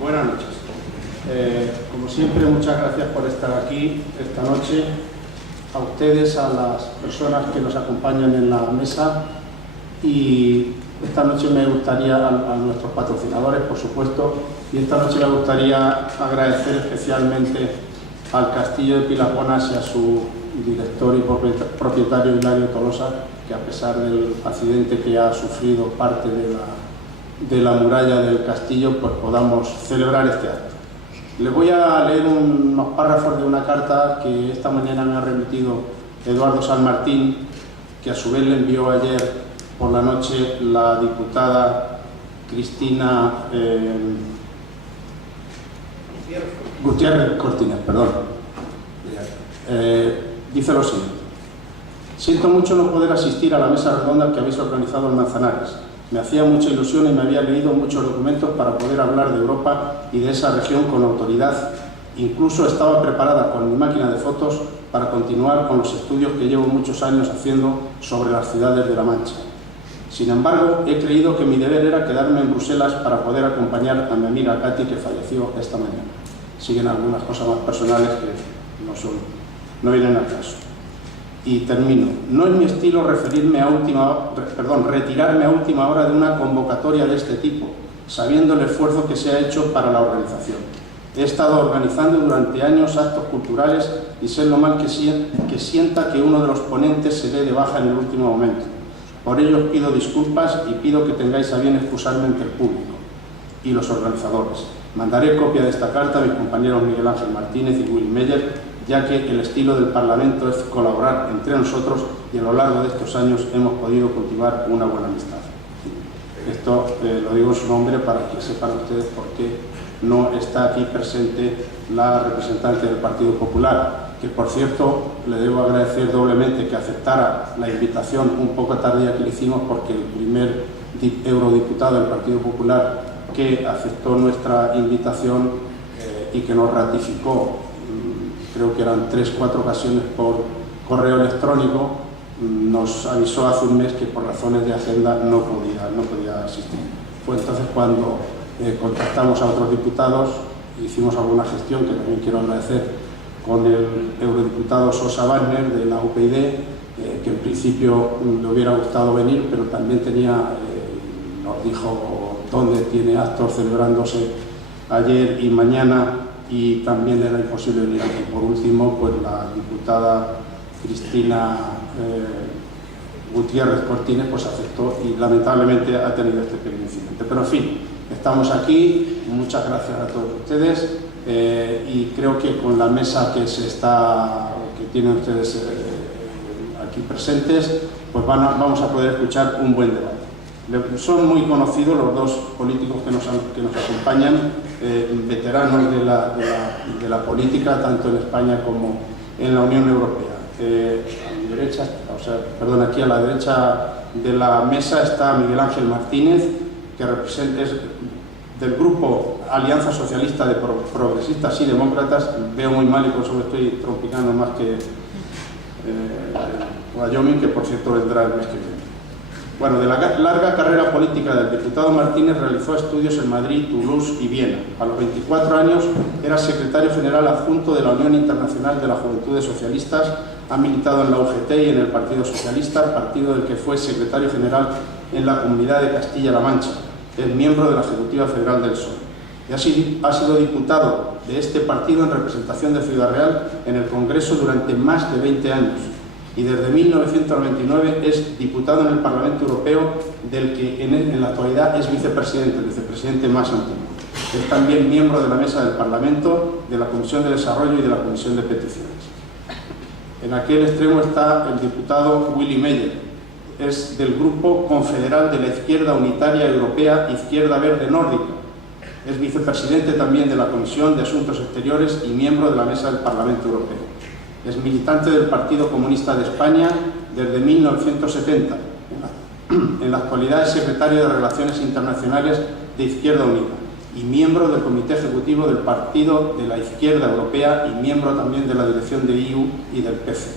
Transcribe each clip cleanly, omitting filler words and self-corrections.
Buenas noches. Como siempre, muchas gracias por estar aquí esta noche. A ustedes, a las personas que nos acompañan en la mesa, y esta noche me gustaría a nuestros patrocinadores, por supuesto, y esta noche me gustaría agradecer especialmente al Castillo de Pilaponas y a su director y propietario Hilario Tolosa, que a pesar del accidente que ha sufrido parte de la muralla del castillo, pues podamos celebrar este acto. Les voy a leer unos párrafos de una carta que esta mañana me ha remitido Eduardo San Martín, que a su vez le envió ayer por la noche la diputada Cristina Gutiérrez Cortines, perdón. Dice lo siguiente: siento mucho no poder asistir a la mesa redonda que habéis organizado en Manzanares. Me hacía mucha ilusión y me había leído muchos documentos para poder hablar de Europa y de esa región con autoridad. Incluso estaba preparada con mi máquina de fotos para continuar con los estudios que llevo muchos años haciendo sobre las ciudades de La Mancha. Sin embargo, he creído que mi deber era quedarme en Bruselas para poder acompañar a mi amiga Katy, que falleció esta mañana. Siguen algunas cosas más personales que no vienen al caso. Y termino. No es mi estilo retirarme a última hora de una convocatoria de este tipo, sabiendo el esfuerzo que se ha hecho para la organización. He estado organizando durante años actos culturales y sé lo mal que sienta que uno de los ponentes se dé de baja en el último momento. Por ello os pido disculpas y pido que tengáis a bien excusarme ante el público y los organizadores. Mandaré copia de esta carta a mis compañeros Miguel Ángel Martínez y Will Meyer, ya que el estilo del Parlamento es colaborar entre nosotros y a lo largo de estos años hemos podido cultivar una buena amistad. Esto lo digo en su nombre para que sepan ustedes por qué no está aquí presente la representante del Partido Popular, que por cierto le debo agradecer doblemente que aceptara la invitación un poco tardía que le hicimos, porque el primer eurodiputado del Partido Popular que aceptó nuestra invitación y que nos ratificó, creo que eran 3-4 ocasiones por correo electrónico, nos avisó hace un mes que por razones de agenda no podía asistir. Fue entonces cuando contactamos a otros diputados, hicimos alguna gestión que también quiero agradecer con el eurodiputado Sosa Wagner de la UPyD, que en principio le hubiera gustado venir, pero también nos dijo dónde tiene actos celebrándose ayer y mañana, y también era imposible venir aquí. Por último, pues la diputada Cristina Gutiérrez Cortines pues aceptó y lamentablemente ha tenido este pequeño incidente. Pero en fin, estamos aquí, muchas gracias a todos ustedes, y creo que con la mesa que tienen ustedes aquí presentes, pues vamos a poder escuchar un buen debate. Son muy conocidos los dos políticos que nos acompañan, veteranos de la política, tanto en España como en la Unión Europea. A mi derecha, aquí a la derecha de la mesa está Miguel Ángel Martínez, que es del grupo Alianza Socialista de Progresistas y Demócratas. Veo muy mal y por eso me estoy trompicando más que Wyoming, que por cierto vendrá el mes que viene. Bueno, de la larga carrera política del diputado Martínez, realizó estudios en Madrid, Toulouse y Viena. A los 24 años era secretario general adjunto de la Unión Internacional de las Juventudes Socialistas, ha militado en la UGT y en el Partido Socialista, partido del que fue secretario general en la Comunidad de Castilla-La Mancha. Es miembro de la Ejecutiva Federal del PSOE. Y ha sido diputado de este partido en representación de Ciudad Real en el Congreso durante más de 20 años. Y desde 1999 es diputado en el Parlamento Europeo, del que en la actualidad es vicepresidente, el vicepresidente más antiguo. Es también miembro de la Mesa del Parlamento, de la Comisión de Desarrollo y de la Comisión de Peticiones. En aquel extremo está el diputado Willy Meyer. Es del Grupo Confederal de la Izquierda Unitaria Europea Izquierda Verde Nórdica. Es vicepresidente también de la Comisión de Asuntos Exteriores y miembro de la Mesa del Parlamento Europeo. Es militante del Partido Comunista de España desde 1970. En la actualidad es secretario de Relaciones Internacionales de Izquierda Unida y miembro del Comité Ejecutivo del Partido de la Izquierda Europea y miembro también de la dirección de IU y del PC.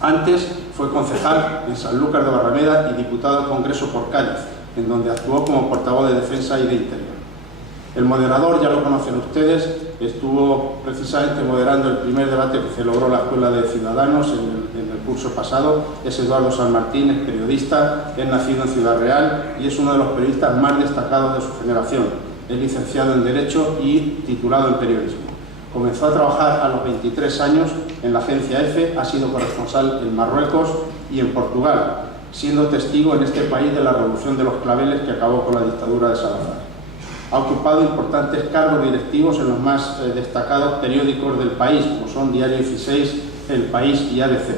Antes fue concejal en Sanlúcar de Barrameda y diputado al Congreso por Cádiz, en donde actuó como portavoz de Defensa y de Interior. El moderador, ya lo conocen ustedes, estuvo precisamente moderando el primer debate que celebró la Escuela de Ciudadanos en el curso pasado. Es Eduardo San Martín, es periodista, es nacido en Ciudad Real y es uno de los periodistas más destacados de su generación. Es licenciado en Derecho y titulado en Periodismo. Comenzó a trabajar a los 23 años en la agencia EFE, ha sido corresponsal en Marruecos y en Portugal, siendo testigo en este país de la Revolución de los Claveles que acabó con la dictadura de Salazar. Ha ocupado importantes cargos directivos en los más destacados periódicos del país, como son Diario 16, El País y ADC.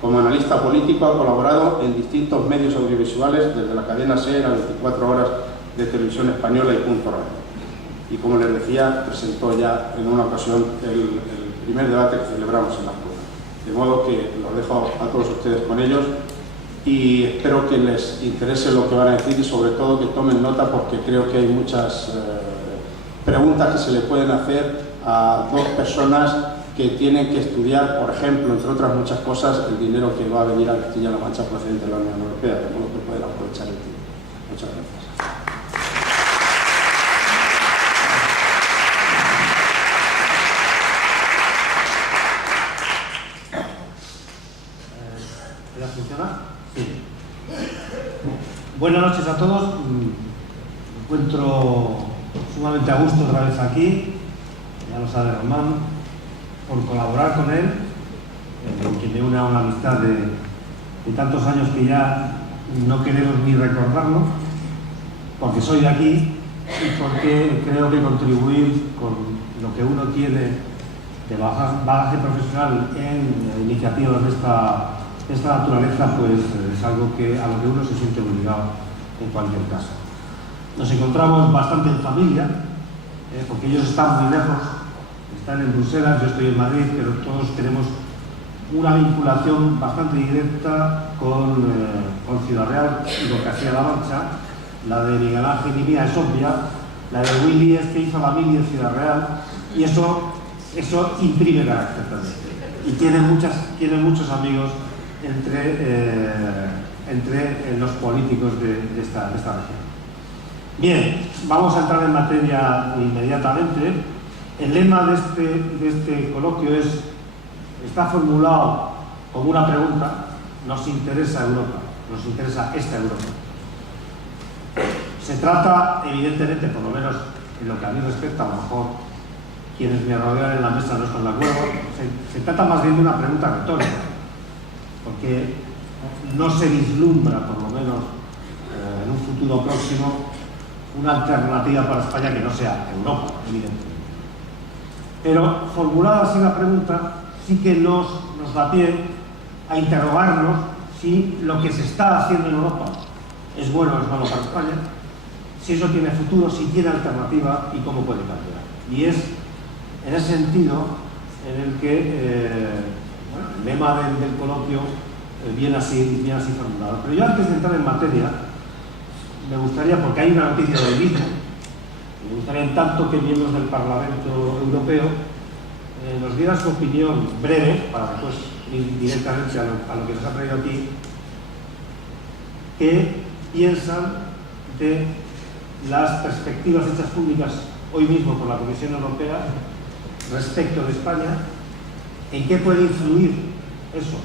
Como analista político ha colaborado en distintos medios audiovisuales, desde la cadena SER a 24 horas de Televisión Española y Punto Radio. Y como les decía, presentó ya en una ocasión el primer debate que celebramos en la escuela. De modo que los dejo a todos ustedes con ellos y espero que les interese lo que van a decir y sobre todo que tomen nota, porque creo que hay muchas preguntas que se le pueden hacer a dos personas que tienen que estudiar, por ejemplo, entre otras muchas cosas, el dinero que va a venir a Castilla-La Mancha procedente de la Unión Europea, de modo que pueden aprovechar el tiempo. Muchas gracias. ¿Funciona? Sí. Buenas noches a todos. Me encuentro sumamente a gusto otra vez aquí, ya lo sabe Román, por colaborar con él, con quien me une a una amistad de tantos años que ya no queremos ni recordarlo, porque soy de aquí y porque creo que contribuir con lo que uno tiene de bagaje profesional en iniciativas de esta naturaleza, pues es algo a lo que uno se siente obligado en cualquier caso. Nos encontramos bastante en familia, porque ellos están muy lejos, están en Bruselas, yo estoy en Madrid, pero todos tenemos una vinculación bastante directa con Ciudad Real y con Castilla-La Mancha. La de Miguel Ángel y mía es obvia, la de Willy es que hizo la mili en Ciudad Real, y eso imprime carácter también. Y tiene muchos amigos entre los políticos de esta región. Bien, vamos a entrar en materia inmediatamente. El lema de este coloquio está formulado como una pregunta: nos interesa Europa, nos interesa esta Europa. Se trata, evidentemente, por lo menos en lo que a mí respecta, a lo mejor quienes me rodean en la mesa no están de acuerdo, se trata más bien de una pregunta retórica, porque no se vislumbra, por lo menos en un futuro próximo, una alternativa para España que no sea Europa, evidentemente. Pero formulada así la pregunta, sí que nos da pie a interrogarnos si lo que se está haciendo en Europa es bueno o es malo para España, si eso tiene futuro, si tiene alternativa y cómo puede cambiar. Y es en ese sentido en el que el lema del coloquio viene así formulado. Pero yo, antes de entrar en materia, me gustaría, porque hay una noticia del mismo, me gustaría, en tanto que miembros del Parlamento Europeo nos dieran su opinión breve, para después ir directamente a lo que nos ha traído aquí, qué piensan de las perspectivas hechas públicas hoy mismo por la Comisión Europea respecto de España, en qué puede influir eso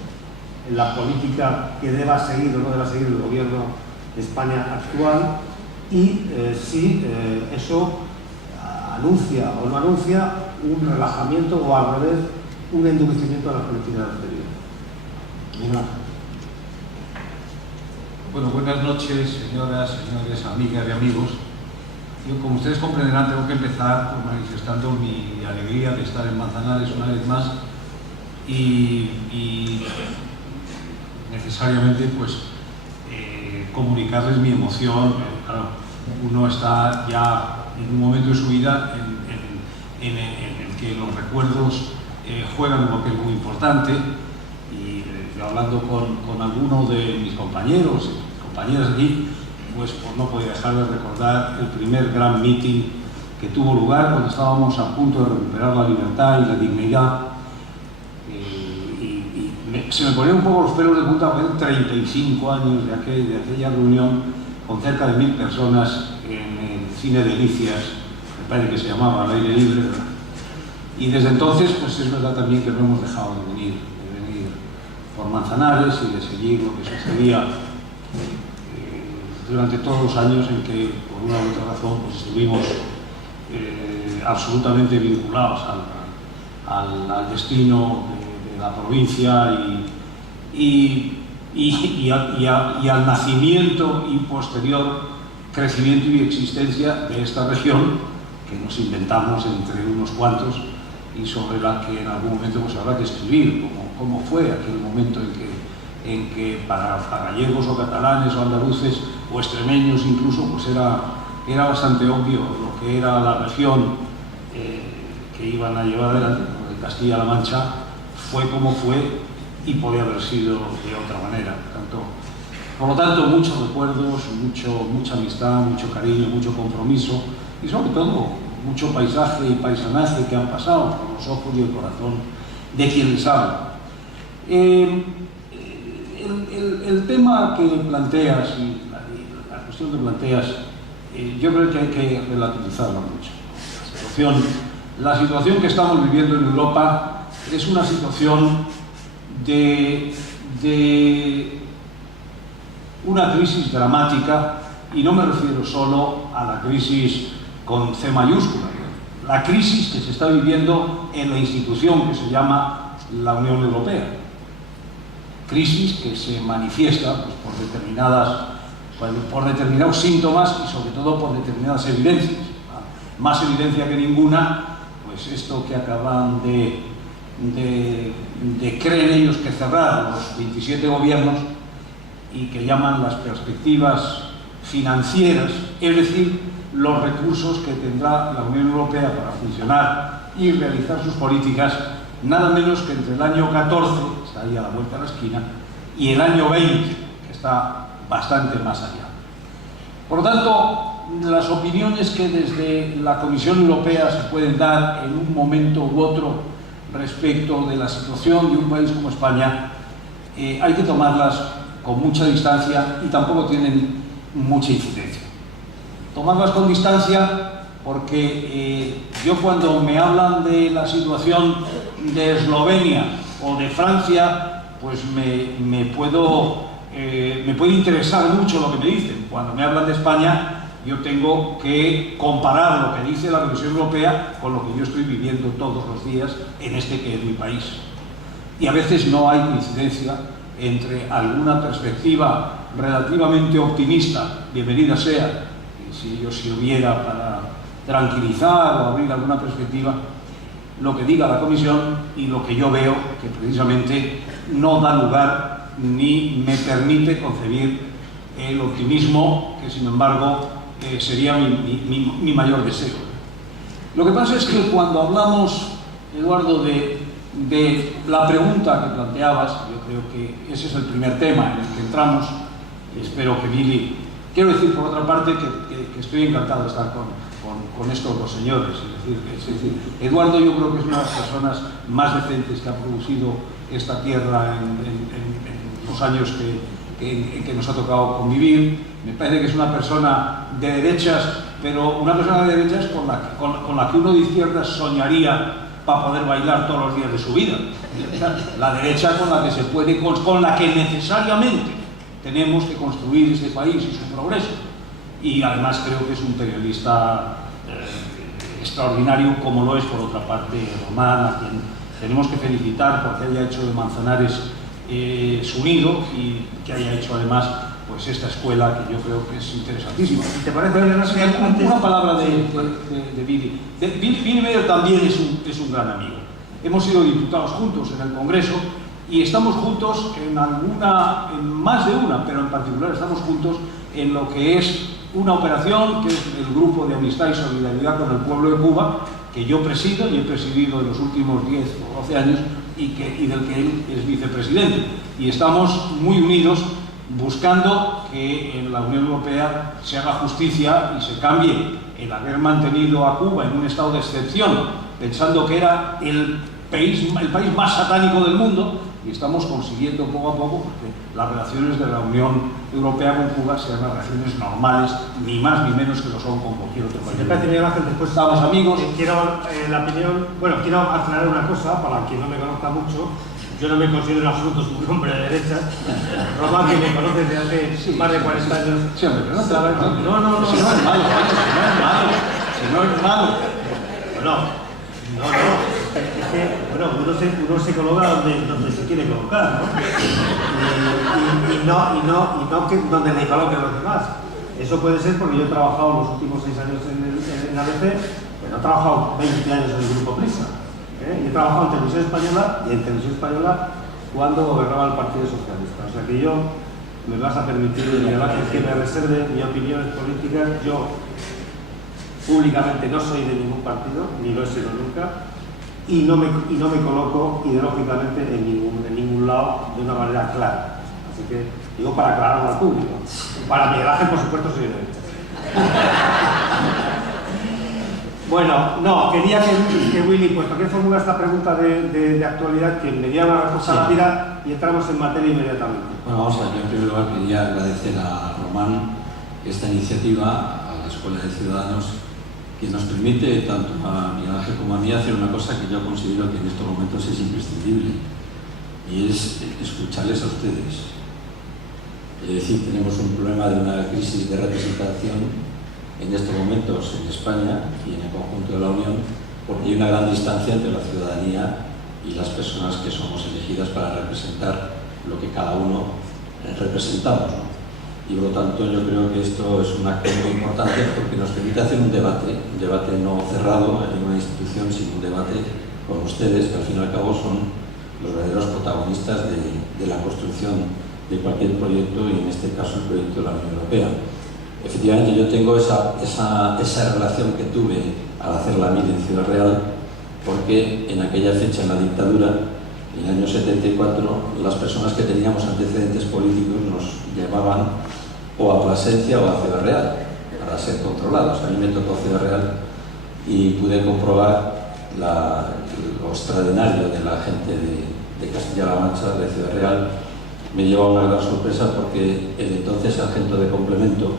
en la política que deba seguir o no deba seguir el gobierno de España actual, y si eso anuncia o no anuncia un relajamiento o, al revés, un endurecimiento de las políticas exteriores. Bueno, buenas noches, señoras, señores, amigas y amigos. Yo, como ustedes comprenderán, tengo que empezar por manifestando mi alegría de estar en Manzanares una vez más y necesariamente, pues, comunicarles mi emoción. Claro, uno está ya en un momento de su vida en el que los recuerdos juegan un papel muy importante, y hablando con algunos de mis compañeros y compañeras aquí, pues no podía dejar de recordar el primer gran meeting que tuvo lugar cuando estábamos a punto de recuperar la libertad y la dignidad. Se me ponían un poco los pelos de punta, porque 35 años de aquella reunión, con cerca de 1000 personas en el Cine Delicias, me parece que se llamaba, al aire libre, ¿verdad? Y desde entonces, pues es verdad también que no hemos dejado de venir por Manzanares y de seguir lo que sucedía durante todos los años en que, por una u otra razón, pues estuvimos absolutamente vinculados al destino de la provincia y al nacimiento y posterior crecimiento y existencia de esta región que nos inventamos entre unos cuantos y sobre la que en algún momento pues habrá que escribir cómo fue aquel momento en que para gallegos o catalanes o andaluces o extremeños incluso pues era bastante obvio lo que era la región que iban a llevar adelante, como de Castilla-La Mancha fue como fue y podía haber sido de otra manera. Por lo tanto, muchos recuerdos, mucha amistad, mucho cariño, mucho compromiso y sobre todo mucho paisaje y paisanaje que han pasado por los ojos y el corazón de quien les habla. El tema que planteas y la cuestión que planteas, yo creo que hay que relativizarla mucho. La situación que estamos viviendo en Europa es una situación de una crisis dramática, y no me refiero solo a la crisis con C mayúscula, la crisis que se está viviendo en la institución que se llama la Unión Europea. Crisis que se manifiesta pues, por determinados síntomas y sobre todo por determinadas evidencias. Más evidencia que ninguna, pues esto que acaban de creen ellos que cerrar los 27 gobiernos y que llaman las perspectivas financieras, es decir, los recursos que tendrá la Unión Europea para funcionar y realizar sus políticas, nada menos que entre el año 14, está ahí a la vuelta de la esquina, y el año 20, que está bastante más allá. Por lo tanto, las opiniones que desde la Comisión Europea se pueden dar en un momento u otro respecto de la situación de un país como España, hay que tomarlas con mucha distancia y tampoco tienen mucha incidencia. Tomarlas con distancia porque yo cuando me hablan de la situación de Eslovenia o de Francia, pues me puede interesar mucho lo que me dicen. Cuando me hablan de España, yo tengo que comparar lo que dice la Comisión Europea con lo que yo estoy viviendo todos los días en este que es mi país. Y a veces no hay coincidencia entre alguna perspectiva relativamente optimista, bienvenida sea, si yo sirviera para tranquilizar o abrir alguna perspectiva, lo que diga la Comisión y lo que yo veo que precisamente no da lugar ni me permite concebir el optimismo que sin embargo sería mi mayor deseo. Lo que pasa es que cuando hablamos, Eduardo, de la pregunta que planteabas, yo creo que ese es el primer tema en el que entramos, y espero que Billy... Quiero decir, por otra parte, que estoy encantado de estar con estos dos señores. Es decir, Eduardo yo creo que es una de las personas más decentes que ha producido esta tierra en los años en que nos ha tocado convivir. Me parece que es una persona de derechas, pero una persona de derechas con la que uno de izquierdas soñaría para poder bailar todos los días de su vida. La derecha con la que se puede, con la que necesariamente tenemos que construir este país y su progreso. Y además creo que es un periodista extraordinario, como lo es por otra parte Román, a quien tenemos que felicitar porque haya hecho de Manzanares su nido y que haya hecho además pues esta escuela que yo creo que es interesantísima. ¿Te parece? Una palabra de Billy. Billy Meyer también es un gran amigo. Hemos sido diputados juntos en el Congreso y estamos juntos en más de una, pero en particular estamos juntos en lo que es una operación que es el Grupo de Amistad y Solidaridad con el Pueblo de Cuba, que yo presido y he presidido en los últimos 10 o 12 años y del que él es vicepresidente. Y estamos muy unidos buscando que en la Unión Europea se haga justicia y se cambie el haber mantenido a Cuba en un estado de excepción, pensando que era el país más satánico del mundo, y estamos consiguiendo poco a poco que las relaciones de la Unión Europea con Cuba sean las relaciones normales, ni más ni menos que lo son con cualquier otro país. Después estamos amigos. Quiero la opinión, bueno, quiero aclarar una cosa para quien no me conozca mucho. Yo no me considero en absoluto un hombre de derecha. Román, que me conoce desde hace más de 40 años. Sí, hombre, pero no te la verdad. No. Si no es malo, si no es malo. Bueno, es que, bueno, uno se coloca donde se quiere colocar, ¿no? Y no que donde le coloquen los demás. Eso puede ser porque yo he trabajado los últimos 6 años en ABC, pero he trabajado 20 años en el Grupo Prisa. Y he trabajado en Televisión Española y en Televisión Española cuando gobernaba el Partido Socialista. O sea que yo me vas a permitir, Miguel Ángel, que me reserve mis opiniones políticas. Yo públicamente no soy de ningún partido, ni lo he sido nunca, y no me coloco ideológicamente en ningún lado de una manera clara. Así que digo para aclararlo al público. Para Miguel Ángel, por supuesto, soy de derecha. Bueno, no, quería que Willy, puesto que formula esta pregunta de actualidad, que me diera una respuesta rápida y entramos en materia inmediatamente. Bueno, vamos a ver, yo en primer lugar quería agradecer a Román esta iniciativa, a la Escuela de Ciudadanos, que nos permite, tanto a Miguel Ángel como a mí, hacer una cosa que yo considero que en estos momentos es imprescindible, y es escucharles a ustedes. Es decir, tenemos un problema de una crisis de representación en estos momentos en España y en el conjunto de la Unión, porque hay una gran distancia entre la ciudadanía y las personas que somos elegidas para representar lo que cada uno representamos, ¿no? Y por lo tanto yo creo que esto es un acto muy importante porque nos permite hacer un debate no cerrado en una institución, sino un debate con ustedes, que al fin y al cabo son los verdaderos protagonistas de la construcción de cualquier proyecto, y en este caso el proyecto de la Unión Europea. Efectivamente, yo tengo esa relación que tuve al hacer la MIL en Ciudad Real, porque en aquella fecha, en la dictadura, en el año 74, las personas que teníamos antecedentes políticos nos llevaban o a Plasencia o a Ciudad Real para ser controlados. A mí me tocó Ciudad Real y pude comprobar lo extraordinario de la gente de Castilla-La Mancha, de Ciudad Real. Me llevó una gran sorpresa porque el entonces sargento de complemento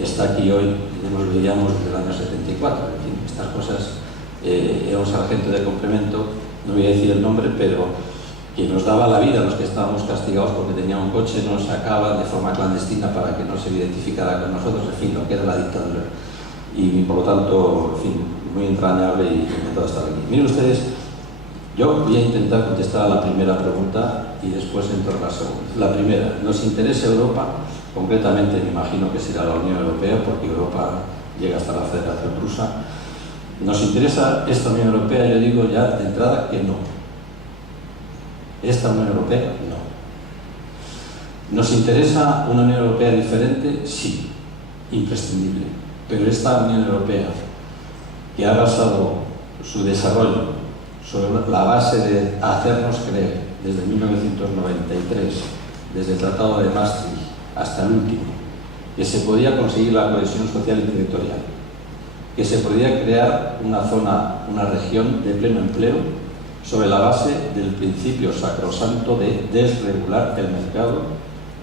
está aquí hoy, y nos veíamos desde el año 74, en fin, estas cosas. Era un sargento de complemento, no voy a decir el nombre, pero que nos daba la vida a los que estábamos castigados porque tenía un coche, nos sacaba de forma clandestina para que no se identificara con nosotros, en fin, lo que era la dictadura. Y por lo tanto, en fin, muy entrañable y encantado de estar aquí. Miren ustedes, yo voy a intentar contestar a la primera pregunta y después entro a la segunda. La primera, ¿nos interesa Europa? Concretamente me imagino que será la Unión Europea, porque Europa llega hasta la Federación Rusa. ¿Nos interesa esta Unión Europea? Yo digo ya de entrada que no. ¿Esta Unión Europea? No. ¿Nos interesa una Unión Europea diferente? Sí, imprescindible. Pero esta Unión Europea, que ha basado su desarrollo sobre la base de hacernos creer desde 1993, desde el Tratado de Maastricht hasta el último, que se podía conseguir la cohesión social y territorial, que se podía crear una zona, una región de pleno empleo sobre la base del principio sacrosanto de desregular el mercado,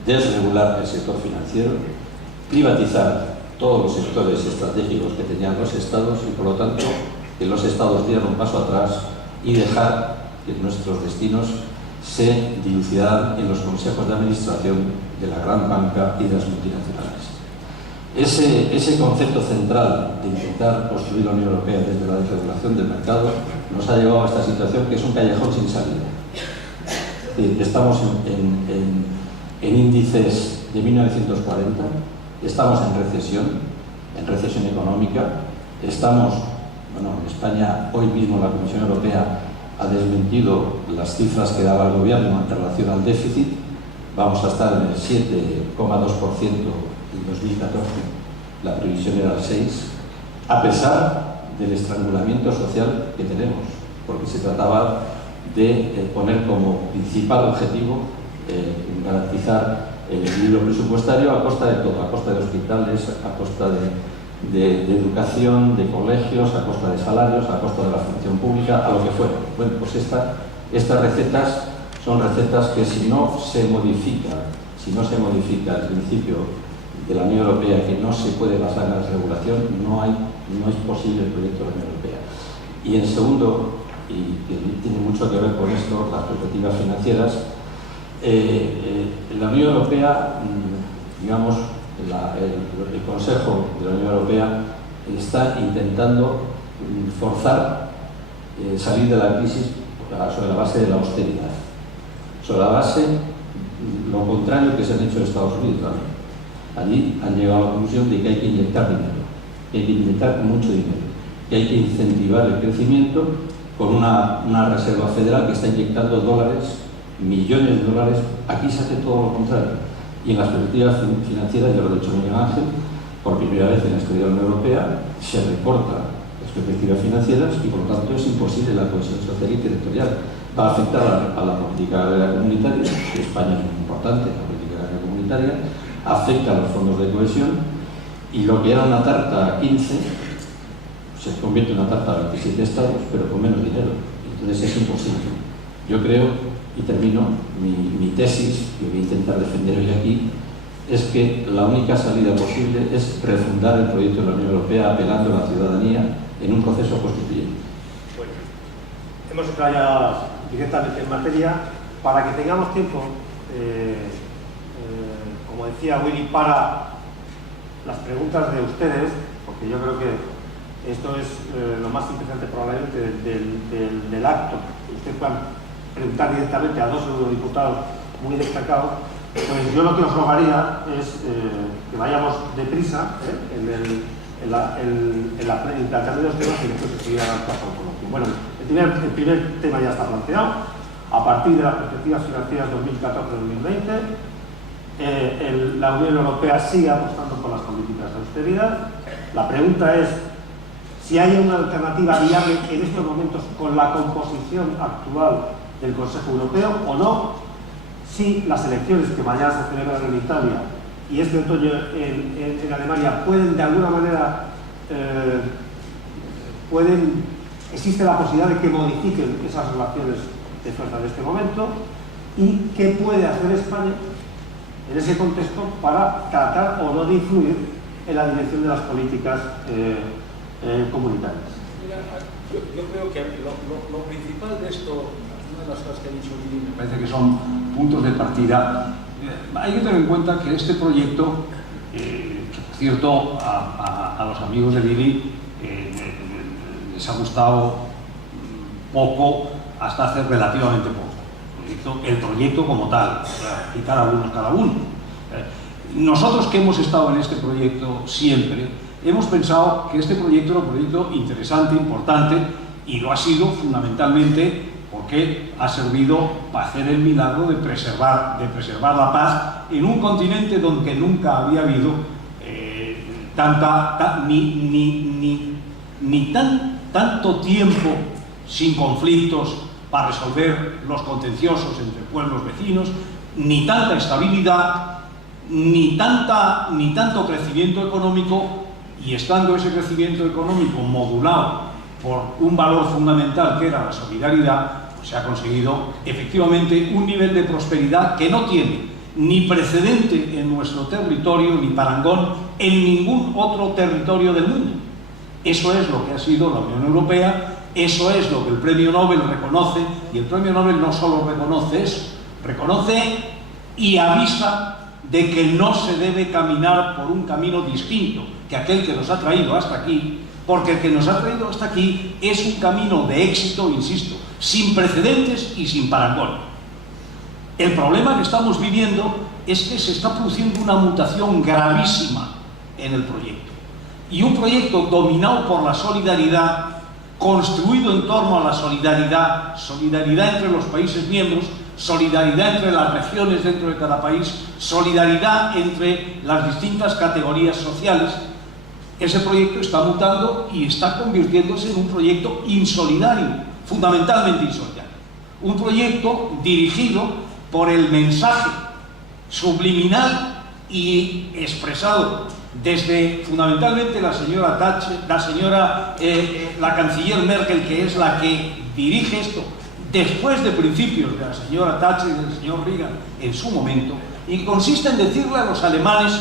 desregular el sector financiero, privatizar todos los sectores estratégicos que tenían los estados y, por lo tanto, que los estados dieran un paso atrás y dejar que nuestros destinos se dilucidaran en los consejos de administración de la gran banca y de las multinacionales. Ese concepto central de intentar construir la Unión Europea desde la desregulación del mercado nos ha llevado a esta situación que es un callejón sin salida. Estamos en índices de 1940, estamos en recesión económica, estamos, en España hoy mismo la Comisión Europea ha desmentido las cifras que daba el gobierno en relación al déficit. Vamos a estar en el 7,2% en 2014, la previsión era el 6%, a pesar del estrangulamiento social que tenemos, porque se trataba de poner como principal objetivo garantizar el equilibrio presupuestario a costa de todo, a costa de hospitales, a costa de educación, de colegios, a costa de salarios, a costa de la función pública, a lo que fuera. Bueno, pues estas recetas son recetas que si no se modifica el principio de la Unión Europea, que no se puede basar en la regulación, no es posible el proyecto de la Unión Europea. Y en segundo, y que tiene mucho que ver con esto, las perspectivas financieras, la Unión Europea, digamos, el Consejo de la Unión Europea está intentando forzar salir de la crisis sobre la base de la austeridad, sobre la base lo contrario que se han hecho en Estados Unidos también. Allí han llegado a la conclusión de que hay que inyectar dinero, que hay que inyectar mucho dinero, que hay que incentivar el crecimiento con una reserva federal que está inyectando dólares, millones de dólares. Aquí se hace todo lo contrario. Y en las perspectivas financieras, ya lo ha dicho Miguel Ángel, por primera vez en la historia de la Unión Europea se recorta las perspectivas financieras y por lo tanto es imposible la cohesión social y territorial. Va a afectar a la política agraria comunitaria, que España es muy importante, la política agraria comunitaria, afecta a los fondos de cohesión, y lo que era una tarta a 15 se convierte en una tarta a 27 estados, pero con menos dinero. Entonces es imposible. Yo creo, y termino, mi tesis, que voy a intentar defender hoy aquí, es que la única salida posible es refundar el proyecto de la Unión Europea apelando a la ciudadanía en un proceso constituyente. Bueno, hemos entrado ya directamente en materia. Para que tengamos tiempo, como decía Willy, para las preguntas de ustedes, porque yo creo que esto es lo más interesante probablemente del acto. Ustedes puedan preguntar directamente a dos eurodiputados muy destacados. Pues yo lo que os rogaría es que vayamos deprisa en la planteamiento de los temas y después se siga al paso por otro. Bueno, el primer tema ya está planteado. A partir de las perspectivas financieras 2014-2020, la Unión Europea sigue apostando por las políticas de austeridad. La pregunta es si hay una alternativa viable en estos momentos con la composición actual del Consejo Europeo o no, si las elecciones que mañana se celebran en Italia y este otoño en Alemania pueden de alguna manera, existe la posibilidad de que modifiquen esas relaciones de fuerza de este momento, y qué puede hacer España en ese contexto para tratar o no de influir en la dirección de las políticas comunitarias. Mira, yo creo que lo principal de esto, una de las cosas que ha dicho Lili, me parece que son puntos de partida. Hay que tener en cuenta que este proyecto, que por cierto a los amigos de Lili les ha gustado poco hasta hace relativamente poco. El proyecto como tal, y cada uno. Nosotros que hemos estado en este proyecto siempre, hemos pensado que este proyecto era un proyecto interesante, importante, y lo ha sido fundamentalmente porque ha servido para hacer el milagro de preservar la paz en un continente donde nunca había habido tanto tiempo sin conflictos para resolver los contenciosos entre pueblos vecinos, ni tanta estabilidad, ni tanto crecimiento económico, y estando ese crecimiento económico modulado por un valor fundamental que era la solidaridad, pues se ha conseguido efectivamente un nivel de prosperidad que no tiene ni precedente en nuestro territorio ni parangón en ningún otro territorio del mundo. Eso es lo que ha sido la Unión Europea. Eso es lo que el Premio Nobel reconoce, y el Premio Nobel no solo reconoce eso, reconoce y avisa de que no se debe caminar por un camino distinto que aquel que nos ha traído hasta aquí, porque el que nos ha traído hasta aquí es un camino de éxito, insisto, sin precedentes y sin parangón. El problema que estamos viviendo es que se está produciendo una mutación gravísima en el proyecto, y un proyecto dominado por la solidaridad, construido en torno a la solidaridad entre los países miembros, solidaridad entre las regiones dentro de cada país, solidaridad entre las distintas categorías sociales. Ese proyecto está mutando y está convirtiéndose en un proyecto insolidario, fundamentalmente insolidario. Un proyecto dirigido por el mensaje subliminal y expresado desde fundamentalmente la señora Thatcher, la canciller Merkel, que es la que dirige esto, después de principios de la señora Thatcher y del señor Reagan en su momento, y que consiste en decirle a los alemanes: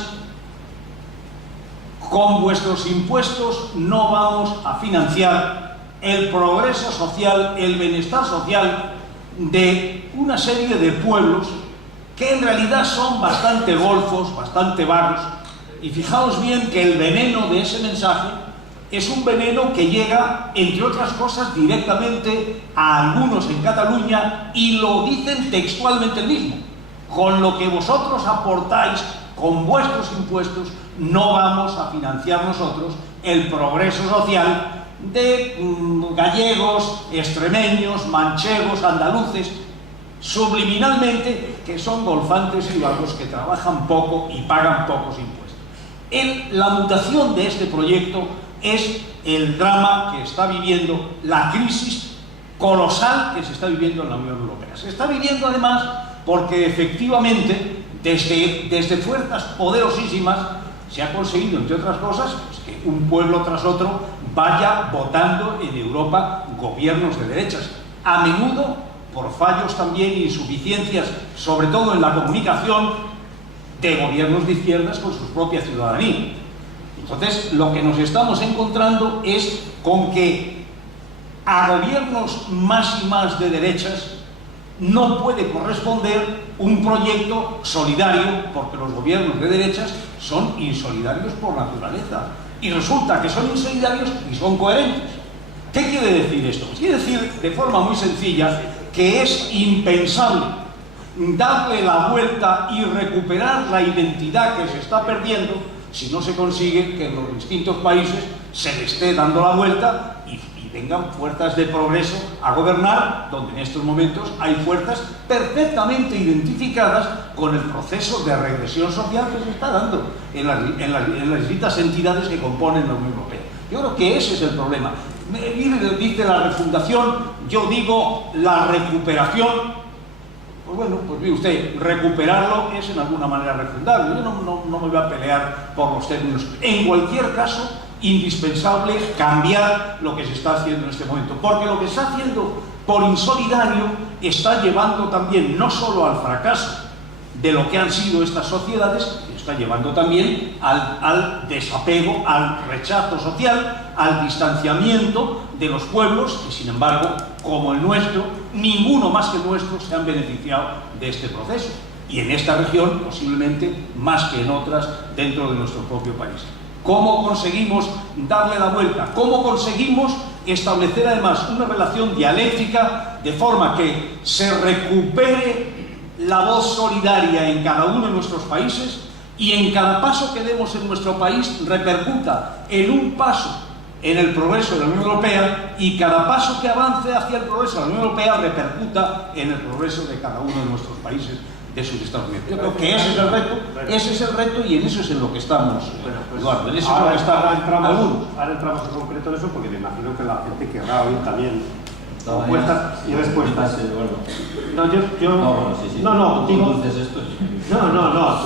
con vuestros impuestos no vamos a financiar el progreso social, el bienestar social de una serie de pueblos que en realidad son bastante golfos, bastante vagos. Y fijaos bien que el veneno de ese mensaje es un veneno que llega, entre otras cosas, directamente a algunos en Cataluña, y lo dicen textualmente el mismo: con lo que vosotros aportáis con vuestros impuestos no vamos a financiar nosotros el progreso social de gallegos, extremeños, manchegos, andaluces, subliminalmente, que son golfantes y vagos, que trabajan poco y pagan pocos impuestos. La mutación de este proyecto es el drama que está viviendo, la crisis colosal que se está viviendo en la Unión Europea. Se está viviendo además porque efectivamente desde fuerzas poderosísimas se ha conseguido, entre otras cosas, pues, que un pueblo tras otro vaya votando en Europa gobiernos de derechas, a menudo por fallos también e insuficiencias, sobre todo en la comunicación, de gobiernos de izquierdas con su propia ciudadanía. Entonces, lo que nos estamos encontrando es con que a gobiernos más y más de derechas no puede corresponder un proyecto solidario, porque los gobiernos de derechas son insolidarios por naturaleza. Y resulta que son insolidarios y son coherentes. ¿Qué quiere decir esto? Quiere decir, de forma muy sencilla, que es impensable darle la vuelta y recuperar la identidad que se está perdiendo si no se consigue que en los distintos países se le esté dando la vuelta y vengan fuerzas de progreso a gobernar, donde en estos momentos hay fuerzas perfectamente identificadas con el proceso de regresión social que se está dando en las distintas entidades que componen la Unión Europea. Yo creo que ese es el problema. Dice la refundación, yo digo la recuperación. Pues bueno, pues mire usted, recuperarlo es en alguna manera refundable. Yo no me voy a pelear por los términos. En cualquier caso, indispensable cambiar lo que se está haciendo en este momento, porque lo que se está haciendo por insolidario está llevando también no solo al fracaso de lo que han sido estas sociedades, está llevando también al desapego, al rechazo social, al distanciamiento de los pueblos que, sin embargo, como el nuestro, ninguno más que el nuestro, se han beneficiado de este proceso, y en esta región posiblemente más que en otras dentro de nuestro propio país. ¿Cómo conseguimos darle la vuelta? ¿Cómo conseguimos establecer además una relación dialéctica de forma que se recupere la voz solidaria en cada uno de nuestros países y en cada paso que demos en nuestro país repercuta en un paso en el progreso de la Unión Europea, y cada paso que avance hacia el progreso de la Unión Europea repercuta en el progreso de cada uno de nuestros países de sus Estados Unidos? Yo creo que ese es el reto y en eso es en lo que estamos, Eduardo, en eso es lo que está algunos. Ahora entramos en concreto en eso, porque me imagino que la gente querrá oír también propuestas y respuestas. No, tú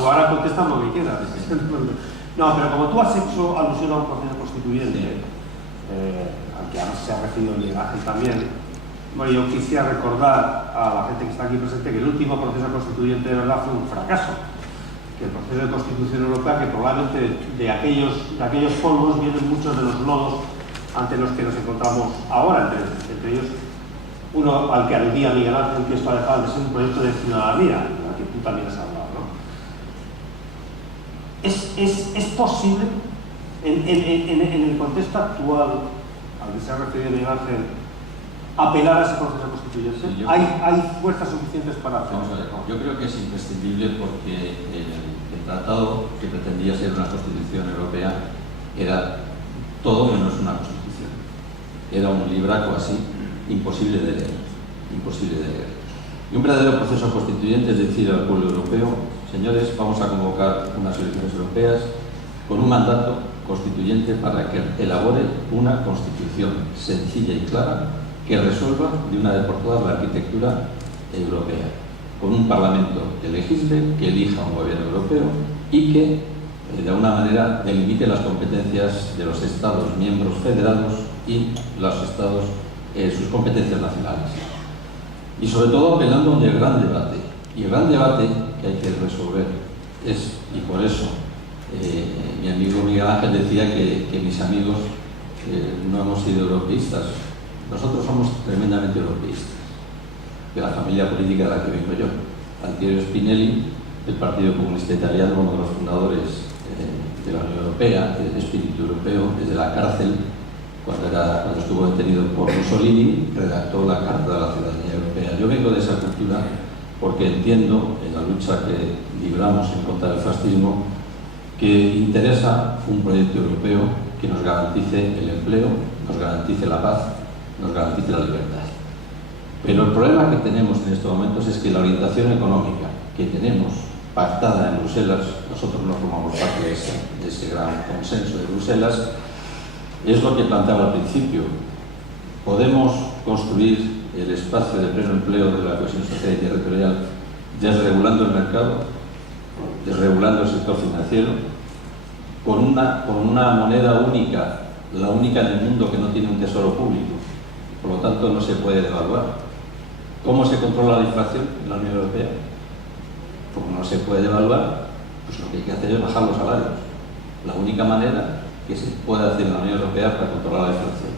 ahora contestas lo que quieras. No, pero como tú has hecho alusión a un proceso constituyente, al que ahora se ha referido Miguel Ángel también, bueno, yo quisiera recordar a la gente que está aquí presente que el último proceso constituyente de verdad fue un fracaso, que el proceso de constitución europea, que probablemente de aquellos polvos vienen muchos de los lodos ante los que nos encontramos ahora, entre ellos uno al que aludía Miguel Ángel, que esto ha dejado de ser un proyecto de ciudadanía, del que tú también has hablado, ¿no? ¿Es posible, en el contexto actual al que se ha referido Miguel Ángel, apelar a ese proceso constituyente? Sí, ¿Hay fuerzas suficientes para hacerlo? Yo creo que es imprescindible, porque el tratado, que pretendía ser una constitución europea, era todo menos una constitución. Era un libraco así, imposible de leer. Y un verdadero proceso constituyente es decir al pueblo europeo: señores, vamos a convocar unas elecciones europeas con un mandato constituyente para que elabore una constitución sencilla y clara que resuelva de una vez por todas la arquitectura europea, con un parlamento que legisle, que elija un gobierno europeo y que de alguna manera delimite las competencias de los Estados miembros federados y los Estados, sus competencias nacionales. y sobre todo apelando a un gran debate. Y el gran debate que hay que resolver es, y por eso mi amigo Miguel Ángel decía que mis amigos no hemos sido europeístas. Nosotros somos tremendamente europeístas, de la familia política de la que vengo yo. Altiero Spinelli, del Partido Comunista Italiano, uno de los fundadores de la Unión Europea, del espíritu europeo, desde la cárcel, cuando estuvo detenido por Mussolini, redactó la Carta de la Ciudadanía Europea. Yo vengo de esa cultura porque entiendo, en la lucha que libramos en contra del fascismo, que interesa un proyecto europeo que nos garantice el empleo, nos garantice la paz, nos garantice la libertad. Pero el problema que tenemos en estos momentos es que la orientación económica que tenemos pactada en Bruselas, nosotros no formamos parte de ese gran consenso de Bruselas, es lo que planteaba al principio. Podemos construir el espacio de pleno empleo de la cohesión social y territorial desregulando el mercado, desregulando el sector financiero, con una moneda única, la única en el mundo que no tiene un tesoro público, por lo tanto no se puede devaluar. ¿Cómo se controla la inflación en la Unión Europea? Como no se puede devaluar, pues lo que hay que hacer es bajar los salarios. La única manera que se puede hacer en la Unión Europea para controlar la inflación.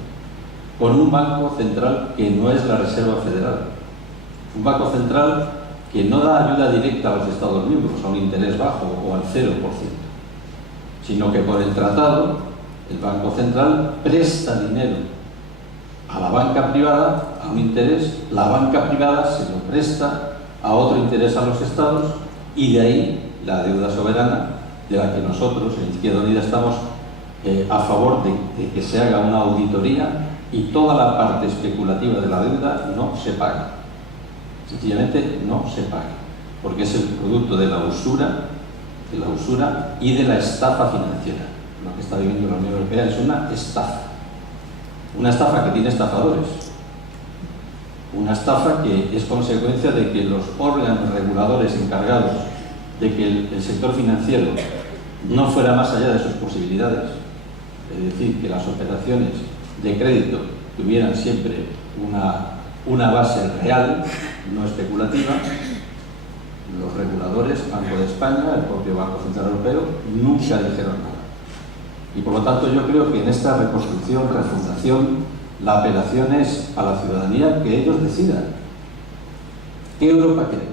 Con un banco central que no es la Reserva Federal. Un banco central que no da ayuda directa a los Estados miembros a un interés bajo o al 0%, sino que por el tratado el Banco Central presta dinero a la banca privada a un interés, la banca privada se lo presta a otro interés a los Estados y de ahí la deuda soberana de la que nosotros en Izquierda Unida estamos a favor de que se haga una auditoría y toda la parte especulativa de la deuda no se pague. Sencillamente no se pague, porque es el producto de la usura y de la estafa financiera. Lo que está viviendo la Unión Europea es una estafa que tiene estafadores, una estafa que es consecuencia de que los órganos reguladores encargados de que el sector financiero no fuera más allá de sus posibilidades, es decir, que las operaciones de crédito tuvieran siempre una base real, no especulativa. Los reguladores, Banco de España, el propio Banco Central Europeo, nunca dijeron nada. Y por lo tanto yo creo que en esta reconstrucción, refundación, la apelación es a la ciudadanía que ellos decidan. ¿Qué Europa queremos?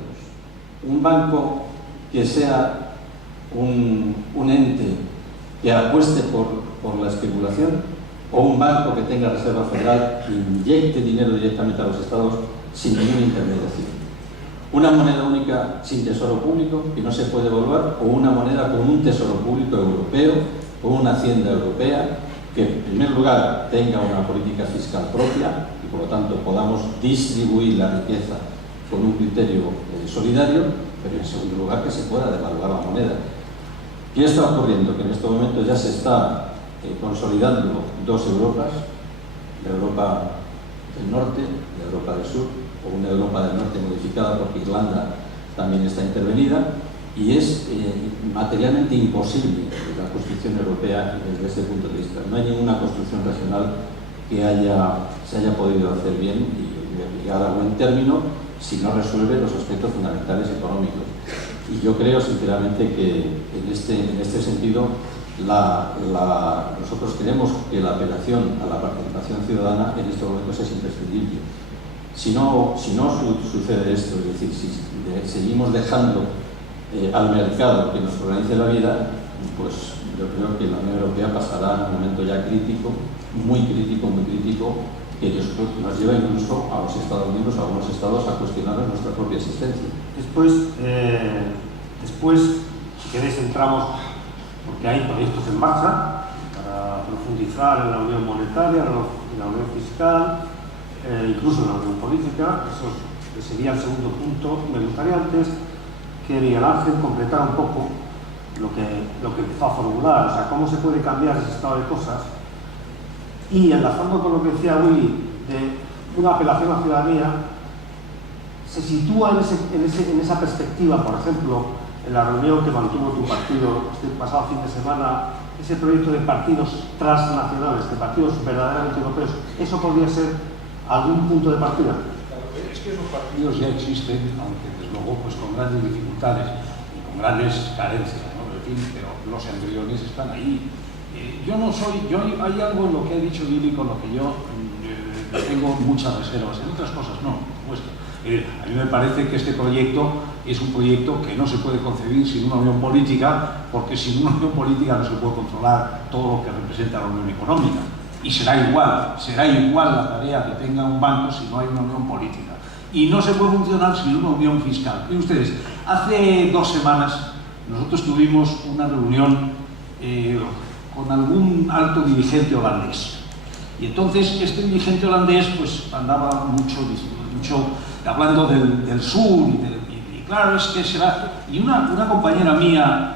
¿Un banco que sea un ente que apueste por la especulación? ¿O un banco que tenga Reserva Federal que inyecte dinero directamente a los Estados sin ninguna intermediación? ¿Una moneda única sin tesoro público que no se puede evaluar o una moneda con un tesoro público europeo, con una hacienda europea que en primer lugar tenga una política fiscal propia y por lo tanto podamos distribuir la riqueza con un criterio solidario, pero en segundo lugar que se pueda devaluar la moneda? ¿Qué está ocurriendo? Que en estos momentos ya se está consolidando dos Europas, la Europa del Norte, la Europa del Sur, o una Europa del Norte modificada porque Irlanda también está intervenida, y es materialmente imposible la construcción europea desde ese punto de vista. No hay ninguna construcción regional que se haya podido hacer bien y llegar a buen término si no resuelve los aspectos fundamentales económicos. Y yo creo sinceramente que en este sentido nosotros creemos que la apelación a la participación ciudadana en estos momentos es imprescindible. Si no sucede esto, es decir, si seguimos dejando al mercado que nos organice la vida, pues yo creo que la Unión Europea pasará un momento ya crítico, muy crítico, que nos lleva incluso a los Estados miembros, a algunos Estados, a cuestionar nuestra propia existencia. Después, si queréis, entramos, porque hay proyectos en marcha para profundizar en la unión monetaria, en la unión fiscal, incluso en la unión política. Eso sería el segundo punto. Me gustaría antes que Miguel Ángel completara un poco lo que empezó a formular, o sea, cómo se puede cambiar ese estado de cosas, y enlazando con lo que decía Willy, de una apelación a la ciudadanía, se sitúa en esa perspectiva, por ejemplo, en la reunión que mantuvo tu partido este pasado fin de semana, ese proyecto de partidos transnacionales, de partidos verdaderamente europeos. ¿Eso podría ser algún punto de partida? es que esos partidos ya existen, aunque desde luego pues con grandes dificultades y con grandes carencias, ¿no? En fin, pero los embriones están ahí. Hay algo en lo que ha dicho Lili con lo que yo tengo muchas reservas, en otras cosas no, por supuesto. A mí me parece que este proyecto es un proyecto que no se puede concebir sin una unión política, porque sin una unión política no se puede controlar todo lo que representa la unión económica. Y será igual la tarea que tenga un banco si no hay una unión política. Y no se puede funcionar sin una unión fiscal. Miren ustedes, hace 2 semanas nosotros tuvimos una reunión con algún alto dirigente holandés. Y entonces este dirigente holandés pues andaba mucho hablando del sur y claro, es que será... Y una compañera mía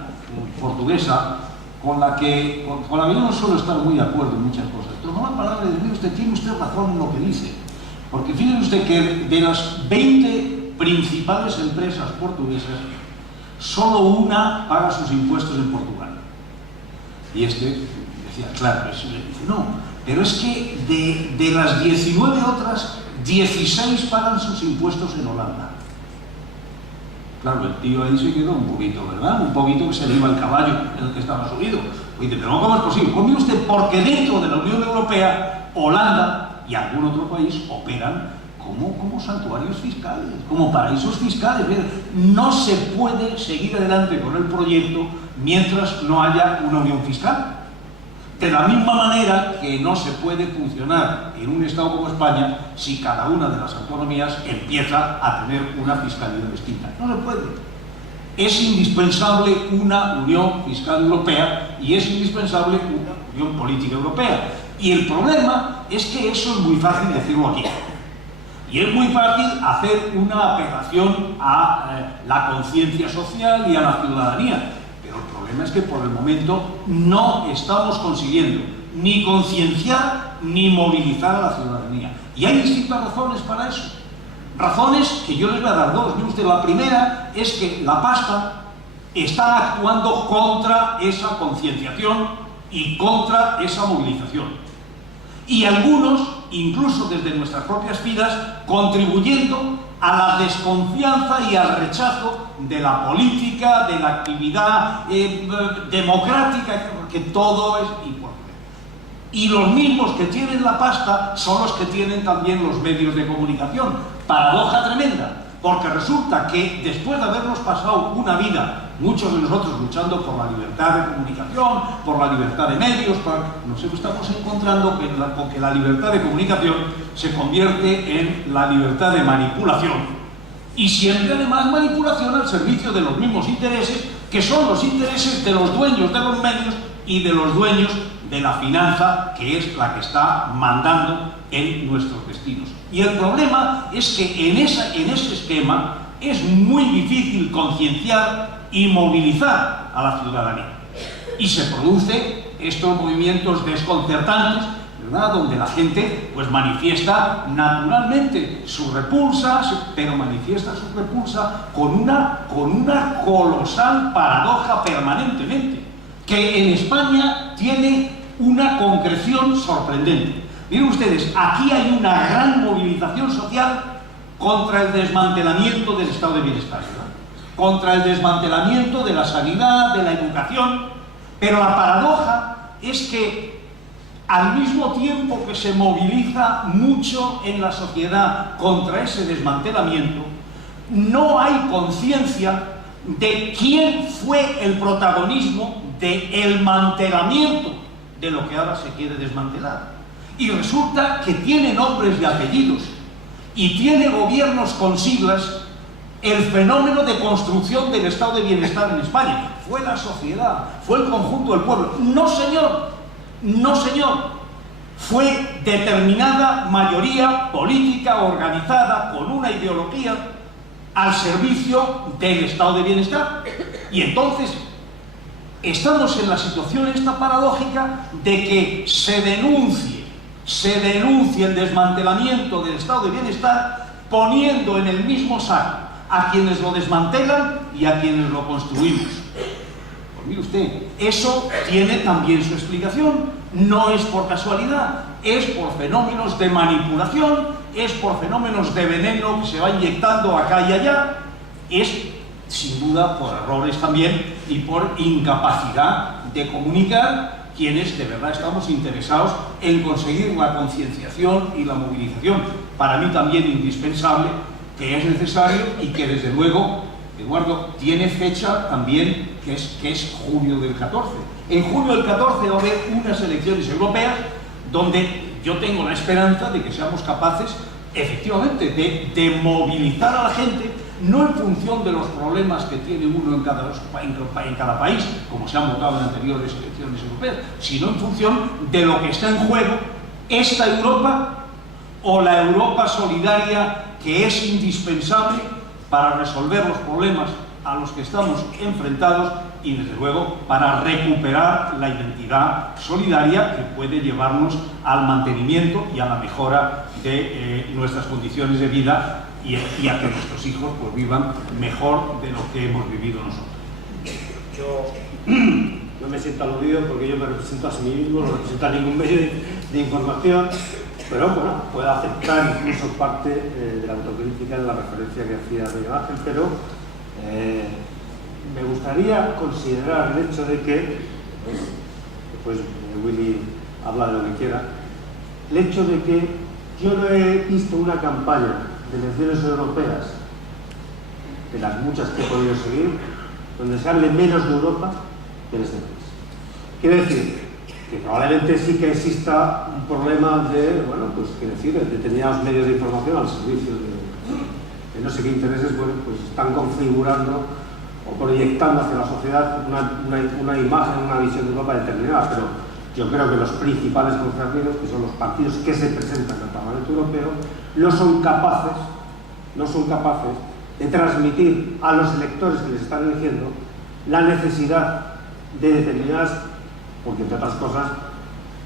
portuguesa con la que yo no suelo estar muy de acuerdo en muchas cosas, tomó la palabra y dijo: usted tiene razón en lo que dice, porque fíjese usted que de las 20 principales empresas portuguesas, solo una paga sus impuestos en Portugal. Y este decía, claro, dice, no, pero es que de las 19 otras, 16 pagan sus impuestos en Holanda. Claro, el tío ahí se quedó un poquito, ¿verdad? Un poquito que se le iba el caballo en el que estaba subido. Y dice, pero ¿cómo es posible? Pues mire usted, porque dentro de la Unión Europea, Holanda y algún otro país operan como santuarios fiscales, como paraísos fiscales. No se puede seguir adelante con el proyecto mientras no haya una unión fiscal. De la misma manera que no se puede funcionar en un Estado como España si cada una de las autonomías empieza a tener una fiscalidad distinta. No se puede. Es indispensable una unión fiscal europea y es indispensable una unión política europea. Y el problema es que eso es muy fácil decirlo aquí. Y es muy fácil hacer una apelación a la conciencia social y a la ciudadanía. Pero el problema es que por el momento no estamos consiguiendo ni concienciar ni movilizar a la ciudadanía. Y hay distintas razones para eso. Razones que yo les voy a dar 2. Mire usted, la primera es que la pasta está actuando contra esa concienciación y contra esa movilización. Y algunos, incluso desde nuestras propias filas, contribuyendo a la desconfianza y al rechazo de la política, de la actividad democrática, que todo es importante. Y los mismos que tienen la pasta son los que tienen también los medios de comunicación. Paradoja tremenda, porque resulta que después de habernos pasado una vida, muchos de nosotros luchando por la libertad de comunicación, por la libertad de medios, nos estamos encontrando que la libertad de comunicación se convierte en la libertad de manipulación. Y siempre además manipulación al servicio de los mismos intereses, que son los intereses de los dueños de los medios y de los dueños de la finanza, que es la que está mandando en nuestros destinos. Y el problema es que en ese esquema es muy difícil concienciar y movilizar a la ciudadanía. Y se producen estos movimientos desconcertantes, ¿verdad?, donde la gente pues manifiesta naturalmente su repulsa, pero manifiesta su repulsa con una colosal paradoja permanentemente, que en España tiene una concreción sorprendente. Miren ustedes, aquí hay una gran movilización social contra el desmantelamiento del estado de bienestar, ¿verdad?, contra el desmantelamiento de la sanidad, de la educación, pero la paradoja es que al mismo tiempo que se moviliza mucho en la sociedad contra ese desmantelamiento, no hay conciencia de quién fue el protagonismo del mantelamiento de lo que ahora se quiere desmantelar. Y resulta que tiene nombres y apellidos y tiene gobiernos con siglas el fenómeno de construcción del estado de bienestar en España. Fue la sociedad, fue el conjunto del pueblo. No, señor, no, señor. Fue determinada mayoría política organizada con una ideología al servicio del estado de bienestar. Y entonces estamos en la situación esta paradójica de que se denuncie el desmantelamiento del estado de bienestar, poniendo en el mismo saco a quienes lo desmantelan y a quienes lo construimos. Pues mire usted, eso tiene también su explicación, no es por casualidad. es por fenómenos de manipulación, es por fenómenos de veneno que se va inyectando acá y allá, es sin duda por errores también y por incapacidad de comunicar quienes de verdad estamos interesados en conseguir la concienciación y la movilización, para mí también indispensable, que es necesario y que desde luego, Eduardo, tiene fecha también, que es junio del 14. En junio del 14 va a haber unas elecciones europeas donde yo tengo la esperanza de que seamos capaces efectivamente de movilizar a la gente, no en función de los problemas que tiene uno en cada país, como se han votado en anteriores elecciones europeas, sino en función de lo que está en juego, esta Europa o la Europa solidaria que es indispensable para resolver los problemas a los que estamos enfrentados y, desde luego, para recuperar la identidad solidaria que puede llevarnos al mantenimiento y a la mejora de nuestras condiciones de vida y a que nuestros hijos pues vivan mejor de lo que hemos vivido nosotros. Yo no me siento aludido porque yo me represento a sí mismo, no represento a ningún medio de información, pero bueno, puedo aceptar incluso parte de la autocrítica en la referencia que hacía Miguel Ángel, pero me gustaría considerar el hecho de que, después Willy habla de lo que quiera, el hecho de que yo no he visto una campaña de elecciones europeas, de las muchas que he podido seguir, donde se hable menos de Europa que en este país. Quiero decir que probablemente sí que exista un problema de, bueno, pues quiero decir, de determinados medios de información al servicio de no sé qué intereses, bueno, pues están configurando o proyectando hacia la sociedad una imagen, una visión de Europa determinada, pero yo creo que los principales concernidos, que son los partidos que se presentan al Parlamento Europeo, no son capaces de transmitir a los electores que les están eligiendo la necesidad de determinadas, porque entre otras cosas,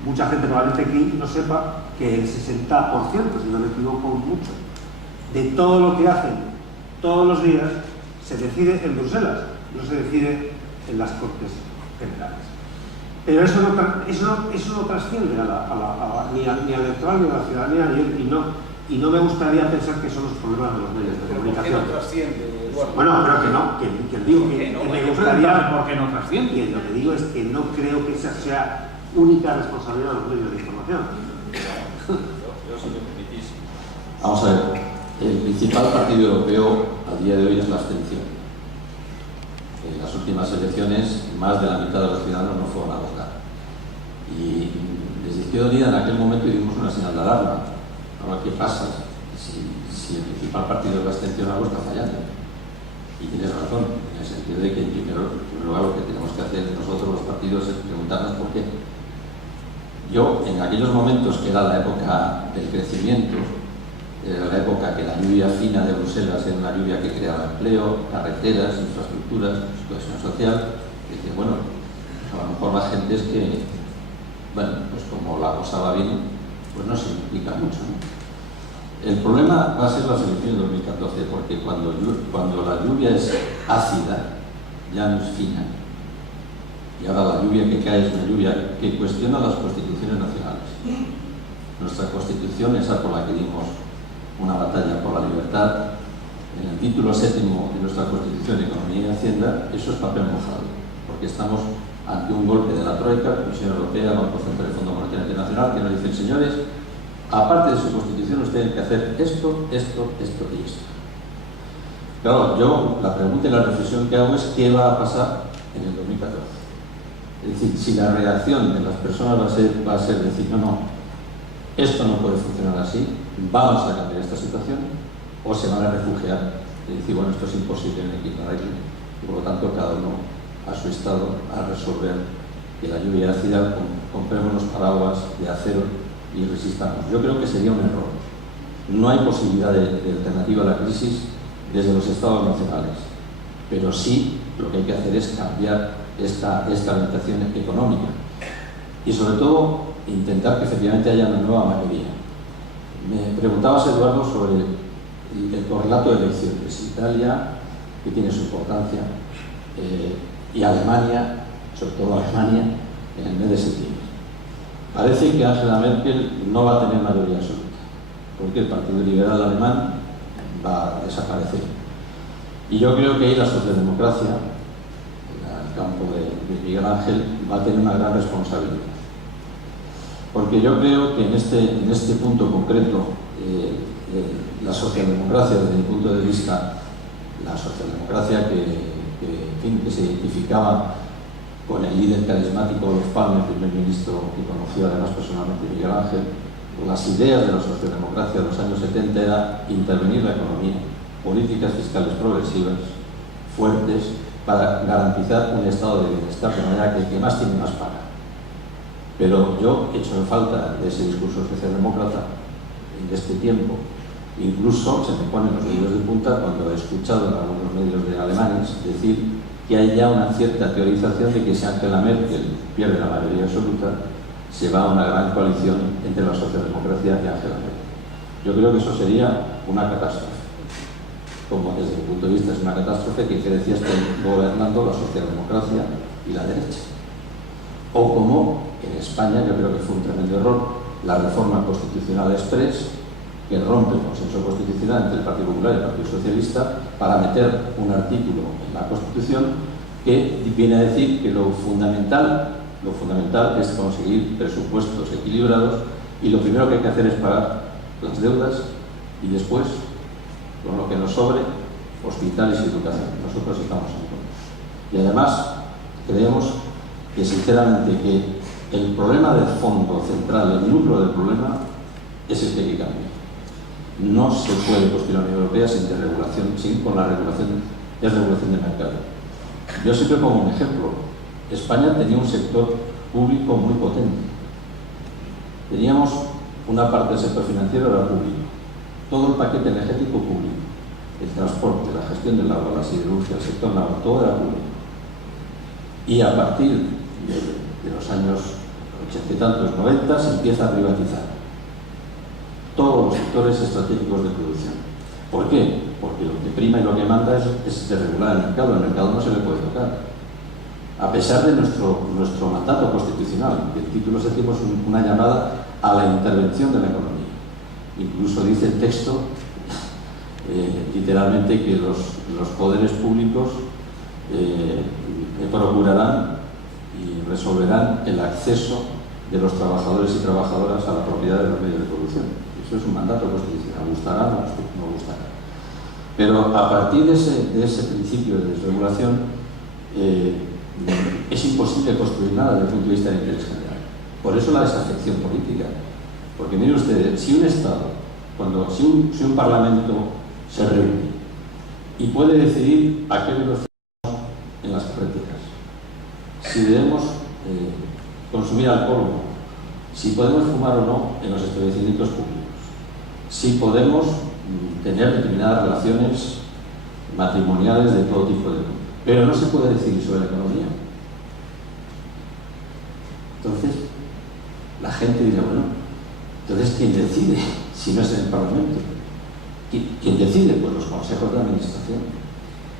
mucha gente probablemente aquí no sepa que el 60%, si no me equivoco mucho, de todo lo que hacen todos los días se decide en Bruselas, no se decide en las Cortes Generales. Pero eso no trasciende ni al electoral ni a la ciudadanía, y no me gustaría pensar que son los problemas de los medios de comunicación. ¿Por qué no trasciende, Eduardo? Bueno, pero que no, que digo que me gustaría... ¿Por qué no trasciende? Y lo que digo es que no creo que esa sea única responsabilidad de los medios de información. Yo si me permitís. Vamos a ver, el principal partido europeo a día de hoy es la abstención. En las últimas elecciones, más de la mitad de los ciudadanos no fueron a votar. Y desde Izquierda Unida en aquel momento dimos una señal de alarma. Ahora, ¿qué pasa si el principal partido de la abstención algo está fallando? Y tienes razón, en el sentido de que en primer lugar lo que tenemos que hacer nosotros los partidos es preguntarnos por qué. Yo, en aquellos momentos que era la época del crecimiento, era la época que la lluvia fina de Bruselas era una lluvia que creaba empleo, carreteras, infraestructuras, cohesión social, decía, bueno, a lo mejor la gente es que, bueno, pues como la cosa va bien, pues no se implica mucho, ¿no? El problema va a ser la selección de 2014, porque cuando la lluvia es ácida, ya no es fina. Y ahora la lluvia que cae es una lluvia que cuestiona las constituciones nacionales. Nuestra constitución, esa por la que dimos una batalla por la libertad, en el título 7 de nuestra Constitución, Economía y Hacienda, eso es papel mojado, porque estamos ante un golpe de la Troika, Comisión Europea, Banco Central y Fondo Monetario Internacional, que nos dicen, señores, aparte de su Constitución, ustedes tienen que hacer esto y esto. Claro, yo la pregunta y la reflexión que hago es qué va a pasar en el 2014. Es decir, si la reacción de las personas va a ser decir, no, esto no puede funcionar así, vamos a cambiar esta situación, o se van a refugiar y decir, bueno, esto es imposible en el arregle, y por lo tanto cada uno a su estado a resolver que la lluvia ácida compremos los paraguas de acero y resistamos. Yo creo que sería un error. No hay posibilidad de alternativa a la crisis desde los estados nacionales, pero sí lo que hay que hacer es cambiar esta orientación económica y sobre todo intentar que efectivamente haya una nueva mayoría. Me preguntabas, Eduardo, sobre el correlato de elecciones. Italia, que tiene su importancia, y Alemania, sobre todo Alemania, en el mes de septiembre. Parece que Angela Merkel no va a tener mayoría absoluta, porque el Partido Liberal Alemán va a desaparecer. Y yo creo que ahí la socialdemocracia, en el campo de Miguel Ángel, va a tener una gran responsabilidad. Porque yo creo que en este punto concreto, la socialdemocracia, desde mi punto de vista, la socialdemocracia que se identificaba con el líder carismático Olof Palme, primer ministro que conoció además personalmente Miguel Ángel, las ideas de la socialdemocracia de los años 70 era intervenir la economía, políticas fiscales progresivas, fuertes, para garantizar un estado de bienestar, de manera que el que más tiene más paga. Pero yo echo en falta de ese discurso socialdemócrata en este tiempo. Incluso se me ponen los vellos de punta cuando he escuchado en algunos medios de alemanes decir que hay ya una cierta teorización de que si Angela Merkel pierde la mayoría absoluta, se va a una gran coalición entre la socialdemocracia y Angela Merkel. Yo creo que eso sería una catástrofe. Como desde mi punto de vista es una catástrofe que decía estén gobernando la socialdemocracia y la derecha. O como en España, yo creo que fue un tremendo error, la reforma constitucional express, que rompe el consenso constitucional entre el Partido Popular y el Partido Socialista para meter un artículo en la Constitución que viene a decir que lo fundamental es conseguir presupuestos equilibrados y lo primero que hay que hacer es pagar las deudas y después, con lo que nos sobre, hospitales y educación. Nosotros estamos en contra. Y además, creemos que sinceramente que el problema de fondo central, el núcleo del problema, es el que hay que cambiar. No se puede construir la Unión Europea sin desregulación, con la desregulación del mercado. Yo siempre pongo un ejemplo. España tenía un sector público muy potente. Teníamos una parte del sector financiero era público. Todo el paquete energético público. El transporte, la gestión del agua, la siderurgia, el sector naval, todo era público. Y a partir de los años 80 y tantos, 90, se empieza a privatizar todos los sectores estratégicos de producción. ¿Por qué? Porque lo que prima y lo que manda es desregular el mercado no se le puede tocar. A pesar de nuestro mandato constitucional, que el título séptimo es una llamada a la intervención de la economía. Incluso dice el texto, literalmente, que los poderes públicos procurarán y resolverán el acceso de los trabajadores y trabajadoras a la propiedad de los medios de producción. Eso es un mandato constitucional, gustará o no gustará. Pero a partir de ese principio de desregulación, es imposible construir nada desde el punto de vista del interés general. Por eso la desafección política. Porque miren ustedes, si un Estado, si un Parlamento se reúne y puede decidir a qué velocidad en las carreteras, si debemos consumir alcohol o no, si podemos fumar o no en los establecimientos públicos, si podemos tener determinadas relaciones matrimoniales de todo tipo pero no se puede decidir sobre la economía. Entonces, la gente dirá, bueno, entonces ¿quién decide si no es en el Parlamento? ¿Quién decide? Pues los consejos de administración.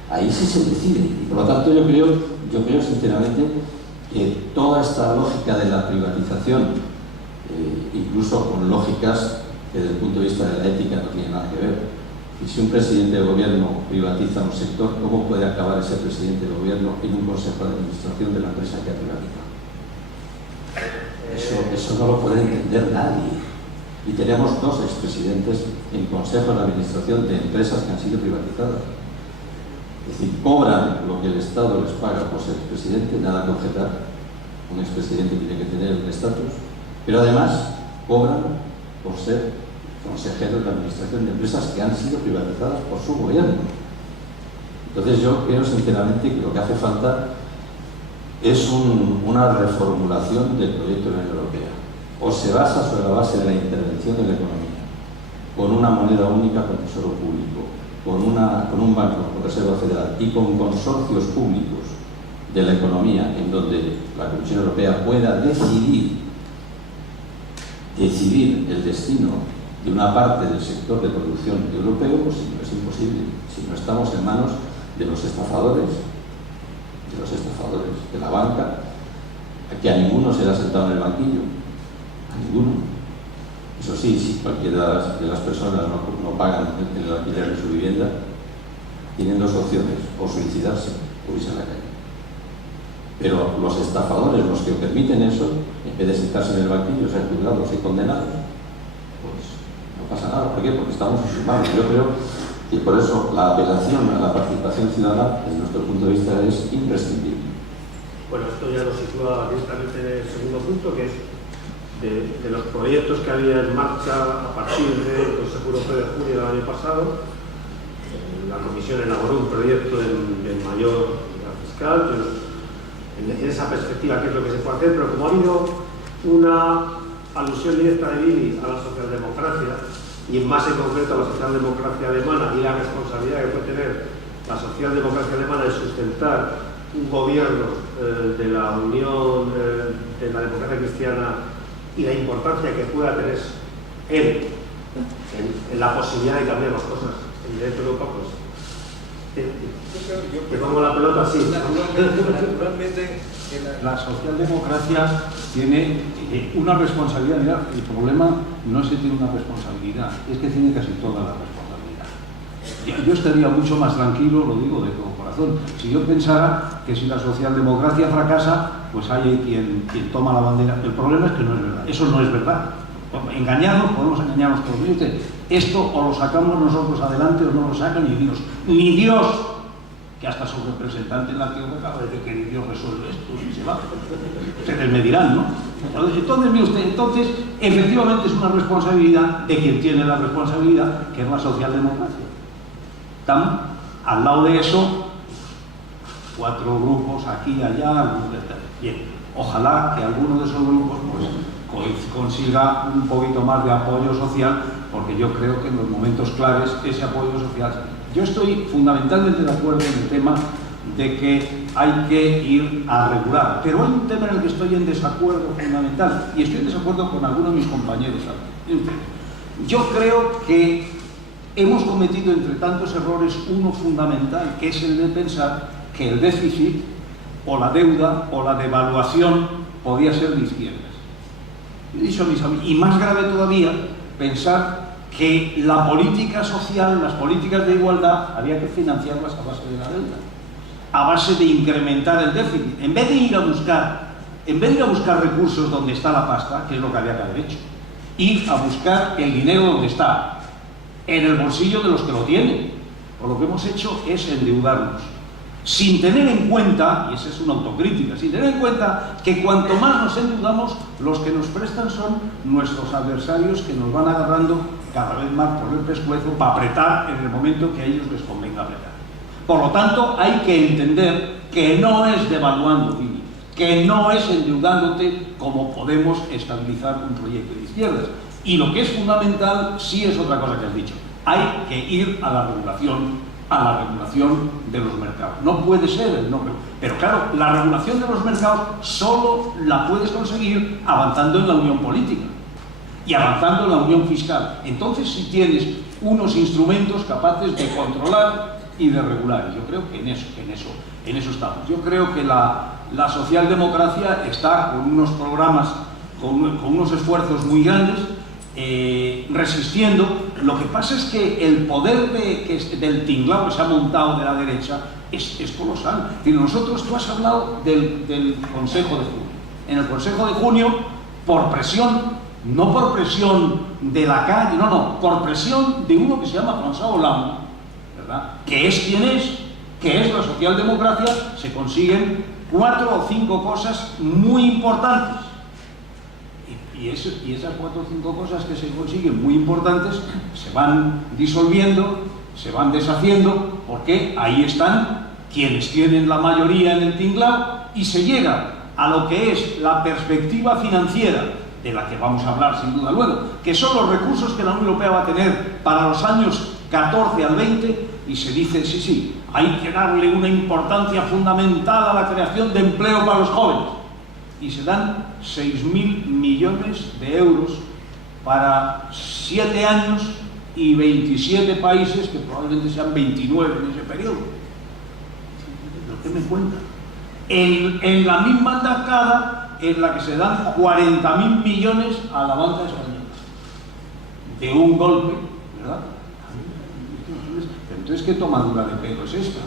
Ahí sí se decide. Y por lo tanto yo creo sinceramente que toda esta lógica de la privatización, incluso con lógicas que desde el punto de vista de la ética no tienen nada que ver. Y si un presidente de gobierno privatiza un sector, ¿cómo puede acabar ese presidente de gobierno en un consejo de administración de la empresa que ha privatizado? Eso no lo puede entender nadie. Y tenemos dos expresidentes en consejos de administración de empresas que han sido privatizadas. Es decir, cobran lo que el Estado les paga por ser expresidente, nada que objetar. Un expresidente tiene que tener un estatus, pero además cobran por ser consejeros de administración de empresas que han sido privatizadas por su gobierno. Entonces yo creo sinceramente que lo que hace falta es una reformulación del proyecto de la Unión Europea. O se basa sobre la base de la intervención de la economía, con una moneda única con tesoro público, con un banco con reserva federal y con consorcios públicos de la economía en donde la Comisión Europea pueda decidir el destino de una parte del sector de producción europeo, pues no es imposible, si no estamos en manos de los estafadores, de la banca, que a ninguno se le ha sentado en el banquillo, A ninguno. Eso sí, si cualquiera de las personas no pagan el alquiler de su vivienda, tienen dos opciones: o suicidarse o irse a la calle. Pero los estafadores, los que permiten eso, en vez de sentarse en el banquillo, ser juzgados y condenados, pues no pasa nada. ¿Por qué? Porque estamos humanos. Yo creo que por eso la apelación a la participación ciudadana, desde nuestro punto de vista, es imprescindible. Bueno, esto ya nos sitúa directamente en el segundo punto, que es de los proyectos que había en marcha a partir del Consejo Europeo de junio del año pasado. La Comisión elaboró un proyecto de mayor fiscal, en esa perspectiva qué es lo que se puede hacer, pero como ha habido una alusión directa de Billy a la socialdemocracia, y más en concreto a la socialdemocracia alemana y la responsabilidad que puede tener la socialdemocracia alemana de sustentar un gobierno de la Unión de la Democracia Cristiana y la importancia que pueda tener él en la posibilidad de cambiar las cosas en dentro de Europa, pues te pongo la pelota así. Naturalmente, la socialdemocracia tiene una responsabilidad. Mira, el problema no es que tiene una responsabilidad, es que tiene casi toda la responsabilidad. Yo estaría mucho más tranquilo, lo digo de todo corazón, si yo pensara que si la socialdemocracia fracasa, pues hay quien toma la bandera. El problema es que no es verdad, eso no es verdad. Engañarnos, podemos engañarnos todos. Mire usted, esto o lo sacamos nosotros adelante o no lo saca ni Dios. Ni Dios, que hasta su representante en la tierra acaba de decir que ni Dios resuelve esto y se va. Ustedes me dirán, ¿no? Entonces, mire usted, efectivamente es una responsabilidad de quien tiene la responsabilidad, que es la socialdemocracia. Están al lado de eso 4 grupos aquí, allá, bien. Ojalá que alguno de esos grupos pues consiga un poquito más de apoyo social, porque yo creo que en los momentos claves ese apoyo social. Yo estoy fundamentalmente de acuerdo en el tema de que hay que ir a regular, pero hay un tema en el que estoy en desacuerdo fundamental, y estoy en desacuerdo con algunos de mis compañeros. Yo creo que hemos cometido entre tantos errores uno fundamental, que es el de pensar que el déficit o la deuda o la devaluación podía ser de izquierdas. He dicho a mis amigos, y más grave todavía, pensar que la política social, las políticas de igualdad, había que financiarlas a base de la deuda, a base de incrementar el déficit. En vez de ir a buscar recursos donde está la pasta, que es lo que había que haber hecho, ir a buscar el dinero donde está, en el bolsillo de los que lo tienen. Pues lo que hemos hecho es endeudarnos, sin tener en cuenta, y esa es una autocrítica, sin tener en cuenta que cuanto más nos endeudamos, los que nos prestan son nuestros adversarios, que nos van agarrando cada vez más por el pescuezo para apretar en el momento que a ellos les convenga apretar. Por lo tanto, hay que entender que no es devaluando, que no es endeudándote como podemos estabilizar un proyecto de izquierdas. Y lo que es fundamental sí es otra cosa que has dicho. Hay que ir a la regulación de los mercados. No puede ser el nombre. Pero claro, la regulación de los mercados solo la puedes conseguir avanzando en la unión política y avanzando en la unión fiscal. Entonces sí tienes unos instrumentos capaces de controlar y de regular. Yo creo que en eso estamos. Yo creo que la socialdemocracia está con unos programas, con unos esfuerzos muy grandes, resistiendo. Lo que pasa es que el poder del tinglao que se ha montado de la derecha es colosal. Y nosotros, tú has hablado del Consejo de Junio. En el Consejo de Junio, por presión, no por presión de la calle, no, por presión de uno que se llama François Hollande, ¿verdad? Que es quien es, que es la socialdemocracia, se consiguen 4 o 5 cosas muy importantes. Y esas 4 o 5 cosas que se consiguen muy importantes se van disolviendo, se van deshaciendo, porque ahí están quienes tienen la mayoría en el tinglao, y se llega a lo que es la perspectiva financiera, de la que vamos a hablar sin duda luego, que son los recursos que la Unión Europea va a tener para los años 14 al 20, y se dice, sí, hay que darle una importancia fundamental a la creación de empleo para los jóvenes. Y se dan 6.000 millones de euros para 7 años y 27 países, que probablemente sean 29 en ese periodo. ¿Lo que me cuenta? En la misma tacada en la que se dan 40.000 millones a la banca española. De un golpe, ¿verdad? Entonces, ¿qué tomadura de pelo es esta?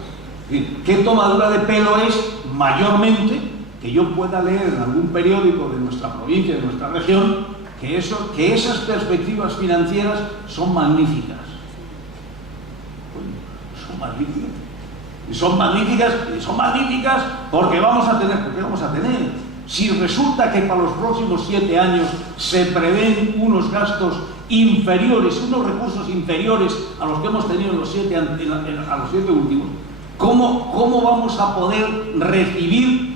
¿Qué tomadura de pelo es mayormente que yo pueda leer en algún periódico de nuestra provincia, de nuestra región, que esas perspectivas financieras son magníficas? Son magníficas. Y son magníficas porque vamos a tener, si resulta que para los próximos 7 años se prevén unos gastos inferiores, unos recursos inferiores a los que hemos tenido en los 7 últimos, ¿cómo vamos a poder recibir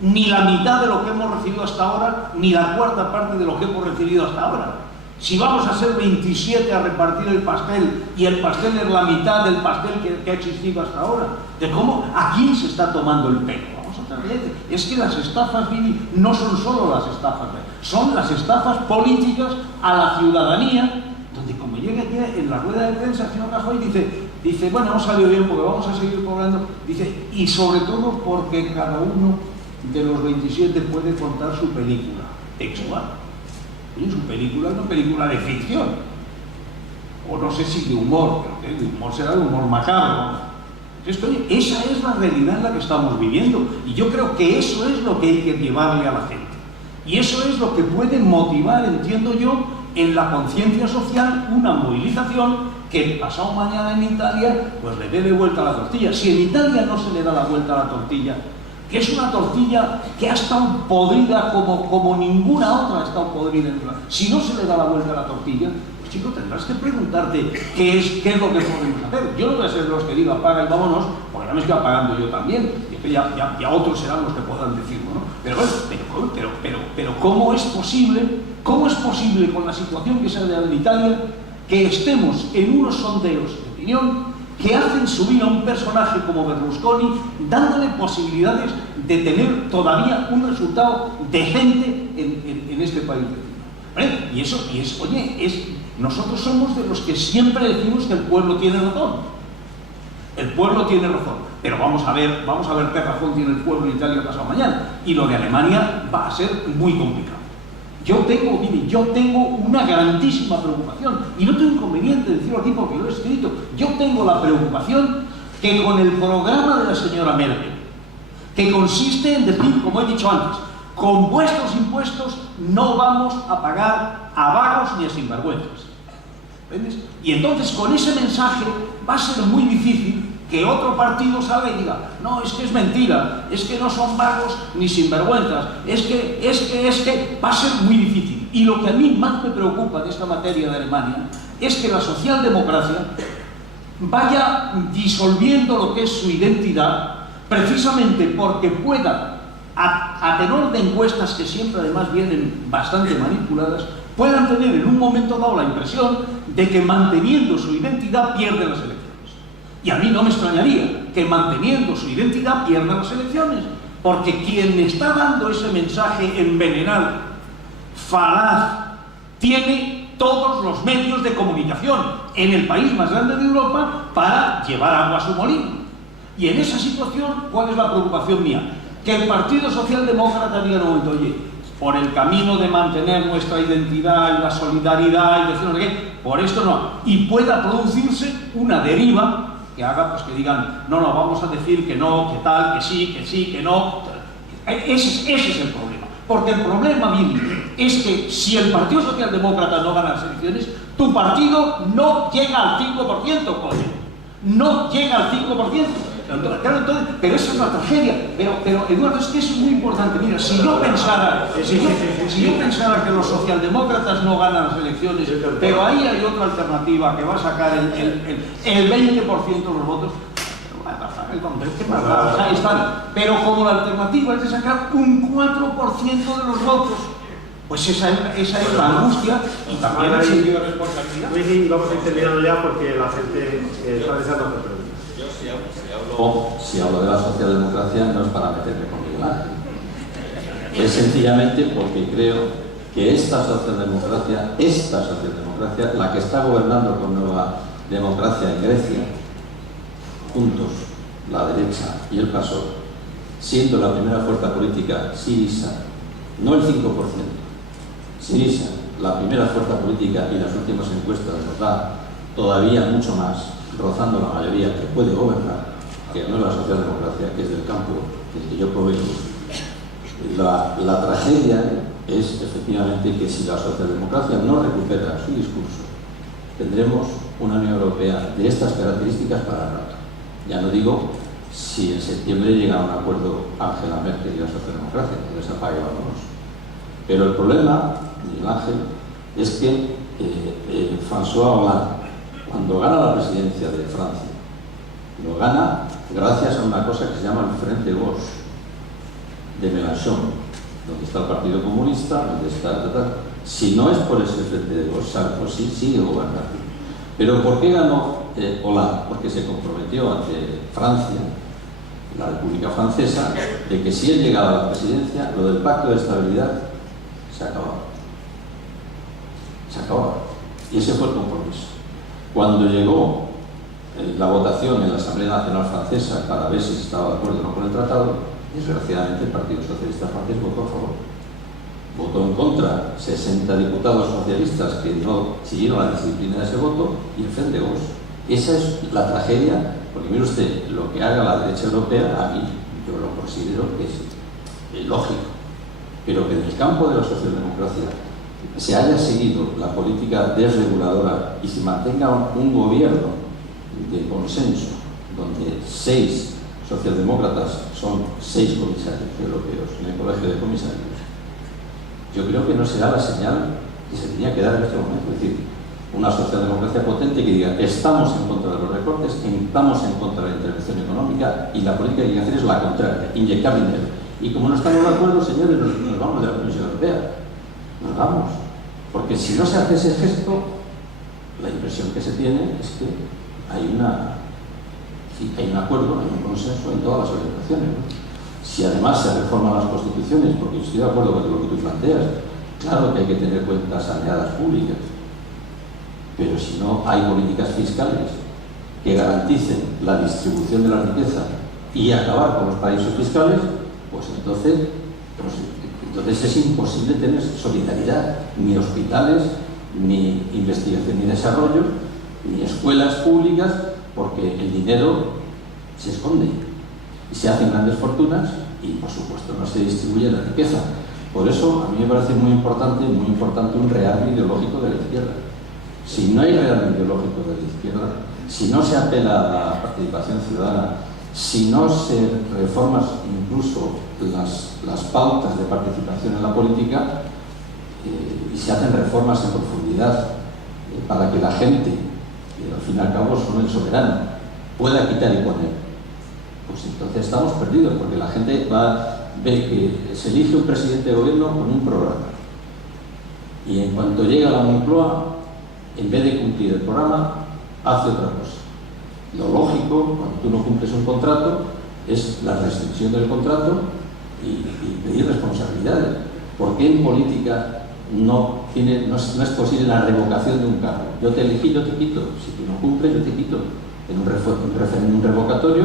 ni la mitad de lo que hemos recibido hasta ahora, ni la cuarta parte de lo que hemos recibido hasta ahora? Si vamos a ser 27 a repartir el pastel y el pastel es la mitad del pastel que ha existido hasta ahora, ¿a quién se está tomando el pelo? Es que las estafas no son solo las estafas, son las estafas políticas a la ciudadanía, donde como llega aquí en la rueda de prensa el señor Rajoy dice, bueno, hemos salido bien porque vamos a seguir cobrando, dice, y sobre todo porque cada uno de los 27 puede contar su película textual. Su película es una película de ficción, o no sé si de humor, pero de humor será de humor macabro. Esa es la realidad en la que estamos viviendo, y yo creo que eso es lo que hay que llevarle a la gente, y eso es lo que puede motivar, entiendo yo, en la conciencia social una movilización que pasado mañana en Italia pues le dé de vuelta a la tortilla. Si en Italia no se le da la vuelta a la tortilla, que es una tortilla que ha estado podrida como ninguna otra ha estado podrida en la... Si no se le da la vuelta a la tortilla, pues chico, tendrás que preguntarte qué es lo que podemos hacer. Yo no voy a ser de los que diga apaga y vámonos, porque ya me estoy apagando yo también, y ya otros serán los que puedan decirlo, ¿no? Pero bueno, pero ¿cómo es posible con la situación que se da en Italia que estemos en unos sondeos de opinión que hacen subir a un personaje como Berlusconi, dándole posibilidades de tener todavía un resultado decente en este país? ¿Vale? Y eso, nosotros somos de los que siempre decimos que el pueblo tiene razón. El pueblo tiene razón. Pero vamos a ver qué razón tiene el pueblo en Italia pasado mañana. Y lo de Alemania va a ser muy complicado. Yo tengo una grandísima preocupación, y no tengo inconveniente de decirlo aquí porque lo he escrito. Yo tengo la preocupación que con el programa de la señora Merkel, que consiste en decir, como he dicho antes, con vuestros impuestos no vamos a pagar a vagos ni a sinvergüenzas. ¿Entiendes? Y entonces con ese mensaje va a ser muy difícil que otro partido salga y diga, no, es que es mentira, es que no son vagos ni sinvergüenzas, es que va a ser muy difícil. Y lo que a mí más me preocupa de esta materia de Alemania es que la socialdemocracia vaya disolviendo lo que es su identidad, precisamente porque pueda, a tenor de encuestas que siempre además vienen bastante manipuladas, puedan tener en un momento dado la impresión de que manteniendo su identidad pierden las elecciones. Y a mí no me extrañaría que manteniendo su identidad pierdan las elecciones, porque quien está dando ese mensaje envenenado, falaz, tiene todos los medios de comunicación en el país más grande de Europa para llevar agua a su molino. Y en esa situación, ¿cuál es la preocupación mía? Que el Partido Socialdemócrata diga en un momento, oye, por el camino de mantener nuestra identidad y la solidaridad y decir no sé qué, por esto no, y pueda producirse una deriva que haga pues que digan, no, vamos a decir que no, que tal, que sí, que no. Ese es el problema. Porque el problema, Billy, es que si el Partido Socialdemócrata no gana las elecciones, tu partido no llega al 5%, coño. No llega al 5%. Pero eso es una tragedia. Pero Eduardo, es que eso es muy importante. Mira, si yo pensara que los socialdemócratas no ganan las elecciones, pero ahí hay otra alternativa que va a sacar el 20% de los votos, ahí están. Pero como la alternativa es de sacar un 4% de los votos, pues esa es la angustia y también el sentido de responsabilidad. Luigi, vamos a ir terminando ya porque la gente está deseando hacer preguntas. Si hablo de la socialdemocracia no es para meterme con Miguel Ángel. Es sencillamente porque creo que esta socialdemocracia, la que está gobernando con Nueva Democracia en Grecia, juntos, la derecha y el PASOK, siendo la primera fuerza política Syriza, no el 5%, Syriza, la primera fuerza política, y las últimas encuestas nos da todavía mucho más, rozando la mayoría que puede gobernar, que no es la socialdemocracia, que es del campo, del que yo provengo. La tragedia es efectivamente que si la socialdemocracia no recupera su discurso, tendremos una Unión Europea de estas características para el rato. Ya no digo si en septiembre llega a un acuerdo Angela Merkel y la socialdemocracia, entonces apague vámonos. Pero el problema, Miguel Ángel, es que François Hollande, cuando gana la presidencia de Francia, lo gana gracias a una cosa que se llama el Frente Gauche de Mélenchon, donde está el Partido Comunista, donde está... Si no es por ese Frente de Gauche, Sarkozy sigue gobernando. Pero ¿por qué ganó Hollande? Porque se comprometió ante Francia, la República Francesa, de que si él llegaba a la presidencia, lo del Pacto de Estabilidad se acababa. Se acababa. Y ese fue el compromiso. Cuando llegó la votación en la Asamblea Nacional Francesa para ver si se estaba de acuerdo o no con el tratado, desgraciadamente el Partido Socialista francés votó a favor. Votó en contra 60 diputados socialistas que no siguieron la disciplina de ese voto y el Frente Gauche. Esa es la tragedia, porque mire usted, lo que haga la derecha europea, a mí yo lo considero que es lógico, pero que en el campo de la socialdemocracia se haya seguido la política desreguladora y se mantenga un gobierno de consenso donde 6 socialdemócratas son 6 comisarios europeos en el colegio de comisarios, yo creo que no será la señal que se tenía que dar en este momento. Es decir, una socialdemocracia potente que diga estamos en contra de los recortes, estamos en contra de la intervención económica y la política que hay que hacer es la contraria, inyectar dinero. Y como no estamos de acuerdo, señores, nos vamos de la Comisión Europea. Nos vamos. Porque si no se hace ese gesto, la impresión que se tiene es que hay un acuerdo, hay un consenso en todas las orientaciones, ¿no? Si además se reforman las constituciones, porque yo estoy de acuerdo con lo que tú planteas, claro que hay que tener cuentas saneadas públicas, pero si no hay políticas fiscales que garanticen la distribución de la riqueza y acabar con los paraísos fiscales, pues entonces es imposible tener solidaridad, ni hospitales, ni investigación ni desarrollo, ni escuelas públicas, porque el dinero se esconde y se hacen grandes fortunas y por supuesto no se distribuye la riqueza. Por eso a mí me parece muy importante un rearme ideológico de la izquierda. Si no hay rearme ideológico de la izquierda, si no se apela a la participación ciudadana, si no se reforman incluso las pautas de participación en la política y se hacen reformas en profundidad para que la gente, que al fin y al cabo son el soberano, pueda quitar y poner, pues entonces estamos perdidos, porque la gente ve que se elige un presidente de gobierno con un programa y en cuanto llega a la Moncloa, en vez de cumplir el programa, hace otra cosa. Lo lógico, cuando tú no cumples un contrato, es la rescisión del contrato y pedir responsabilidades. ¿Por qué en política no es posible la revocación de un cargo? Yo te elegí, yo te quito. Si tú no cumples, yo te quito. En un referéndum revocatorio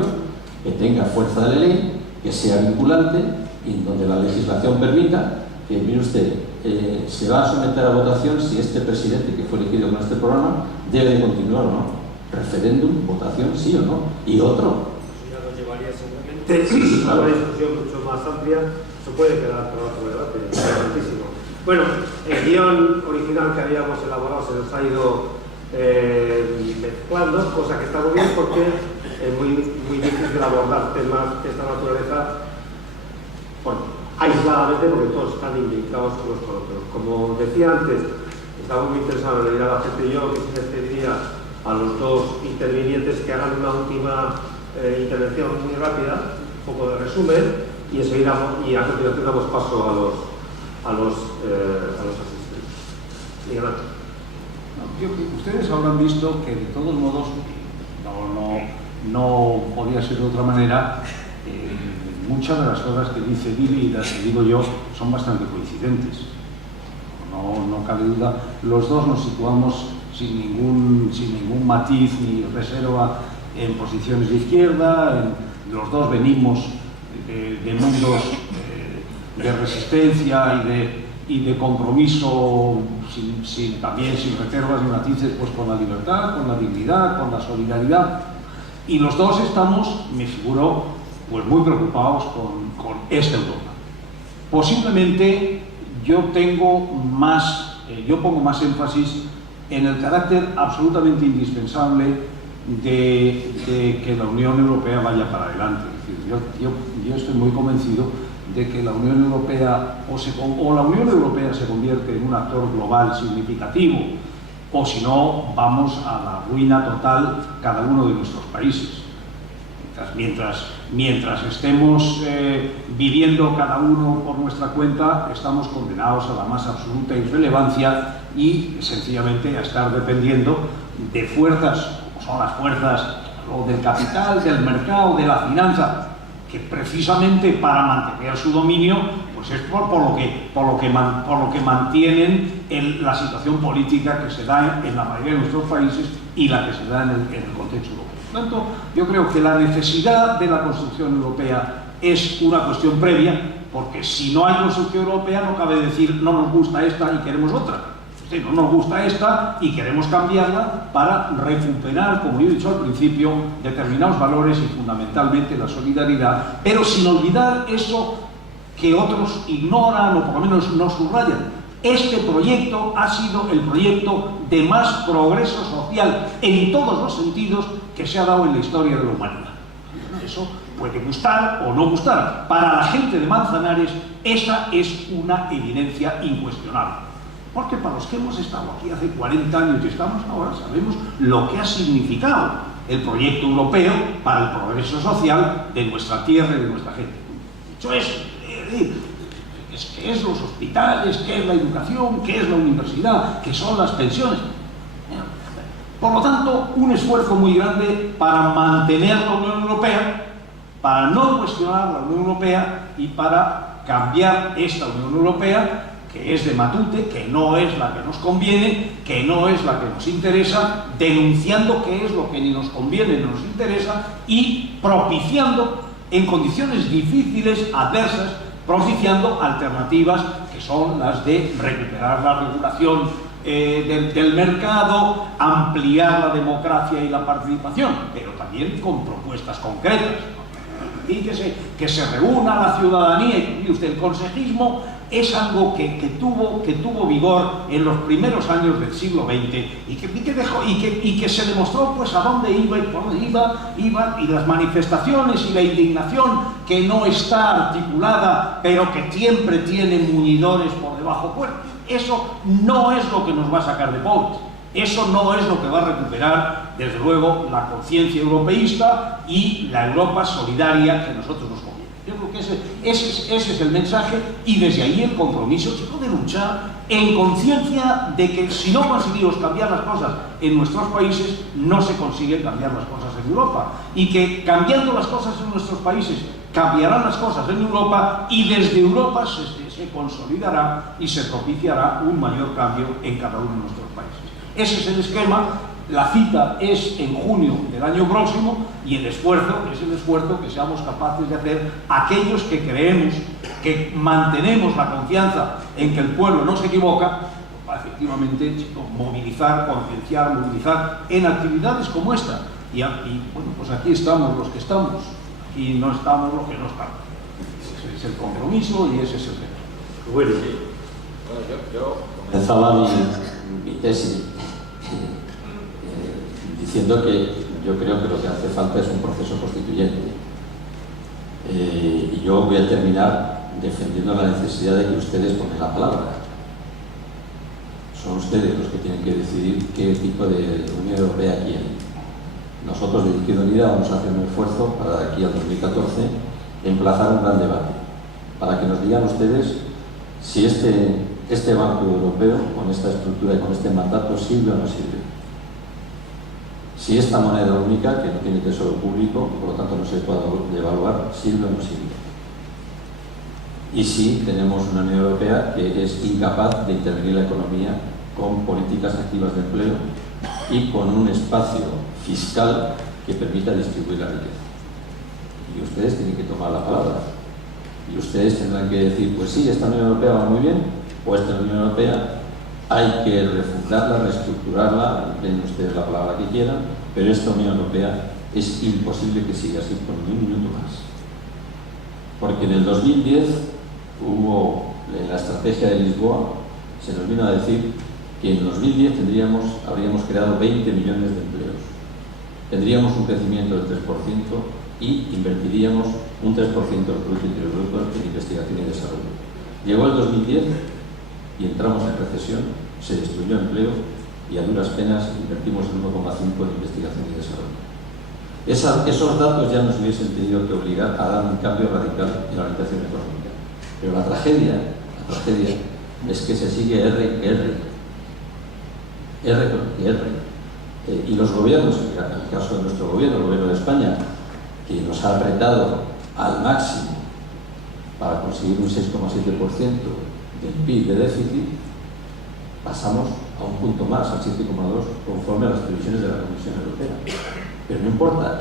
que tenga fuerza de ley, que sea vinculante y en donde la legislación permita que, mire usted, se va a someter a votación si este presidente que fue elegido con este programa debe de continuar o no. Referéndum, votación, sí o no. Y otro. Eso ya nos llevaría seguramente a una discusión mucho más amplia. Se puede quedar para otro debate, interesantísimo. Bueno, el guión original que habíamos elaborado se nos ha ido mezclando, cosa que está muy bien porque es muy difícil abordar temas de esta naturaleza aisladamente, porque todos están implicados unos con otros. Como decía antes, estaba muy interesado en leer a la gente y yo, que se les pediría a los dos intervinientes que hagan una última intervención muy rápida, un poco de resumen, y enseguida y a continuación damos paso a los asistentes. Miguel Ángel. Ustedes habrán visto que de todos modos no podía ser de otra manera. Muchas de las cosas que dice Billy y las que digo yo son bastante coincidentes. No cabe duda. Los dos nos situamos sin ningún matiz ni reserva en posiciones de izquierda. Los dos venimos de mundos de resistencia y de compromiso también sin reservas ni matices, pues con la libertad, con la dignidad, con la solidaridad. Y los dos estamos, me figuro, pues muy preocupados con esta Europa. Posiblemente yo pongo más énfasis en el carácter absolutamente indispensable de que la Unión Europea vaya para adelante. Es decir, yo estoy muy convencido de que la Unión Europea o la Unión Europea se convierte en un actor global significativo, o si no, vamos a la ruina total cada uno de nuestros países. Mientras estemos viviendo cada uno por nuestra cuenta, estamos condenados a la más absoluta irrelevancia y sencillamente a estar dependiendo de fuerzas, como son las fuerzas o del capital, del mercado, de la finanza, que precisamente para mantener su dominio, pues es por lo que mantienen la situación política que se da en la mayoría de nuestros países y la que se da en el contexto europeo. Por lo tanto, yo creo que la necesidad de la construcción europea es una cuestión previa, porque si no hay construcción europea no cabe decir no nos gusta esta y queremos otra. Sí, no nos gusta esta y queremos cambiarla para recuperar, como yo he dicho al principio, determinados valores y fundamentalmente la solidaridad, pero sin olvidar eso que otros ignoran o por lo menos no subrayan. Este proyecto ha sido el proyecto de más progreso social en todos los sentidos que se ha dado en la historia de la humanidad. Eso puede gustar o no gustar. Para la gente de Manzanares esa es una evidencia incuestionable. Porque para los que hemos estado aquí hace 40 años y estamos ahora, sabemos lo que ha significado el proyecto europeo para el progreso social de nuestra tierra y de nuestra gente. Dicho eso, ¿qué es los hospitales? ¿Qué es la educación? ¿Qué es la universidad? ¿Qué son las pensiones? Por lo tanto, un esfuerzo muy grande para mantener la Unión Europea, para no cuestionar la Unión Europea y para cambiar esta Unión Europea, que es de Matute, que no es la que nos conviene, que no es la que nos interesa, denunciando qué es lo que ni nos conviene ni nos interesa y propiciando, en condiciones difíciles, adversas, propiciando alternativas que son las de recuperar la regulación del mercado, ampliar la democracia y la participación, pero también con propuestas concretas. Y que se reúna la ciudadanía, y usted, el consejismo es algo que tuvo vigor en los primeros años del siglo XX y que se demostró pues a dónde iba y por dónde iba, y las manifestaciones y la indignación que no está articulada pero que siempre tiene muñidores por debajo. Bueno, eso no es lo que nos va a sacar de pobres. Eso no es lo que va a recuperar, desde luego, la conciencia europeísta y la Europa solidaria que nosotros nos conviene. Yo creo que ese es el mensaje, y desde ahí el compromiso de luchar en conciencia de que si no conseguimos cambiar las cosas en nuestros países, no se consiguen cambiar las cosas en Europa, y que cambiando las cosas en nuestros países cambiarán las cosas en Europa, y desde Europa se consolidará y se propiciará un mayor cambio en cada uno de nuestros países. Ese es el esquema. La cita es en junio del año próximo, y el esfuerzo es el esfuerzo que seamos capaces de hacer aquellos que creemos, que mantenemos la confianza en que el pueblo no se equivoca, para efectivamente movilizar, concienciar, movilizar en actividades como esta. Y bueno, pues aquí estamos los que estamos, y no estamos los que no estamos. Ese es el compromiso y ese es el tema. Bueno, yo comenzaba mi tesis diciendo que yo creo que lo que hace falta es un proceso constituyente. Y yo voy a terminar defendiendo la necesidad de que ustedes tomen la palabra. Son ustedes los que tienen que decidir qué tipo de Unión Europea quieren. Nosotros de Izquierda Unida vamos a hacer un esfuerzo para de aquí al 2014 emplazar un gran debate, para que nos digan ustedes si este Banco Europeo, con esta estructura y con este mandato, sirve o no sirve. Si esta moneda única, que no tiene tesoro público, por lo tanto no se puede evaluar, sirve o no sirve. Y si tenemos una Unión Europea que es incapaz de intervenir la economía con políticas activas de empleo y con un espacio fiscal que permita distribuir la riqueza. Y ustedes tienen que tomar la palabra. Y ustedes tendrán que decir, pues sí, esta Unión Europea va muy bien, o esta Unión Europea hay que refundarla, reestructurarla, den ustedes la palabra que quieran, pero esta Unión Europea es imposible que siga así por ni un minuto más. Porque en el 2010 hubo, en la estrategia de Lisboa, se nos vino a decir que en 2010 habríamos creado 20 millones de empleos. Tendríamos un crecimiento del 3% y invertiríamos un 3% del Producto Interior Bruto en investigación y desarrollo. Llegó el 2010 y entramos en recesión, se destruyó empleo y a duras penas invertimos el 1,5% en investigación y desarrollo. Esos datos ya nos hubiesen tenido que obligar a dar un cambio radical en la orientación económica. Pero la tragedia es que se sigue R con R. Y los gobiernos, en el caso de nuestro gobierno, el gobierno de España, que nos ha apretado al máximo para conseguir un 6,7% del PIB de déficit, pasamos a un punto más, al 7,2%, conforme a las previsiones de la Comisión Europea. Pero no importa,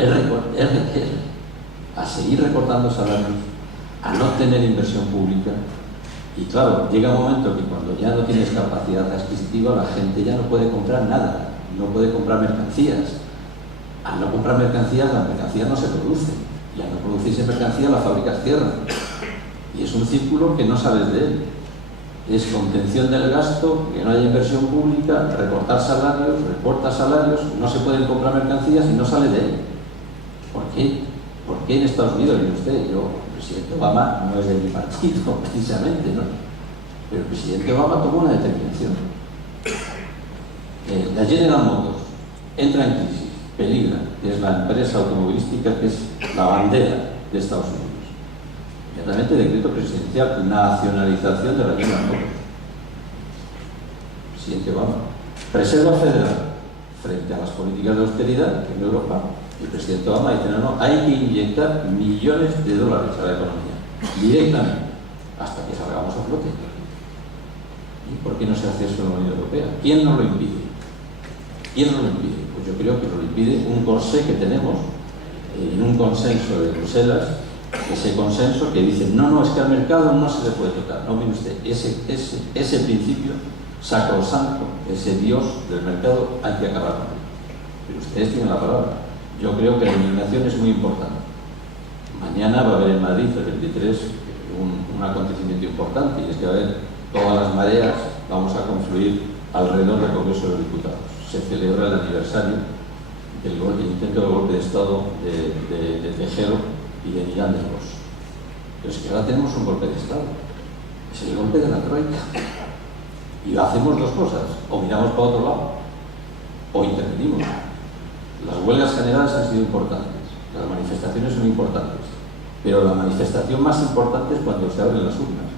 a seguir recortando salarios, a no tener inversión pública. Y claro, llega un momento que cuando ya no tienes capacidad adquisitiva, la gente ya no puede comprar nada, no puede comprar mercancías. Al no comprar mercancías, las mercancías no se producen. Y al no producirse mercancías, las fábricas cierran. Y es un círculo que no sales de él. Es contención del gasto, que no haya inversión pública, recortar salarios, recorta salarios, no se pueden comprar mercancías y no sale de él. ¿Por qué? ¿Por qué en Estados Unidos? Mire usted, el presidente Obama no es de mi partido, precisamente, ¿no? Pero el presidente Obama tomó una determinación. La General Motors entra en crisis, peligra, que es la empresa automovilística que es la bandera de Estados Unidos. Inmediatamente decreto presidencial, nacionalización de la General Motors. Presidente Obama. Reserva Federal, frente a las políticas de austeridad en Europa, el presidente Obama dice, no, hay que inyectar millones de dólares a la economía, directamente, hasta que salgamos a flote. ¿Y por qué no se hace eso en la Unión Europea? ¿Quién nos lo impide? ¿Quién nos lo impide? Pues yo creo que nos lo impide un corsé que tenemos en un consenso de Bruselas, ese consenso que dice, no, es que al mercado no se le puede tocar. No, mire usted, ese principio sacrosanto, ese Dios del mercado, hay que acabar con él. Pero ustedes tienen la palabra. Yo creo que la indignación es muy importante. Mañana va a haber en Madrid, el 23, un acontecimiento importante, y es que va a haber todas las mareas, vamos a confluir alrededor del Congreso de los Diputados. Se celebra el aniversario del intento de golpe de Estado de Tejero y de Miranda Ros. Pero es que ahora tenemos un golpe de Estado. Es el golpe de la Troika. Y hacemos dos cosas. O miramos para otro lado, o intervenimos. Las huelgas generales han sido importantes, las manifestaciones son importantes, pero la manifestación más importante es cuando se abren las urnas.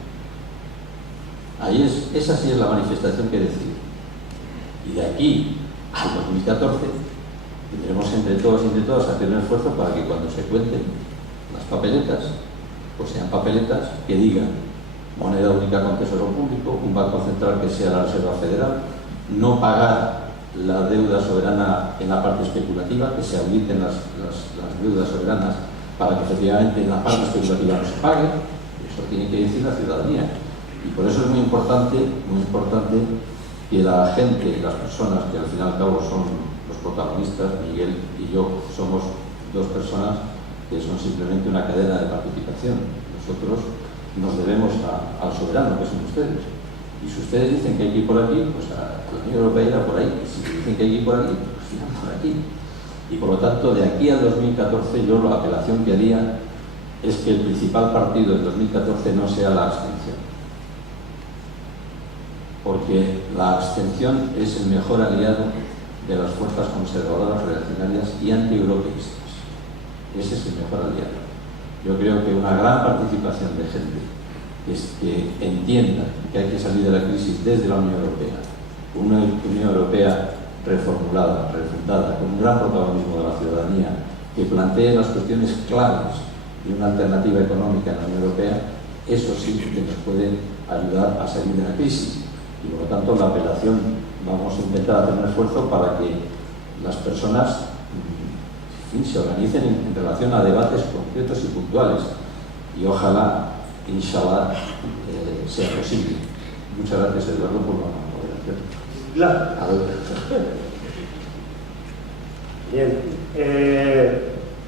Esa sí es la manifestación que decide. Y de aquí al 2014 tendremos entre todos y entre todas hacer un esfuerzo para que cuando se cuenten las papeletas, pues sean papeletas que digan moneda única con tesoro público, un banco central que sea la Reserva Federal, no pagar la deuda soberana en la parte especulativa, que se auditen las deudas soberanas para que efectivamente en la parte especulativa no se pague. Eso tiene que decir la ciudadanía. Y por eso es muy importante que la gente, las personas que al fin y al cabo son los protagonistas, Miguel y yo, somos dos personas que son simplemente una cadena de participación. Nosotros nos debemos al soberano, que son ustedes. Y si ustedes dicen que hay que ir por aquí, pues la Unión Europea irá por ahí. Y si dicen que hay que ir por aquí, pues irán por aquí. Y por lo tanto, de aquí al 2014, yo la apelación que haría es que el principal partido del 2014 no sea la abstención. Porque la abstención es el mejor aliado de las fuerzas conservadoras, reaccionarias y antieuropeístas. Ese es el mejor aliado. Yo creo que una gran participación de gente que entienda que hay que salir de la crisis desde la Unión Europea, una Unión Europea reformulada, refundada, con un gran protagonismo de la ciudadanía, que plantee las cuestiones claves de una alternativa económica en la Unión Europea, eso sí que nos puede ayudar a salir de la crisis. Y por lo tanto, la apelación, vamos a intentar hacer un esfuerzo para que las personas se organicen en relación a debates concretos y puntuales. Y ojalá inshallah, sea posible. Muchas gracias, Eduardo, por la moderación. Claro. Bien,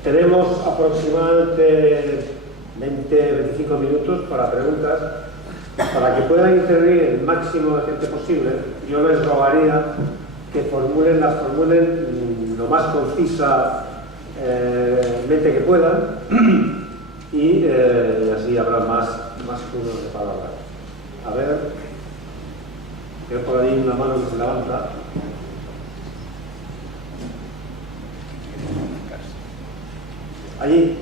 tenemos aproximadamente 20-25 minutos para preguntas. Para que puedan intervenir el máximo de gente posible, yo les rogaría que las formulen lo más concisamente que puedan y así habrá más turnos de palabra. A ver, veo por ahí una mano que se levanta. Allí.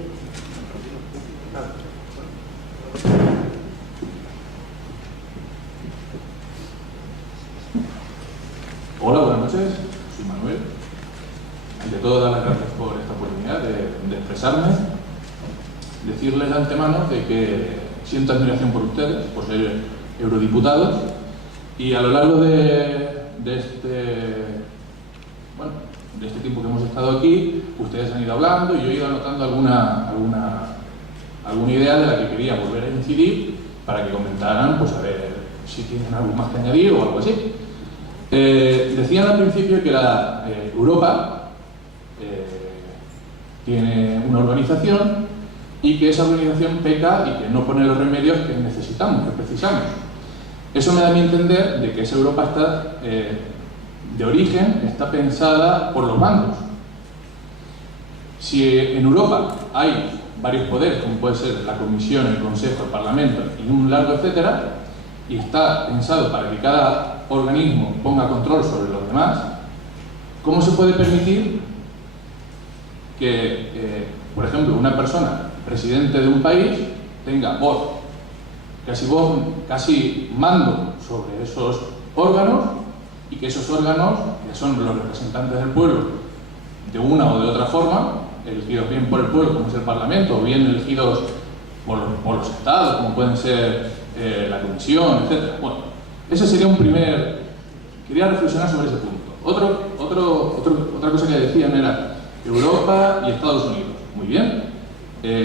Hola, buenas noches. Soy Manuel. Ante todo, dar las gracias por esta oportunidad de expresarme. Decirles de antemano de que siento admiración por ustedes, por ser eurodiputados, y a lo largo de este tiempo que hemos estado aquí, ustedes han ido hablando y yo he ido anotando alguna idea de la que quería volver a incidir para que comentaran, pues a ver si tienen algo más que añadir o algo así. Decían al principio que Europa tiene una organización y que esa organización peca y que no pone los remedios que necesitamos, que precisamos. Eso me da a mí entender de que esa Europa está, de origen, está pensada por los bandos. Si en Europa hay varios poderes, como puede ser la Comisión, el Consejo, el Parlamento y un largo etcétera, y está pensado para que cada organismo ponga control sobre los demás, ¿cómo se puede permitir que, por ejemplo, una persona presidente de un país tenga voz, casi mando sobre esos órganos, y que esos órganos, que son los representantes del pueblo, de una o de otra forma, elegidos bien por el pueblo, como es el Parlamento, o bien elegidos por los estados, como pueden ser la Comisión, etc. Bueno, ese sería un primer... Quería reflexionar sobre ese punto. Otra cosa que decían era Europa y Estados Unidos. Muy bien.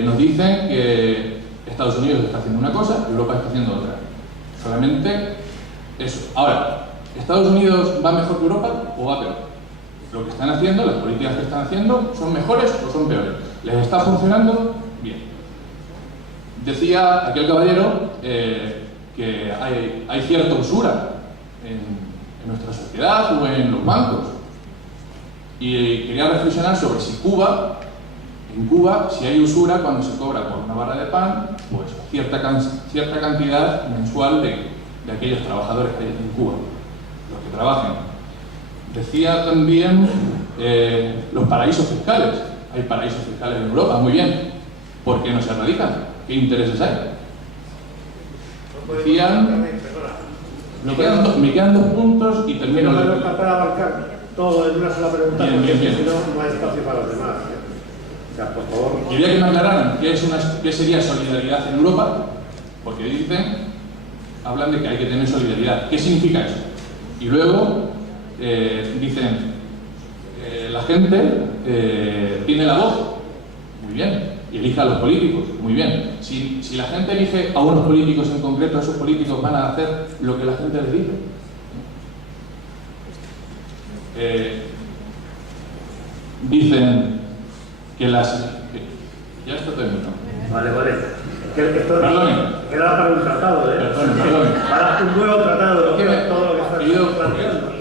Nos dicen que Estados Unidos está haciendo una cosa, Europa está haciendo otra. Solamente eso. Ahora, ¿Estados Unidos va mejor que Europa o va peor? Lo que están haciendo, las políticas que están haciendo, ¿son mejores o son peores? ¿Les está funcionando? Bien. Decía aquel caballero que hay cierta usura en nuestra sociedad o en los bancos. Y quería reflexionar sobre si en Cuba, si hay usura cuando se cobra por una barra de pan, pues cierta cantidad mensual de aquellos trabajadores que hay en Cuba, los que trabajan. Decía también los paraísos fiscales. Hay paraísos fiscales en Europa, muy bien. ¿Por qué no se erradican? ¿Qué intereses hay? Decían... Me quedan dos puntos y termino. No me para abarcar todo en una sola pregunta, porque si no hay espacio para los demás. O sea, por favor. Quería que me aclararan qué sería solidaridad en Europa, porque hablan de que hay que tener solidaridad. ¿Qué significa eso? Y luego dicen, la gente tiene la voz, muy bien, y elige a los políticos, muy bien. Si la gente elige a unos políticos en concreto, esos políticos van a hacer lo que la gente les dice. Dicen que ya está terminado. Vale. Esto Perdón. queda para un tratado, ¿eh? Perdón. Para un nuevo tratado, todo lo que está planteando.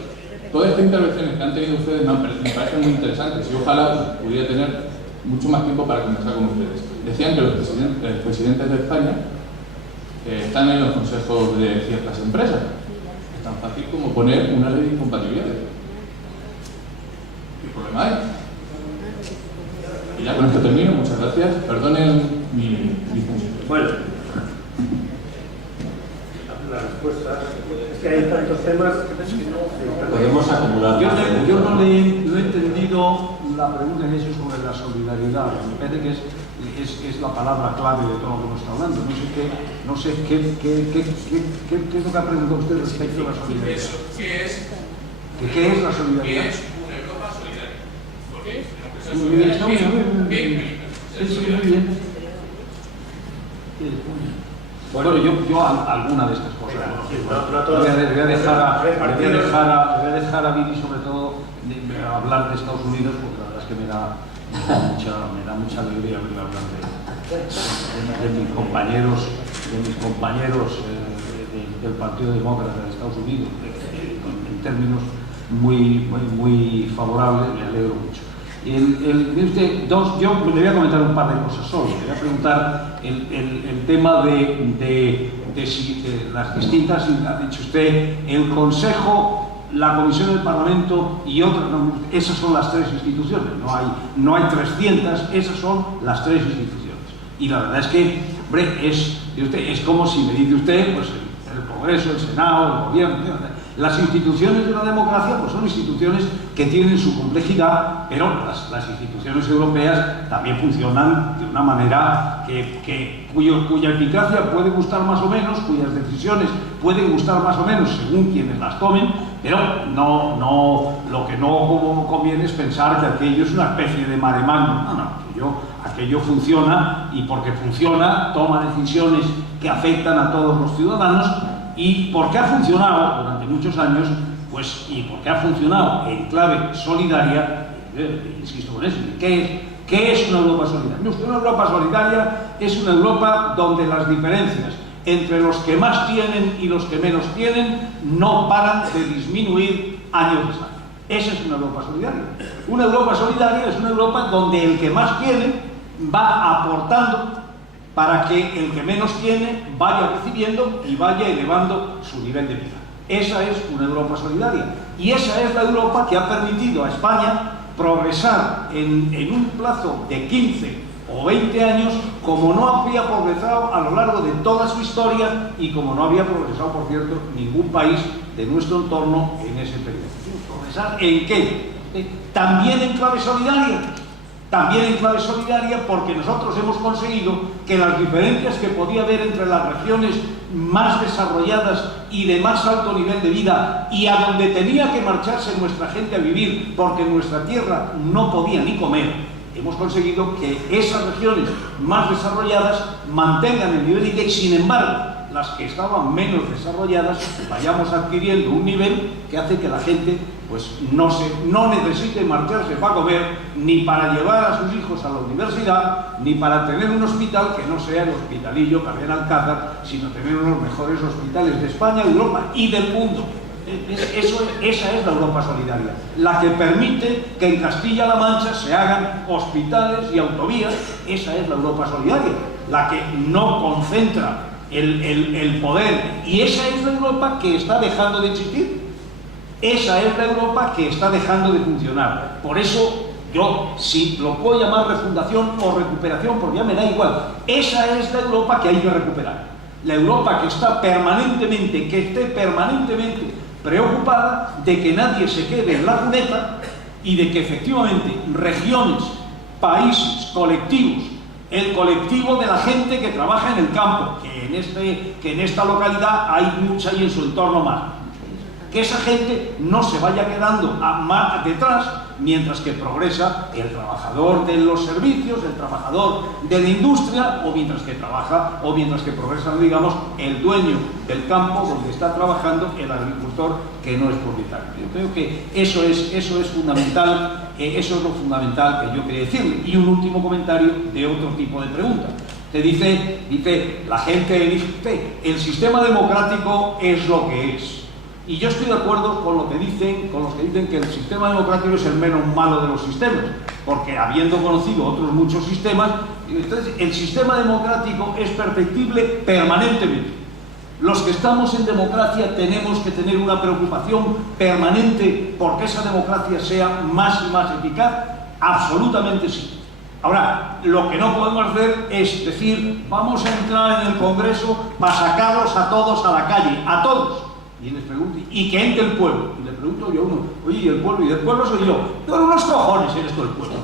Todas estas intervenciones que han tenido ustedes me parecen muy interesantes y ojalá pudiera tener mucho más tiempo para conversar con ustedes. Decían que los presidentes de España están en los consejos de ciertas empresas. Es tan fácil como poner una ley de incompatibilidades. ¿Qué problema hay? Y ya con esto termino. Muchas gracias. Perdonen mi función. Bueno, las respuestas. Es que hay tantos temas que no... Podemos acumular. Yo no he entendido la pregunta que he hecho sobre la solidaridad. Me parece que es la palabra clave de todo lo que hemos estado hablando. No sé qué es lo que ha preguntado usted respecto a la solidaridad. ¿Qué es la solidaridad? ¿Qué es una Europa solidaria? Porque muy bien. Bueno, yo alguna de estas cosas. Voy a dejar a Viri sobre todo hablar de Estados Unidos, porque la verdad es que me da mucha alegría oír hablar de mis compañeros del Partido Demócrata de Estados Unidos, en términos muy favorables. Me alegro mucho. Yo le voy a comentar un par de cosas solo. Le voy a preguntar el tema de si las distintas, ha dicho usted, el Consejo, la Comisión del Parlamento y otras, esas son las tres instituciones, no hay 300, esas son las tres instituciones. Y la verdad es que, hombre, es como si me dice usted, pues el Congreso, el Senado, el Gobierno. Las instituciones de la democracia pues son instituciones que tienen su complejidad, pero las instituciones europeas también funcionan de una manera cuya eficacia puede gustar más o menos, cuyas decisiones pueden gustar más o menos según quienes las tomen, pero lo que no conviene es pensar que aquello es una especie de mare magnum. Aquello funciona, y porque funciona toma decisiones que afectan a todos los ciudadanos. Y porque ha funcionado durante muchos años, pues, y porque ha funcionado en clave solidaria, insisto con eso, ¿qué es una Europa solidaria? Una Europa solidaria es una Europa donde las diferencias entre los que más tienen y los que menos tienen no paran de disminuir año tras año. Esa es una Europa solidaria. Una Europa solidaria es una Europa donde el que más tiene va aportando para que el que menos tiene vaya recibiendo y vaya elevando su nivel de vida. Esa es una Europa solidaria. Y esa es la Europa que ha permitido a España progresar en un plazo de 15 o 20 años como no había progresado a lo largo de toda su historia y como no había progresado, por cierto, ningún país de nuestro entorno en ese periodo. ¿Progresar en qué? También en clave solidaria. También en clave solidaria, porque nosotros hemos conseguido que las diferencias que podía haber entre las regiones más desarrolladas y de más alto nivel de vida, y a donde tenía que marcharse nuestra gente a vivir porque en nuestra tierra no podía ni comer, hemos conseguido que esas regiones más desarrolladas mantengan el nivel de vida, y sin embargo las que estaban menos desarrolladas vayamos adquiriendo un nivel que hace que la gente pues no necesite marcharse para comer, ni para llevar a sus hijos a la universidad, ni para tener un hospital que no sea el hospitalillo que había en Alcázar, sino tener uno de los mejores hospitales de España, de Europa y del mundo. Esa es la Europa solidaria, la que permite que en Castilla-La Mancha se hagan hospitales y autovías. Esa es la Europa solidaria, la que no concentra el poder, y esa es la Europa que está dejando de existir. Esa es la Europa que está dejando de funcionar. Por eso yo, si lo puedo llamar refundación o recuperación, porque ya me da igual, esa es la Europa que hay que recuperar. La Europa que esté permanentemente preocupada de que nadie se quede en la cuneta y de que efectivamente regiones, países, colectivos, el colectivo de la gente que trabaja en el campo, que en esta localidad hay mucha y en su entorno más, que esa gente no se vaya quedando más detrás mientras que progresa el trabajador de los servicios, el trabajador de la industria, o mientras que progresa, digamos, el dueño del campo donde está trabajando el agricultor que no es propietario. Yo creo que eso es fundamental, eso es lo fundamental que yo quería decirle. Y un último comentario de otro tipo de pregunta. Te dice, la gente dice, el sistema democrático es lo que es. Y yo estoy de acuerdo con los que dicen que el sistema democrático es el menos malo de los sistemas, porque habiendo conocido otros muchos sistemas, entonces el sistema democrático es perfectible permanentemente. Los que estamos en democracia tenemos que tener una preocupación permanente porque esa democracia sea más y más eficaz. Absolutamente sí. Ahora, lo que no podemos hacer es decir, vamos a entrar en el Congreso para sacarlos a todos a la calle, a todos. Y les pregunto, ¿y que entre el pueblo? Y le pregunto yo a uno, oye, ¿y el pueblo? Y el pueblo soy yo. Pero unos cojones eres tú el pueblo.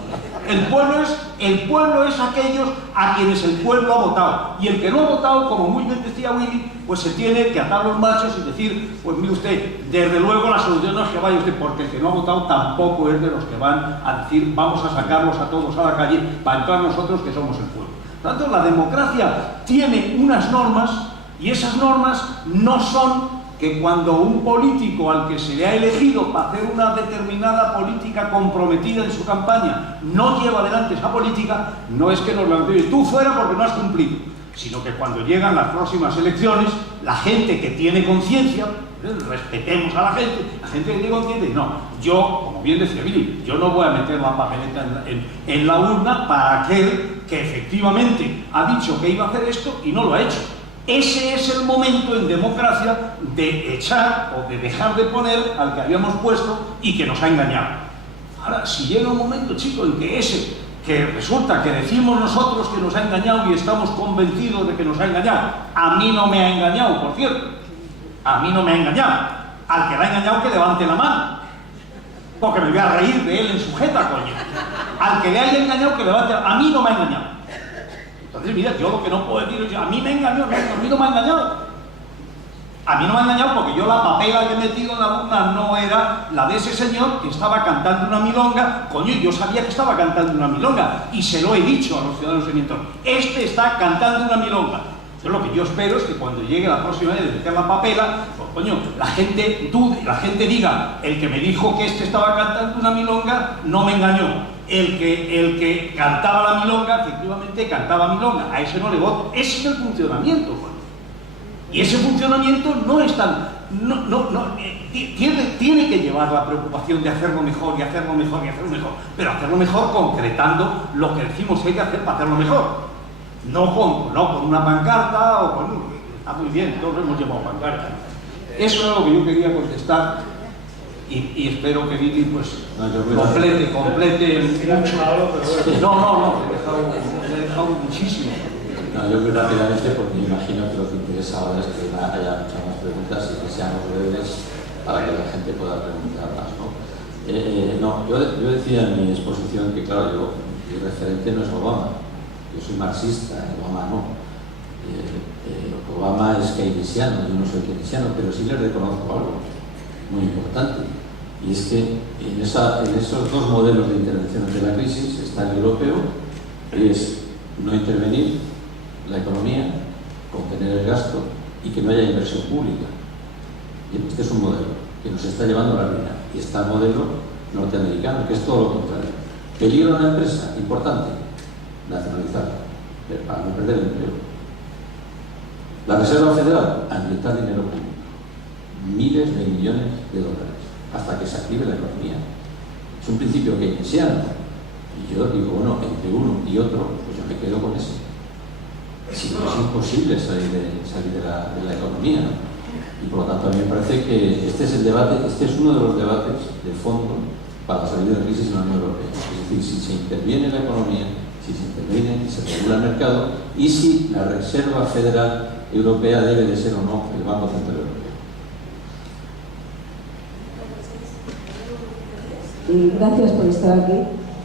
El pueblo es aquellos a quienes el pueblo ha votado. Y el que no ha votado, como muy bien decía Willy, pues se tiene que atar los machos y decir, pues mire usted, desde luego la solución no es que vaya usted, porque el que no ha votado tampoco es de los que van a decir, vamos a sacarlos a todos a la calle para entrar nosotros que somos el pueblo. Por tanto, la democracia tiene unas normas Y esas normas no son que cuando un político al que se le ha elegido para hacer una determinada política comprometida en su campaña no lleva adelante esa política, no es que nos la diga tú fuera porque no has cumplido, sino que cuando llegan las próximas elecciones, la gente que tiene conciencia, respetemos a la gente que tiene conciencia, y no, yo, como bien decía Billy, yo no voy a meter la papeleta en la urna para aquel que efectivamente ha dicho que iba a hacer esto y no lo ha hecho. Ese es el momento en democracia de echar o de dejar de poner al que habíamos puesto y que nos ha engañado. Ahora, si llega un momento, chicos, en que que resulta que decimos nosotros que nos ha engañado y estamos convencidos de que nos ha engañado, a mí no me ha engañado, por cierto, a mí no me ha engañado, al que la ha engañado que levante la mano, porque me voy a reír de él en su jeta, coño. Al que le haya engañado que levante, a mí no me ha engañado. Entonces, mira, yo lo que no puedo decir es, a mí me engañó, a mí no me ha engañado. A mí no me ha engañado porque yo la papela que he metido en la urna no era la de ese señor que estaba cantando una milonga. Coño, yo sabía que estaba cantando una milonga y se lo he dicho a los ciudadanos de mi entorno. Este está cantando una milonga. Entonces, lo que yo espero es que cuando llegue la próxima vez de meter la papela, pues coño, la gente dude, la gente diga, el que me dijo que este estaba cantando una milonga no me engañó. El que cantaba la milonga, efectivamente cantaba milonga, a ese no le voto. Ese es el funcionamiento, coño. Y ese funcionamiento no es tan... tiene que llevar la preocupación de hacerlo mejor y hacerlo mejor y hacerlo mejor, pero hacerlo mejor concretando lo que decimos que hay que hacer para hacerlo mejor. No con una pancarta o con... Está muy bien, todos hemos llevado pancarta. Eso es lo que yo quería contestar. Y espero que Billy pues complete mucho. No, he dejado muchísimo. No, yo creo rápidamente porque me imagino que lo que interesa ahora es que haya muchas más preguntas y que seamos breves para que la gente pueda preguntar más, ¿no? Yo decía en mi exposición que, claro, mi referente no es Obama. Yo soy marxista, Obama no. Obama es keynesiano, yo no soy keynesiano, pero sí le reconozco algo muy importante, y es que en esos dos modelos de intervención ante la crisis está el europeo, que es no intervenir la economía, contener el gasto y que no haya inversión pública. Y este es un modelo que nos está llevando a la ruina, y está el modelo norteamericano, que es todo lo contrario. Peligro a una empresa, importante, nacionalizarla, para no perder el empleo. La Reserva Federal, inyectar dinero público, miles de millones de dólares, hasta que se active la economía. Es un principio keynesiano. Y yo digo, bueno, entre uno y otro, pues yo me quedo con ese. Si no, es imposible salir de la economía. Y por lo tanto, a mí me parece que este es el debate, este es uno de los debates de fondo para la salida de la crisis en la Unión Europea. Es decir, si se interviene en la economía, si se interviene y se regula el mercado, y si la Reserva Federal Europea debe de ser o no el Banco Central Europeo. Y gracias por estar aquí.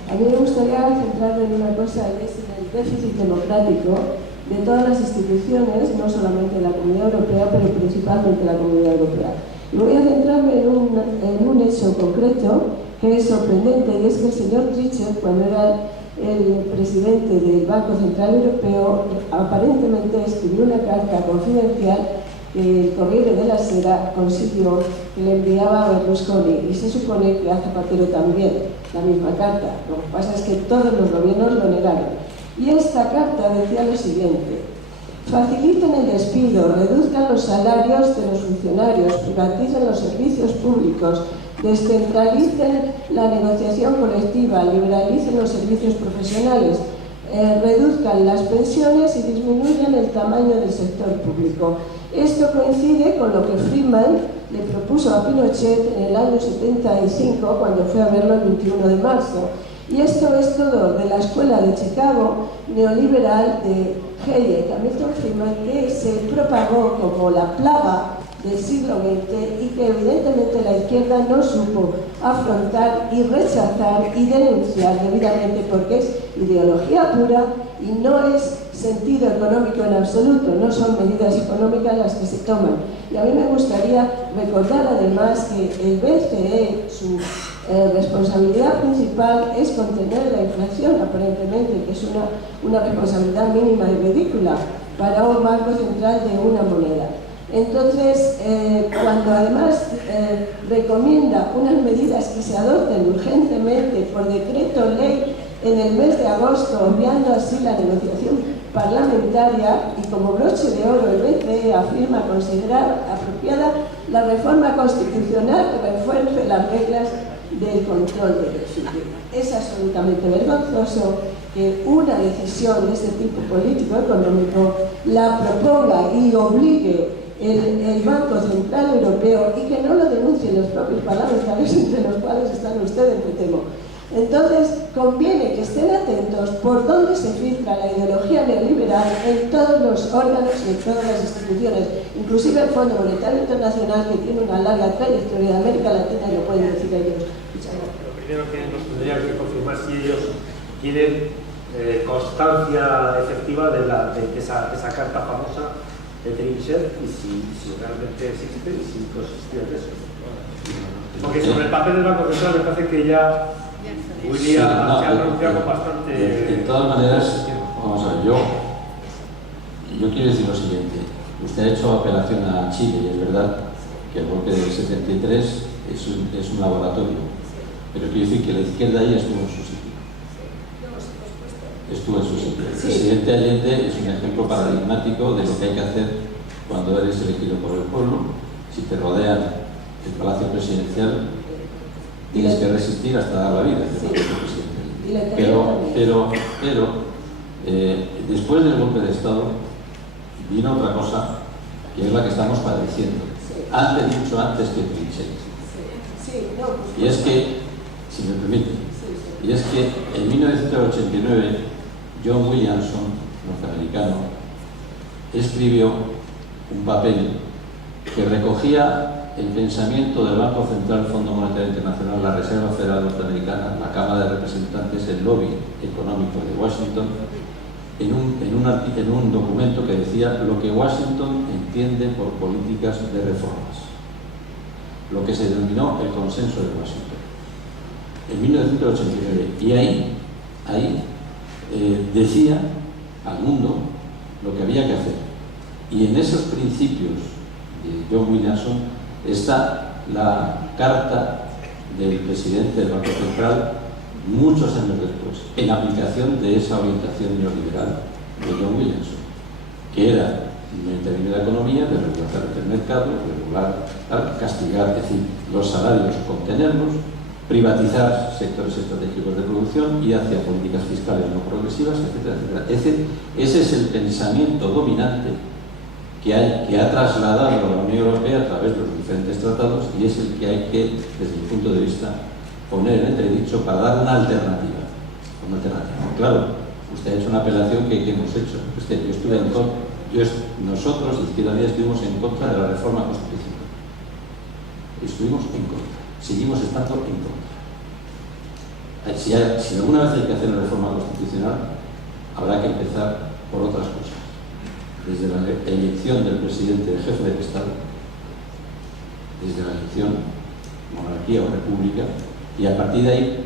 A mí me gustaría centrarme en una cosa, y es en el déficit democrático de todas las instituciones, no solamente la Comunidad Europea, pero principalmente la Comunidad Europea. Y voy a centrarme en un hecho concreto que es sorprendente, y es que el señor Trichet, cuando era el presidente del Banco Central Europeo, aparentemente escribió una carta confidencial que el Corriere della Sera consiguió que le enviaba a Berlusconi, y se supone que a Zapatero también la misma carta. Lo que pasa es que todos los gobiernos lo negaron. Y esta carta decía lo siguiente: faciliten el despido, reduzcan los salarios de los funcionarios, privaticen los servicios públicos, descentralicen la negociación colectiva, liberalicen los servicios profesionales, reduzcan las pensiones y disminuyan el tamaño del sector público. Esto coincide con lo que Friedman le propuso a Pinochet en el año 75, cuando fue a verlo el 21 de marzo. Y esto es todo de la escuela de Chicago neoliberal de Hayek, Hamilton Friedman, que se propagó como la plaga del siglo XX y que evidentemente la izquierda no supo afrontar y rechazar y denunciar debidamente, porque es ideología pura y no es sentido económico en absoluto, no son medidas económicas las que se toman. Y a mí me gustaría recordar además que el BCE, su responsabilidad principal es contener la inflación, aparentemente, que es una responsabilidad mínima y ridícula. para un banco central de una moneda. Entonces, cuando además recomienda unas medidas que se adopten urgentemente por decreto ley en el mes de agosto, obviando así la negociación parlamentaria, y como broche de oro el BCE afirma considerar apropiada la reforma constitucional que refuerce las reglas del control del déficit. Es absolutamente vergonzoso que una decisión de este tipo político-económico la proponga y obligue el Banco Central Europeo y que no lo denuncien los propios parlamentarios, entre los cuales están ustedes, me temo. Entonces, conviene que estén atentos por dónde se filtra la ideología neoliberal en todos los órganos y en todas las instituciones, inclusive el Fondo Monetario Internacional, que tiene una larga trayectoria de América Latina, y lo pueden decir ellos. Muchas gracias. Lo primero que nos tendrían que confirmar si ellos quieren constancia efectiva de esa carta famosa de Trichet y si realmente existe y si consistía en eso. Porque sobre el papel del Banco Central me parece que ya William se ha pronunciado bastante. De todas maneras, vamos a ver, yo quiero decir lo siguiente. Usted ha hecho apelación a Chile y es verdad que el golpe del 73 es un laboratorio, pero quiero decir que la izquierda ahí estuvo en su sitio. Estuvo en su sitio. El presidente Allende es un ejemplo paradigmático de lo que hay que hacer cuando eres elegido por el pueblo. Si te rodean el Palacio Presidencial, tienes que resistir hasta dar la vida. Pero después del golpe de Estado vino otra cosa que es la que estamos padeciendo. Mucho antes que Trichet. Y es que, si me permite, y es que en 1989 John Williamson, norteamericano, escribió un papel que recogía el pensamiento del Banco Central, Fondo Monetario Internacional, la Reserva Federal Norteamericana, la Cámara de Representantes, el lobby económico de Washington, en un documento que decía lo que Washington entiende por políticas de reformas, lo que se denominó el consenso de Washington, en 1989. Y ahí decía al mundo lo que había que hacer. Y en esos principios de John Williamson está la carta del presidente del Banco Central muchos años después, en aplicación de esa orientación neoliberal de John Williamson, que era intervenir la economía, de regular el mercado, regular, castigar, es decir, los salarios, contenerlos, privatizar sectores estratégicos de producción y hacia políticas fiscales no progresivas, etcétera, etcétera. Ese es el pensamiento dominante que ha trasladado a la Unión Europea a través de los diferentes tratados y es el que hay que, desde mi punto de vista, poner en entredicho para dar una alternativa. Claro, usted ha hecho una apelación que hemos hecho. Yo estuve en contra. Nosotros, Izquierda Unida, estuvimos en contra de la reforma constitucional. Estuvimos en contra. Seguimos estando en contra. Si alguna vez hay que hacer una reforma constitucional, habrá que empezar por otras cosas. Desde la elección del presidente de jefe de Estado, desde la elección monarquía o república, y a partir de ahí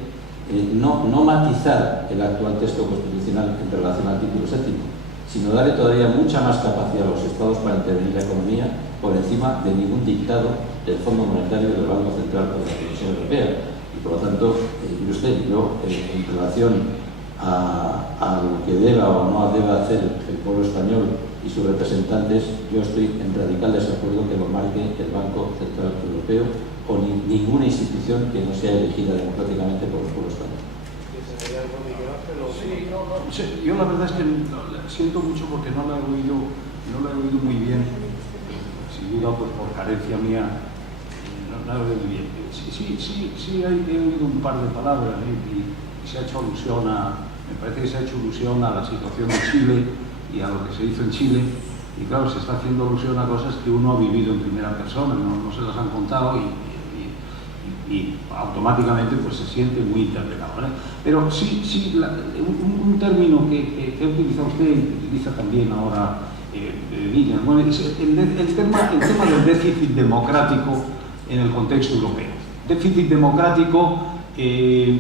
no matizar el actual texto constitucional en relación al título séptimo, sino darle todavía mucha más capacidad a los estados para intervenir la economía por encima de ningún dictado del Fondo Monetario, del Banco Central o de la Comisión Europea. Y por lo tanto, yo en relación a lo que deba o no deba hacer el pueblo español y sus representantes, yo estoy en radical desacuerdo que lo marque el Banco Central Europeo o ninguna institución que no sea elegida democráticamente por el pueblo español. Yo la verdad es que siento mucho porque no la he oído muy bien, sin duda pues por carencia mía, no la he oído bien. Sí he oído un par de palabras y se ha hecho alusión me parece que se ha hecho alusión a la situación de Chile y a lo que se hizo en Chile. Y claro, se está haciendo alusión a cosas que uno ha vivido en primera persona, no se las han contado y automáticamente pues se siente muy interpretado, ¿vale? Pero sí un término que utiliza usted y que utiliza también ahora William, bueno, es el tema del déficit democrático en el contexto europeo. Déficit democrático en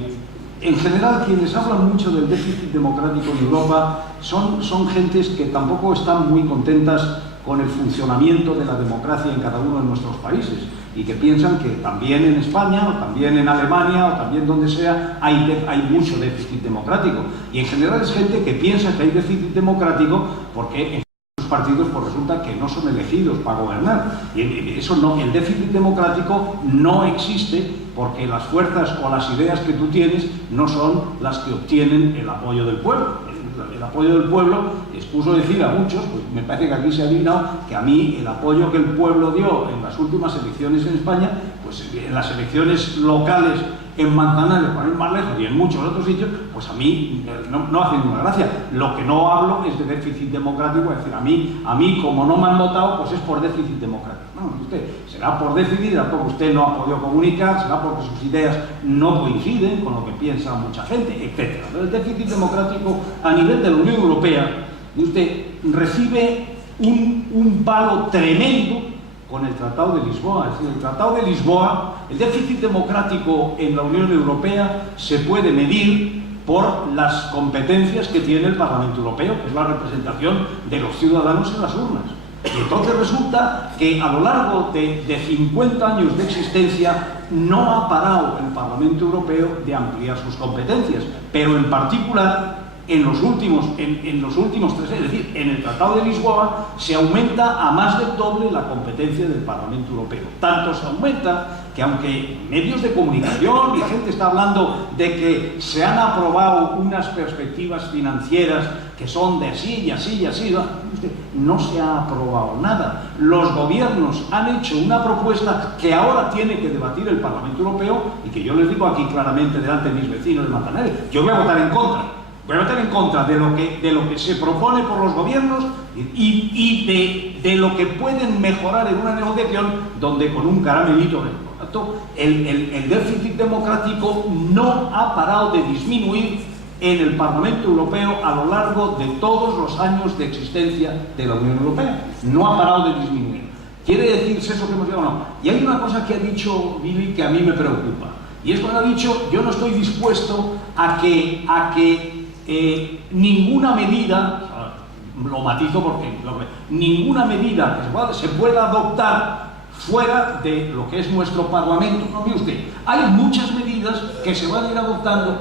en general, quienes hablan mucho del déficit democrático en Europa son gentes que tampoco están muy contentas con el funcionamiento de la democracia en cada uno de nuestros países y que piensan que también en España, o también en Alemania, o también donde sea, hay mucho déficit democrático. Y en general es gente que piensa que hay déficit democrático porque en los partidos pues resulta que no son elegidos para gobernar. Y eso no, el déficit democrático no existe porque las fuerzas o las ideas que tú tienes no son las que obtienen el apoyo del pueblo. El apoyo del pueblo, excuso decir a muchos, pues me parece que aquí se ha adivinado que a mí el apoyo que el pueblo dio en las últimas elecciones en España, pues en las elecciones locales en Manzanares, por ir más lejos, y en muchos otros sitios, pues a mí no hace ninguna gracia. Lo que no hablo es de déficit democrático, es decir, a mí como no me han votado, pues es por déficit democrático. No, usted será por déficit, será porque usted no ha podido comunicar, será porque sus ideas no coinciden con lo que piensa mucha gente, etc. Pero el déficit democrático a nivel de la Unión Europea, usted recibe un palo tremendo con el Tratado de Lisboa. Es decir, el Tratado de Lisboa, el déficit democrático en la Unión Europea se puede medir por las competencias que tiene el Parlamento Europeo, que es la representación de los ciudadanos en las urnas. Y entonces resulta que a lo largo de 50 años de existencia no ha parado el Parlamento Europeo de ampliar sus competencias, pero en particular en los últimos 3 años, es decir, en el Tratado de Lisboa se aumenta a más del doble la competencia del Parlamento Europeo. Tanto se aumenta que aunque medios de comunicación y gente está hablando de que se han aprobado unas perspectivas financieras que son de así y así y así, no se ha aprobado nada. Los gobiernos han hecho una propuesta que ahora tiene que debatir el Parlamento Europeo y que yo les digo aquí claramente delante de mis vecinos de Manzanares, yo voy a votar en contra. Voy a votar en contra de lo que se propone por los gobiernos y de lo que pueden mejorar en una negociación donde con un caramelito. Por tanto, el déficit democrático no ha parado de disminuir en el Parlamento Europeo a lo largo de todos los años de existencia de la Unión Europea. No ha parado de disminuir. ¿Quiere decirse eso que hemos llegado o no? Y hay una cosa que ha dicho Billy que a mí me preocupa. Y es cuando ha dicho, yo no estoy dispuesto a que ninguna medida, lo matizo porque ninguna medida que se pueda adoptar fuera de lo que es nuestro Parlamento. No, mire usted, hay muchas medidas que se van a ir adoptando,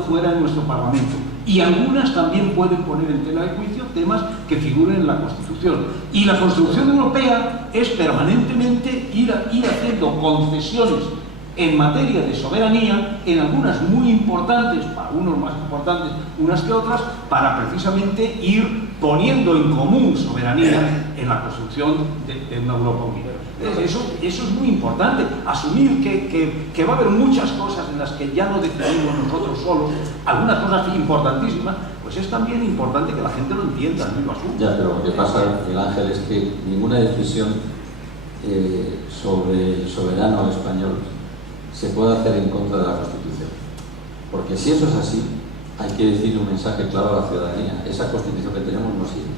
fuera de nuestro Parlamento y algunas también pueden poner en tela de juicio temas que figuren en la Constitución. Y la Constitución Europea es permanentemente ir haciendo concesiones en materia de soberanía, en algunas muy importantes, para unos más importantes unas que otras, para precisamente ir poniendo en común soberanía en la construcción de una Europa unida. Eso es muy importante, asumir que va a haber muchas cosas en las que ya no decidimos nosotros solos, algunas cosas importantísimas, pues es también importante que la gente lo entienda, no lo asuma. Ya, pero lo que pasa, Miguel Ángel, es que ninguna decisión sobre el soberano español se puede hacer en contra de la Constitución. Porque si eso es así, hay que decir un mensaje claro a la ciudadanía. Esa Constitución que tenemos no sirve.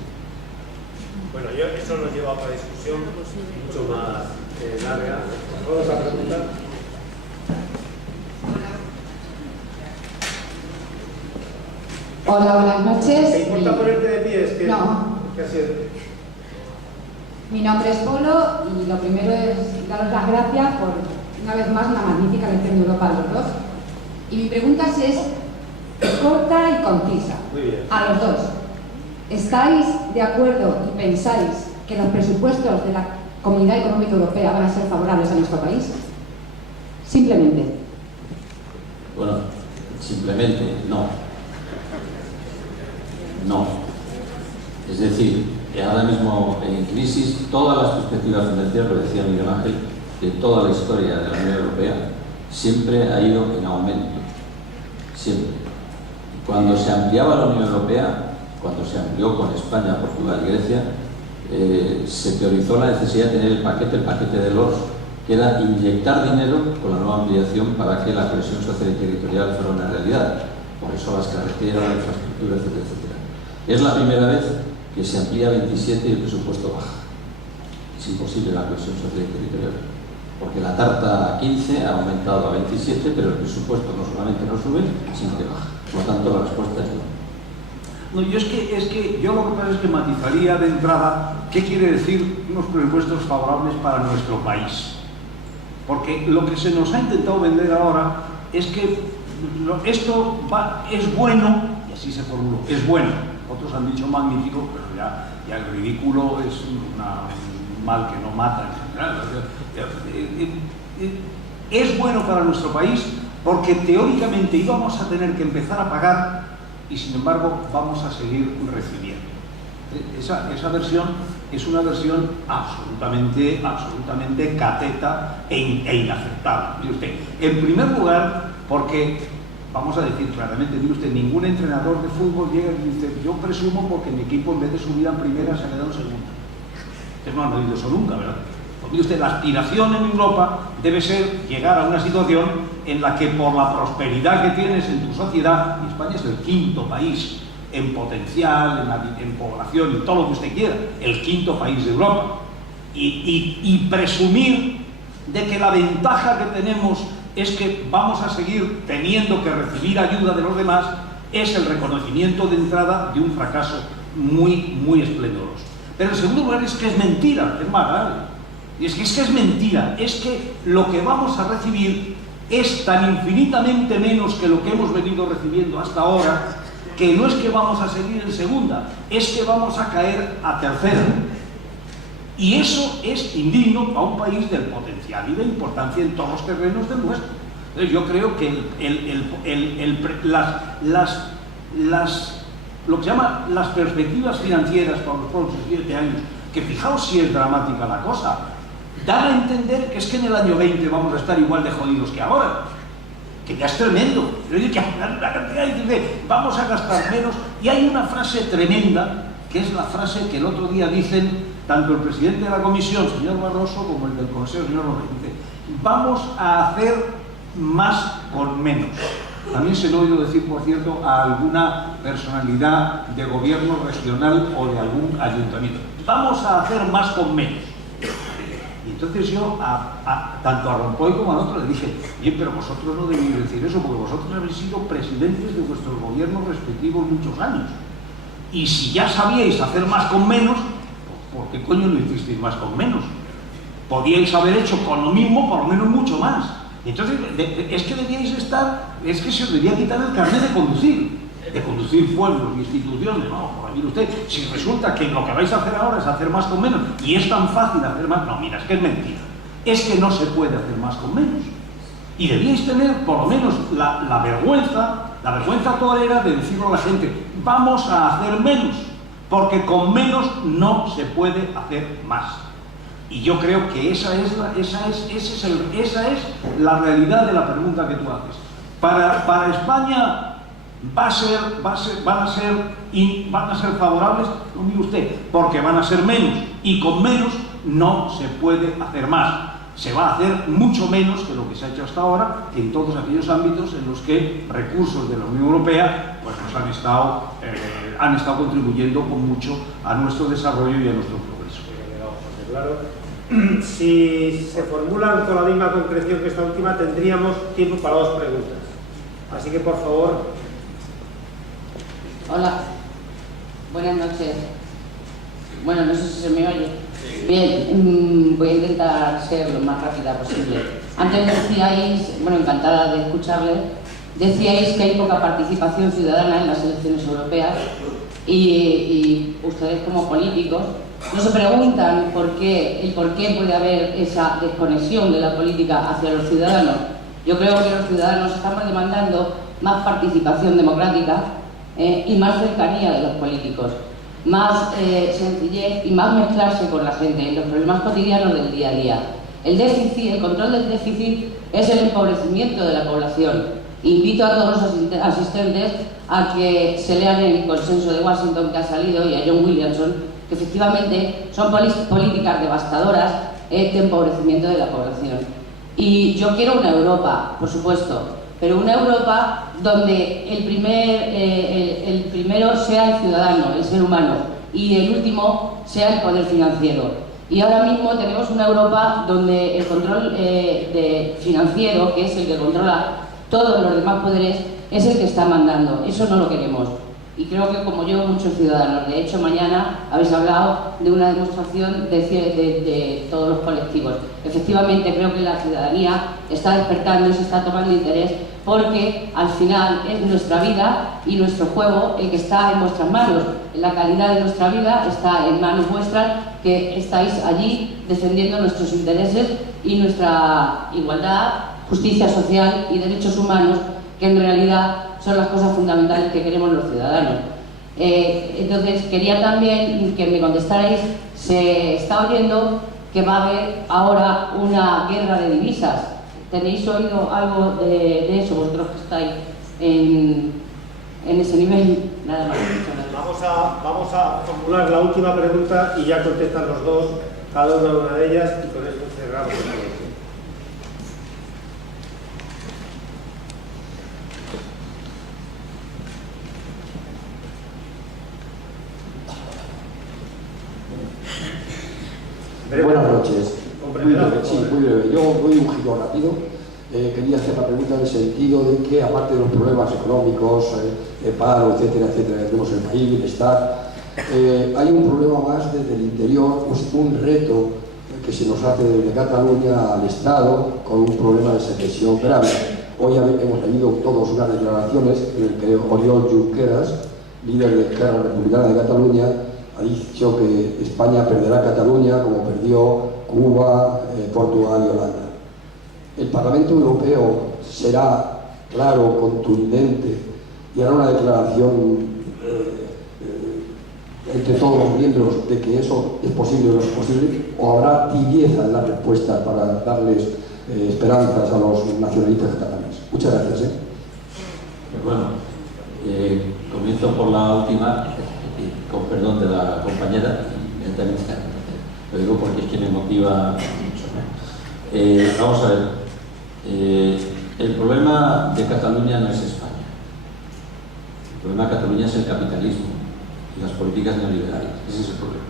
Bueno, eso nos lleva a otra discusión mucho más larga. ¿Vamos a preguntar? Hola, buenas noches. ¿Te importa ponerte de pie? Es que, no. ¿Qué ha sido? Mi nombre es Polo y lo primero es daros las gracias por una vez más la magnífica lección de Europa a los dos. Y mi pregunta es corta y concisa. Muy bien. A los dos. ¿Estáis de acuerdo y pensáis que los presupuestos de la Comunidad Económica Europea van a ser favorables a nuestro país? Simplemente. Bueno, simplemente no. No. Es decir, ahora mismo en crisis, todas las perspectivas financieras, lo decía Miguel Ángel, de toda la historia de la Unión Europea, siempre ha ido en aumento. Siempre. Cuando se ampliaba la Unión Europea, cuando se amplió con España, Portugal y Grecia, se teorizó la necesidad de tener el paquete de los, que era inyectar dinero con la nueva ampliación para que la cohesión social y territorial fuera una realidad. Por eso las carreteras, la infraestructura, etcétera, etcétera. Es la primera vez que se amplía 27 y el presupuesto baja. Es imposible la cohesión social y territorial. porque la tarta a 15 ha aumentado a 27, pero el presupuesto no solamente no sube, sino que baja. Por lo tanto, la respuesta es no. No, yo es que yo lo que pasa es que matizaría de entrada qué quiere decir unos presupuestos favorables para nuestro país. Porque lo que se nos ha intentado vender ahora es que esto es bueno, y así se formuló, es bueno. Otros han dicho magnífico, pero ya el ridículo es un mal que no mata en general. Es bueno para nuestro país porque teóricamente íbamos a tener que empezar a pagar y sin embargo vamos a seguir recibiendo. Esa versión es una versión absolutamente cateta e inaceptable. Mire usted, en primer lugar, porque, vamos a decir claramente, mire usted, ningún entrenador de fútbol llega y dice, yo presumo porque mi equipo en vez de subir en primera se ha quedado en segunda. Ustedes no han oído eso nunca, ¿verdad? Pues mire usted, la aspiración en Europa debe ser llegar a una situación en la que por la prosperidad que tienes en tu sociedad, y España es el quinto país en potencial, en población y todo lo que usted quiera, el quinto país de Europa, y presumir de que la ventaja que tenemos es que vamos a seguir teniendo que recibir ayuda de los demás, es el reconocimiento de entrada de un fracaso muy esplendoroso. Pero en segundo lugar es que es mentira, es más grave. Y es que es mentira, es que lo que vamos a recibir es tan infinitamente menos que lo que hemos venido recibiendo hasta ahora, que no es que vamos a seguir en segunda, es que vamos a caer a tercera. Y eso es indigno para un país del potencial y de importancia en todos los terrenos del nuestro. Entonces yo creo que lo que se llama las perspectivas financieras para los próximos 7 años, que fijaos si es dramática la cosa, dan a entender que es que en el año 20 vamos a estar igual de jodidos que ahora, que ya es tremendo. Pero que la cantidad dice, vamos a gastar menos, y hay una frase tremenda, que es la frase que el otro día dicen tanto el presidente de la Comisión, señor Barroso, como el del Consejo, señor López, dice, vamos a hacer más con menos. También se lo he oído decir, por cierto, a alguna personalidad de gobierno regional o de algún ayuntamiento. Vamos a hacer más con menos. Y entonces yo, tanto a Rompuy como al otro, le dije, bien, pero vosotros no debéis decir eso, porque vosotros habéis sido presidentes de vuestros gobiernos respectivos muchos años. Y si ya sabíais hacer más con menos, ¿por qué coño no hicisteis más con menos? Podíais haber hecho con lo mismo, por lo menos mucho más. Entonces, es que debíais estar, es que se os debía quitar el carnet de conducir pueblos y instituciones. No, mire usted, si resulta que lo que vais a hacer ahora es hacer más con menos, y es tan fácil hacer más, no, mira, es que es mentira. Es que no se puede hacer más con menos. Y debíais tener, por lo menos, la vergüenza torera de decirle a la gente, vamos a hacer menos, porque con menos no se puede hacer más. Y yo creo que esa es la realidad de la pregunta que tú haces. Para España van a ser favorables, no mire usted, porque van a ser menos, y con menos no se puede hacer más. Se va a hacer mucho menos que lo que se ha hecho hasta ahora en todos aquellos ámbitos en los que recursos de la Unión Europea pues nos han estado contribuyendo con mucho a nuestro desarrollo y a nuestro progreso. Claro. Si se formulan con la misma concreción que esta última, tendríamos tiempo para 2 preguntas. Así que, por favor. Hola, buenas noches. Bueno, no sé si se me oye. Bien, voy a intentar ser lo más rápida posible. Antes decíais, bueno, encantada de escucharle, decíais que hay poca participación ciudadana en las elecciones europeas y ustedes como políticos no se preguntan por qué puede haber esa desconexión de la política hacia los ciudadanos. Yo creo que los ciudadanos estamos demandando más participación democrática y más cercanía de los políticos, más sencillez y más mezclarse con la gente en los problemas cotidianos del día a día. El control del déficit es el empobrecimiento de la población. Invito a todos los asistentes a que se lean el consenso de Washington que ha salido y a John Williamson, que efectivamente son políticas devastadoras de empobrecimiento de la población. Y yo quiero una Europa, por supuesto, pero una Europa donde el primero sea el ciudadano, el ser humano, y el último sea el poder financiero. Y ahora mismo tenemos una Europa donde el control financiero, que es el que controla todos los demás poderes, es el que está mandando. Eso no lo queremos. Y creo que, como yo, muchos ciudadanos. De hecho, mañana habéis hablado de una demostración de todos los colectivos. Efectivamente, creo que la ciudadanía está despertando y se está tomando interés, porque al final es nuestra vida y nuestro juego el que está en vuestras manos. La calidad de nuestra vida está en manos vuestras, que estáis allí defendiendo nuestros intereses y nuestra igualdad, justicia social y derechos humanos, que en realidad son las cosas fundamentales que queremos los ciudadanos. Entonces, quería también que me contestarais, se está oyendo que va a haber ahora una guerra de divisas. ¿Tenéis oído algo de eso, vosotros que estáis en ese nivel? Nada más. Vamos a formular la última pregunta y ya contestan los dos, cada una de ellas, y con eso cerramos el tema. Buenas noches. Muy breve. Yo voy un giro rápido. Quería hacer la pregunta en el sentido de que, aparte de los problemas económicos, paro, etcétera, etcétera, que tenemos en el país, bienestar, hay un problema más desde el interior, pues un reto que se nos hace desde Cataluña al Estado, con un problema de secesión grave. Hoy hemos leído todos unas declaraciones en las que Oriol Junqueras, líder de Esquerra Republicana de Cataluña, ha dicho que España perderá Cataluña como perdió Cuba, Portugal y Holanda. El Parlamento Europeo será claro, contundente y hará una declaración entre todos los miembros de que eso es posible o no es posible, o habrá tibieza en la respuesta para darles esperanzas a los nacionalistas catalanes. Muchas gracias. Bueno, comienzo por la última, con perdón de la compañera, lo digo porque es que me motiva mucho, ¿no? Vamos a ver, el problema de Cataluña no es España. El problema de Cataluña es el capitalismo y las políticas neoliberales. Ese es el problema.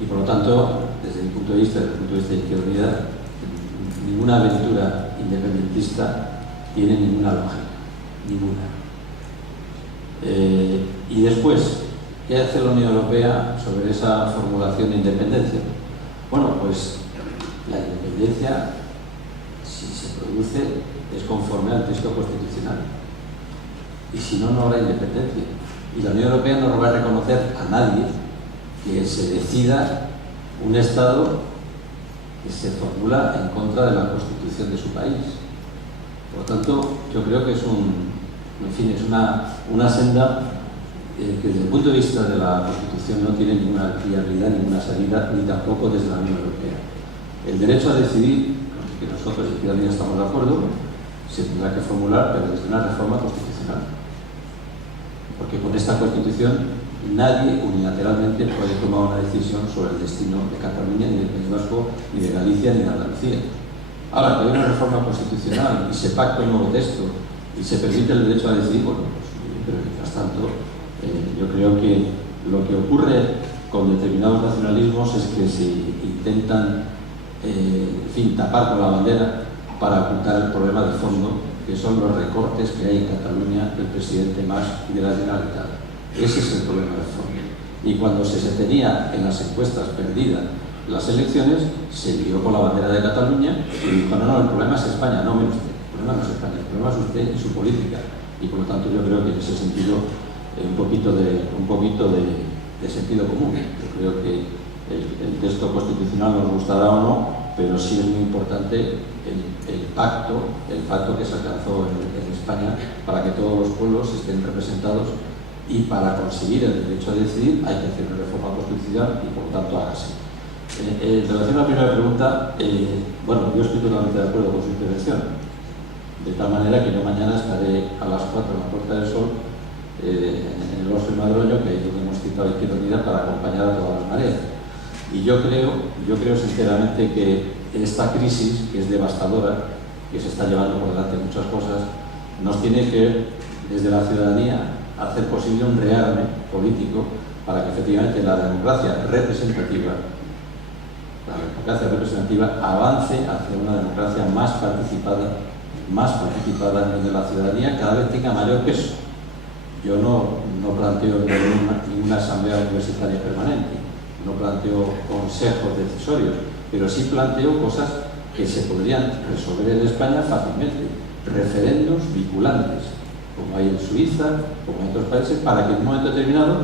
Y por lo tanto, desde mi punto de vista, desde el punto de vista de Izquierda Unida, ninguna aventura independentista tiene ninguna lógica. Ninguna. Y después, ¿qué hace la Unión Europea sobre esa formulación de independencia? Bueno, pues la independencia, si se produce, es conforme al texto constitucional. Y si no, no habrá independencia. Y la Unión Europea no va a reconocer a nadie que se decida un Estado que se formula en contra de la Constitución de su país. Por lo tanto, yo creo que es es una senda que desde el punto de vista de la Constitución no tiene ninguna viabilidad, ninguna salida, ni tampoco desde la Unión Europea. El derecho a decidir, con el que nosotros en Izquierda Unida estamos de acuerdo, se tendrá que formular, pero desde una reforma constitucional. Porque con esta Constitución nadie unilateralmente puede tomar una decisión sobre el destino de Cataluña, ni del País Vasco, ni de Galicia, ni de Andalucía. Ahora, que hay una reforma constitucional y se pacta un nuevo texto y se permite el derecho a decidir, bueno, pues, pero mientras tanto, yo creo que lo que ocurre con determinados nacionalismos es que se intentan, tapar con la bandera para ocultar el problema de fondo, que son los recortes que hay en Cataluña del presidente Mas y de la Generalitat. Ese es el problema de fondo. Y cuando se tenía en las encuestas perdidas las elecciones, se lió con la bandera de Cataluña y dijo, no, el problema es España. No, mire usted, el problema no es España, el problema es usted y su política. Y por lo tanto yo creo que en ese sentido un poquito de sentido común. Yo creo que el texto constitucional nos gustará o no, pero sí es muy importante el pacto que se alcanzó en España para que todos los pueblos estén representados, y para conseguir el derecho a decidir hay que hacer una reforma constitucional y por lo tanto hágase. En relación a la primera pregunta, bueno, yo estoy totalmente de acuerdo con su intervención, de tal manera que yo mañana estaré a las 4 en la Puerta del Sol, en el Oso y Madroño, que es donde hemos citado a Izquierda Unida para acompañar a todas las mareas. Y yo creo sinceramente que esta crisis, que es devastadora, que se está llevando por delante muchas cosas, nos tiene que, desde la ciudadanía, hacer posible un rearme político para que efectivamente la democracia representativa la democracia representativa avance hacia una democracia más participada, donde la ciudadanía cada vez tenga mayor peso. Yo no planteo ninguna asamblea universitaria permanente, no planteo consejos decisorios, pero sí planteo cosas que se podrían resolver en España fácilmente, referendos vinculantes, como hay en Suiza, como en otros países, para que en un momento determinado,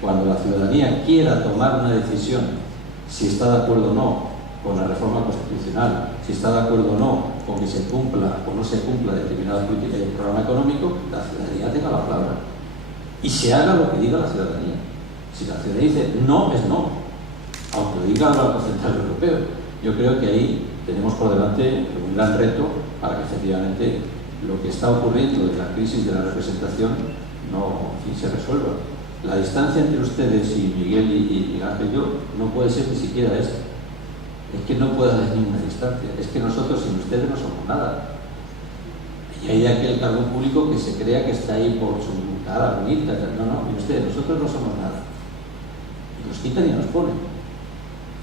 cuando la ciudadanía quiera tomar una decisión, si está de acuerdo o no con la reforma constitucional, si está de acuerdo o no con que se cumpla o no se cumpla determinada política y programa económico, la ciudadanía tenga la palabra y se haga lo que diga la ciudadanía. Si la ciudadanía dice no, es no, aunque lo diga el Banco Central Europeo. Yo creo que ahí tenemos por delante un gran reto para que efectivamente lo que está ocurriendo de la crisis de la representación no se resuelva. La distancia entre ustedes y Miguel y Ángel y yo no puede ser ni siquiera esta. Es que no puede haber ninguna distancia. Es que nosotros sin ustedes no somos nada. Y hay aquel cargo público que se crea que está ahí por su cara bonita. No, y ustedes, nosotros no somos nada. Y nos quitan y nos ponen.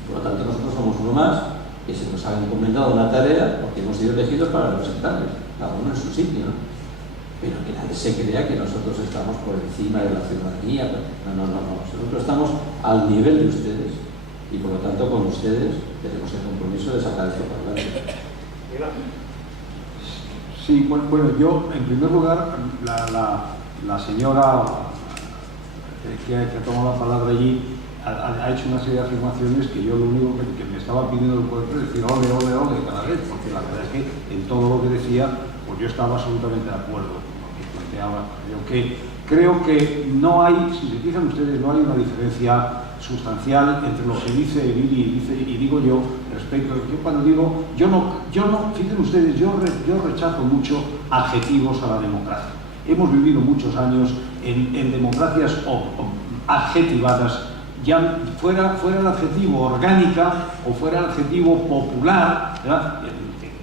Por lo tanto, nosotros somos uno más que se nos ha encomendado una tarea porque hemos sido elegidos para representarles, cada uno en su sitio, ¿no? Pero que nadie se crea que nosotros estamos por encima de la ciudadanía. No. Nosotros estamos al nivel de ustedes y por lo tanto con ustedes tenemos el compromiso de sacar esto para adelante. Sí, bueno, yo en primer lugar, la señora que ha tomado la palabra allí ha hecho una serie de afirmaciones que yo lo único que me estaba pidiendo el poder es decir ole cada vez, porque la verdad es que en todo lo que decía, pues yo estaba absolutamente de acuerdo con lo que planteaba. Creo que no hay, si se fijan ustedes, no hay una diferencia sustancial entre lo que dice Billy y digo yo respecto a yo cuando digo, yo no, fíjense ustedes, yo rechazo mucho adjetivos a la democracia. Hemos vivido muchos años en democracias adjetivadas, ya fuera el adjetivo orgánica o fuera el adjetivo popular, ¿verdad?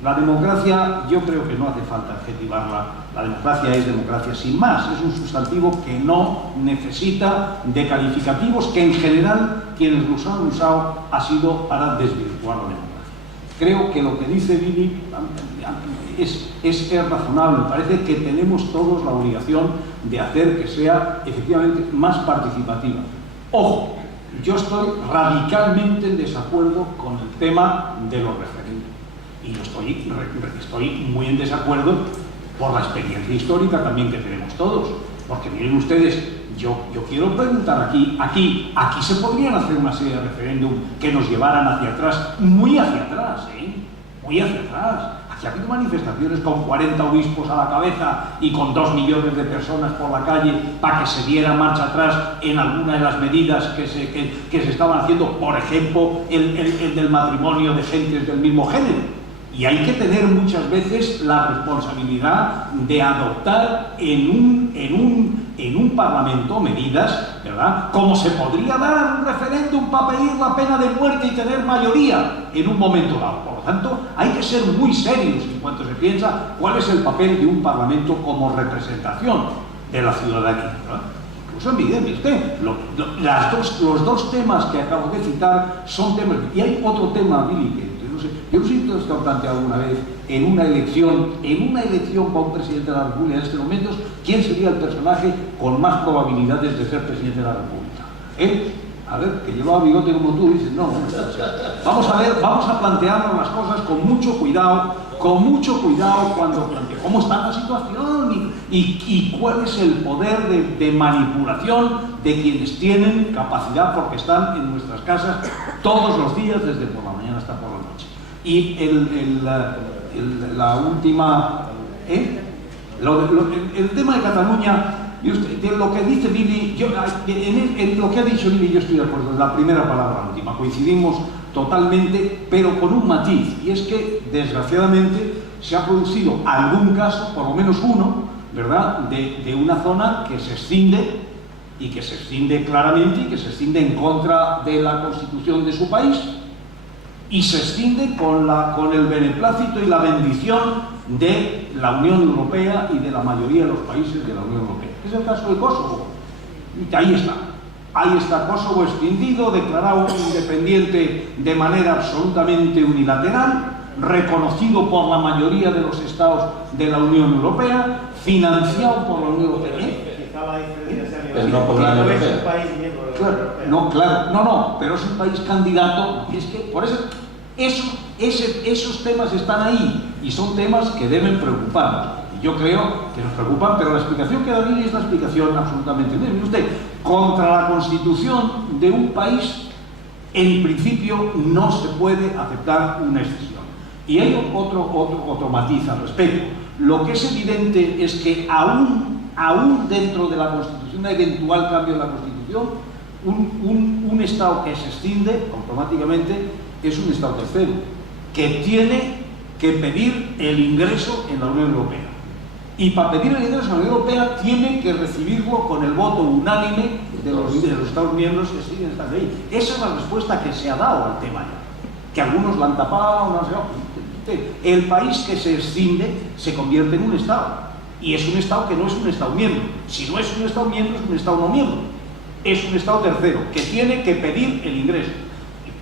La democracia yo creo que no hace falta adjetivarla, la democracia es democracia sin más, es un sustantivo que no necesita de calificativos que en general quienes los han usado ha sido para desvirtuar la democracia. Creo que lo que dice Billy es razonable, me parece que tenemos todos la obligación de hacer que sea efectivamente más participativa. Ojo, yo estoy radicalmente en desacuerdo con el tema de los referendos. Y yo estoy muy en desacuerdo por la experiencia histórica también que tenemos todos. Porque miren ustedes, yo quiero preguntar aquí se podrían hacer una serie de referéndum que nos llevaran hacia atrás, muy hacia atrás, muy hacia atrás. Aquí ha habido manifestaciones con 40 obispos a la cabeza y con 2 millones de personas por la calle para que se diera marcha atrás en alguna de las medidas que se estaban haciendo, por ejemplo, el del matrimonio de gentes del mismo género. Y hay que tener muchas veces la responsabilidad de adoptar en un parlamento medidas, ¿verdad? Como se podría dar un referéndum para pedir la pena de muerte y tener mayoría en un momento dado. Por lo tanto, hay que ser muy serios en cuanto se piensa cuál es el papel de un parlamento como representación de la ciudadanía, ¿verdad? Incluso mire usted, los dos temas que acabo de citar son temas, y hay otro tema, Billy, yo no sé si esto ha planteado alguna vez en una elección para un presidente de la República en estos momentos, ¿quién sería el personaje con más probabilidades de ser presidente de la República? ¿Él? A ver, que llevaba bigote como tú, dices, no. Vamos a plantearnos las cosas con mucho cuidado cuando planteamos cómo está la situación y cuál es el poder de manipulación de quienes tienen capacidad porque están en nuestras casas todos los días, desde por la mañana hasta por la noche. Y la última, el tema de Cataluña, de lo que dice Billy, en lo que ha dicho Billy yo estoy de acuerdo, en la primera palabra, la última, coincidimos totalmente, pero con un matiz, y es que desgraciadamente se ha producido algún caso, por lo menos uno, ¿verdad?, de una zona que se escinde, y que se escinde claramente, y que se escinde en contra de la Constitución de su país, y se escinde con el beneplácito y la bendición de la Unión Europea y de la mayoría de los países de la Unión Europea. Es el caso de Kosovo. Y ahí está. ahí está Kosovo escindido, declarado independiente de manera absolutamente unilateral, reconocido por la mayoría de los estados de la Unión Europea, financiado por la Unión Europea. Pero no por la Unión Europea. Claro, pero es un país candidato, y es que por eso esos temas están ahí y son temas que deben preocuparnos. Y yo creo que nos preocupan, pero la explicación que da Billy es la explicación absolutamente bien. Mire usted, contra la constitución de un país, en principio no se puede aceptar una excepción. Y hay otro matiz al respecto. Lo que es evidente es que aún dentro de la Constitución, un eventual cambio en la Constitución, un Estado que se escinde automáticamente es un Estado tercero, que tiene que pedir el ingreso en la Unión Europea. Y para pedir el ingreso en la Unión Europea tiene que recibirlo con el voto unánime de los Estados miembros que siguen estando ahí. Esa es la respuesta que se ha dado al tema ya, que algunos la han tapado, no sé. El país que se escinde se convierte en un Estado, y es un Estado que no es un Estado miembro. Si no es un Estado miembro, es un Estado no miembro. Es un Estado tercero, que tiene que pedir el ingreso.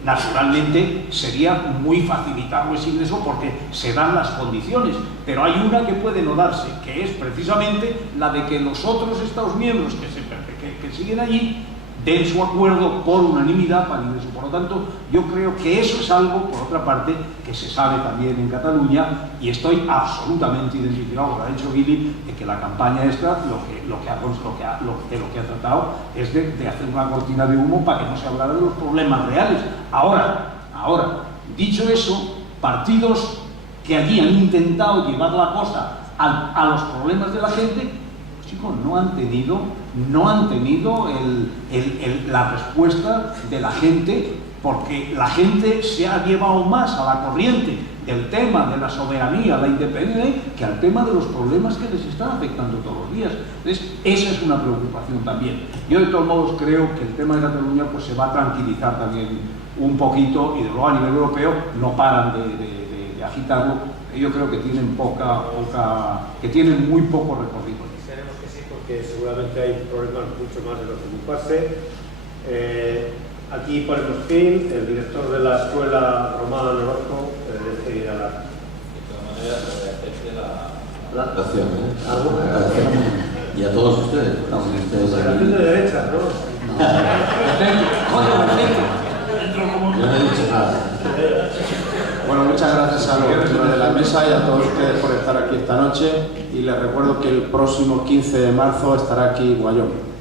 Naturalmente sería muy facilitarlo ese ingreso porque se dan las condiciones, pero hay una que puede no darse, que es precisamente la de que los otros Estados miembros que siguen allí den su acuerdo por unanimidad para el ingreso. Por lo tanto, yo creo que eso es algo, por otra parte, que se sabe también en Cataluña, y estoy absolutamente identificado con lo que ha dicho Billy, de que la campaña esta lo que ha tratado es de hacer una cortina de humo para que no se hablara de los problemas reales. Ahora, dicho eso, partidos que allí han intentado llevar la cosa a los problemas de la gente, chicos, no han tenido la respuesta de la gente, porque la gente se ha llevado más a la corriente del tema de la soberanía, la independencia, que al tema de los problemas que les están afectando todos los días. Entonces, esa es una preocupación también. Yo, de todos modos, creo que el tema de Cataluña pues, se va a tranquilizar también un poquito, y de luego a nivel europeo no paran de agitarlo. Yo creo que tienen que tienen muy poco recorrido. Esperemos que sí, porque seguramente hay problemas mucho más de los que ocuparse. Aquí ponemos fin. El director de la escuela, Román Orozco, decidirá hablar. De todas maneras, agradecerte la presentación, y a todos ustedes. Relación de derecha, ¿no? Yo no he dicho nada. Bueno, muchas gracias a los miembros de la mesa y a todos ustedes por estar aquí esta noche, y les recuerdo que el próximo 15 de marzo estará aquí Wyoming.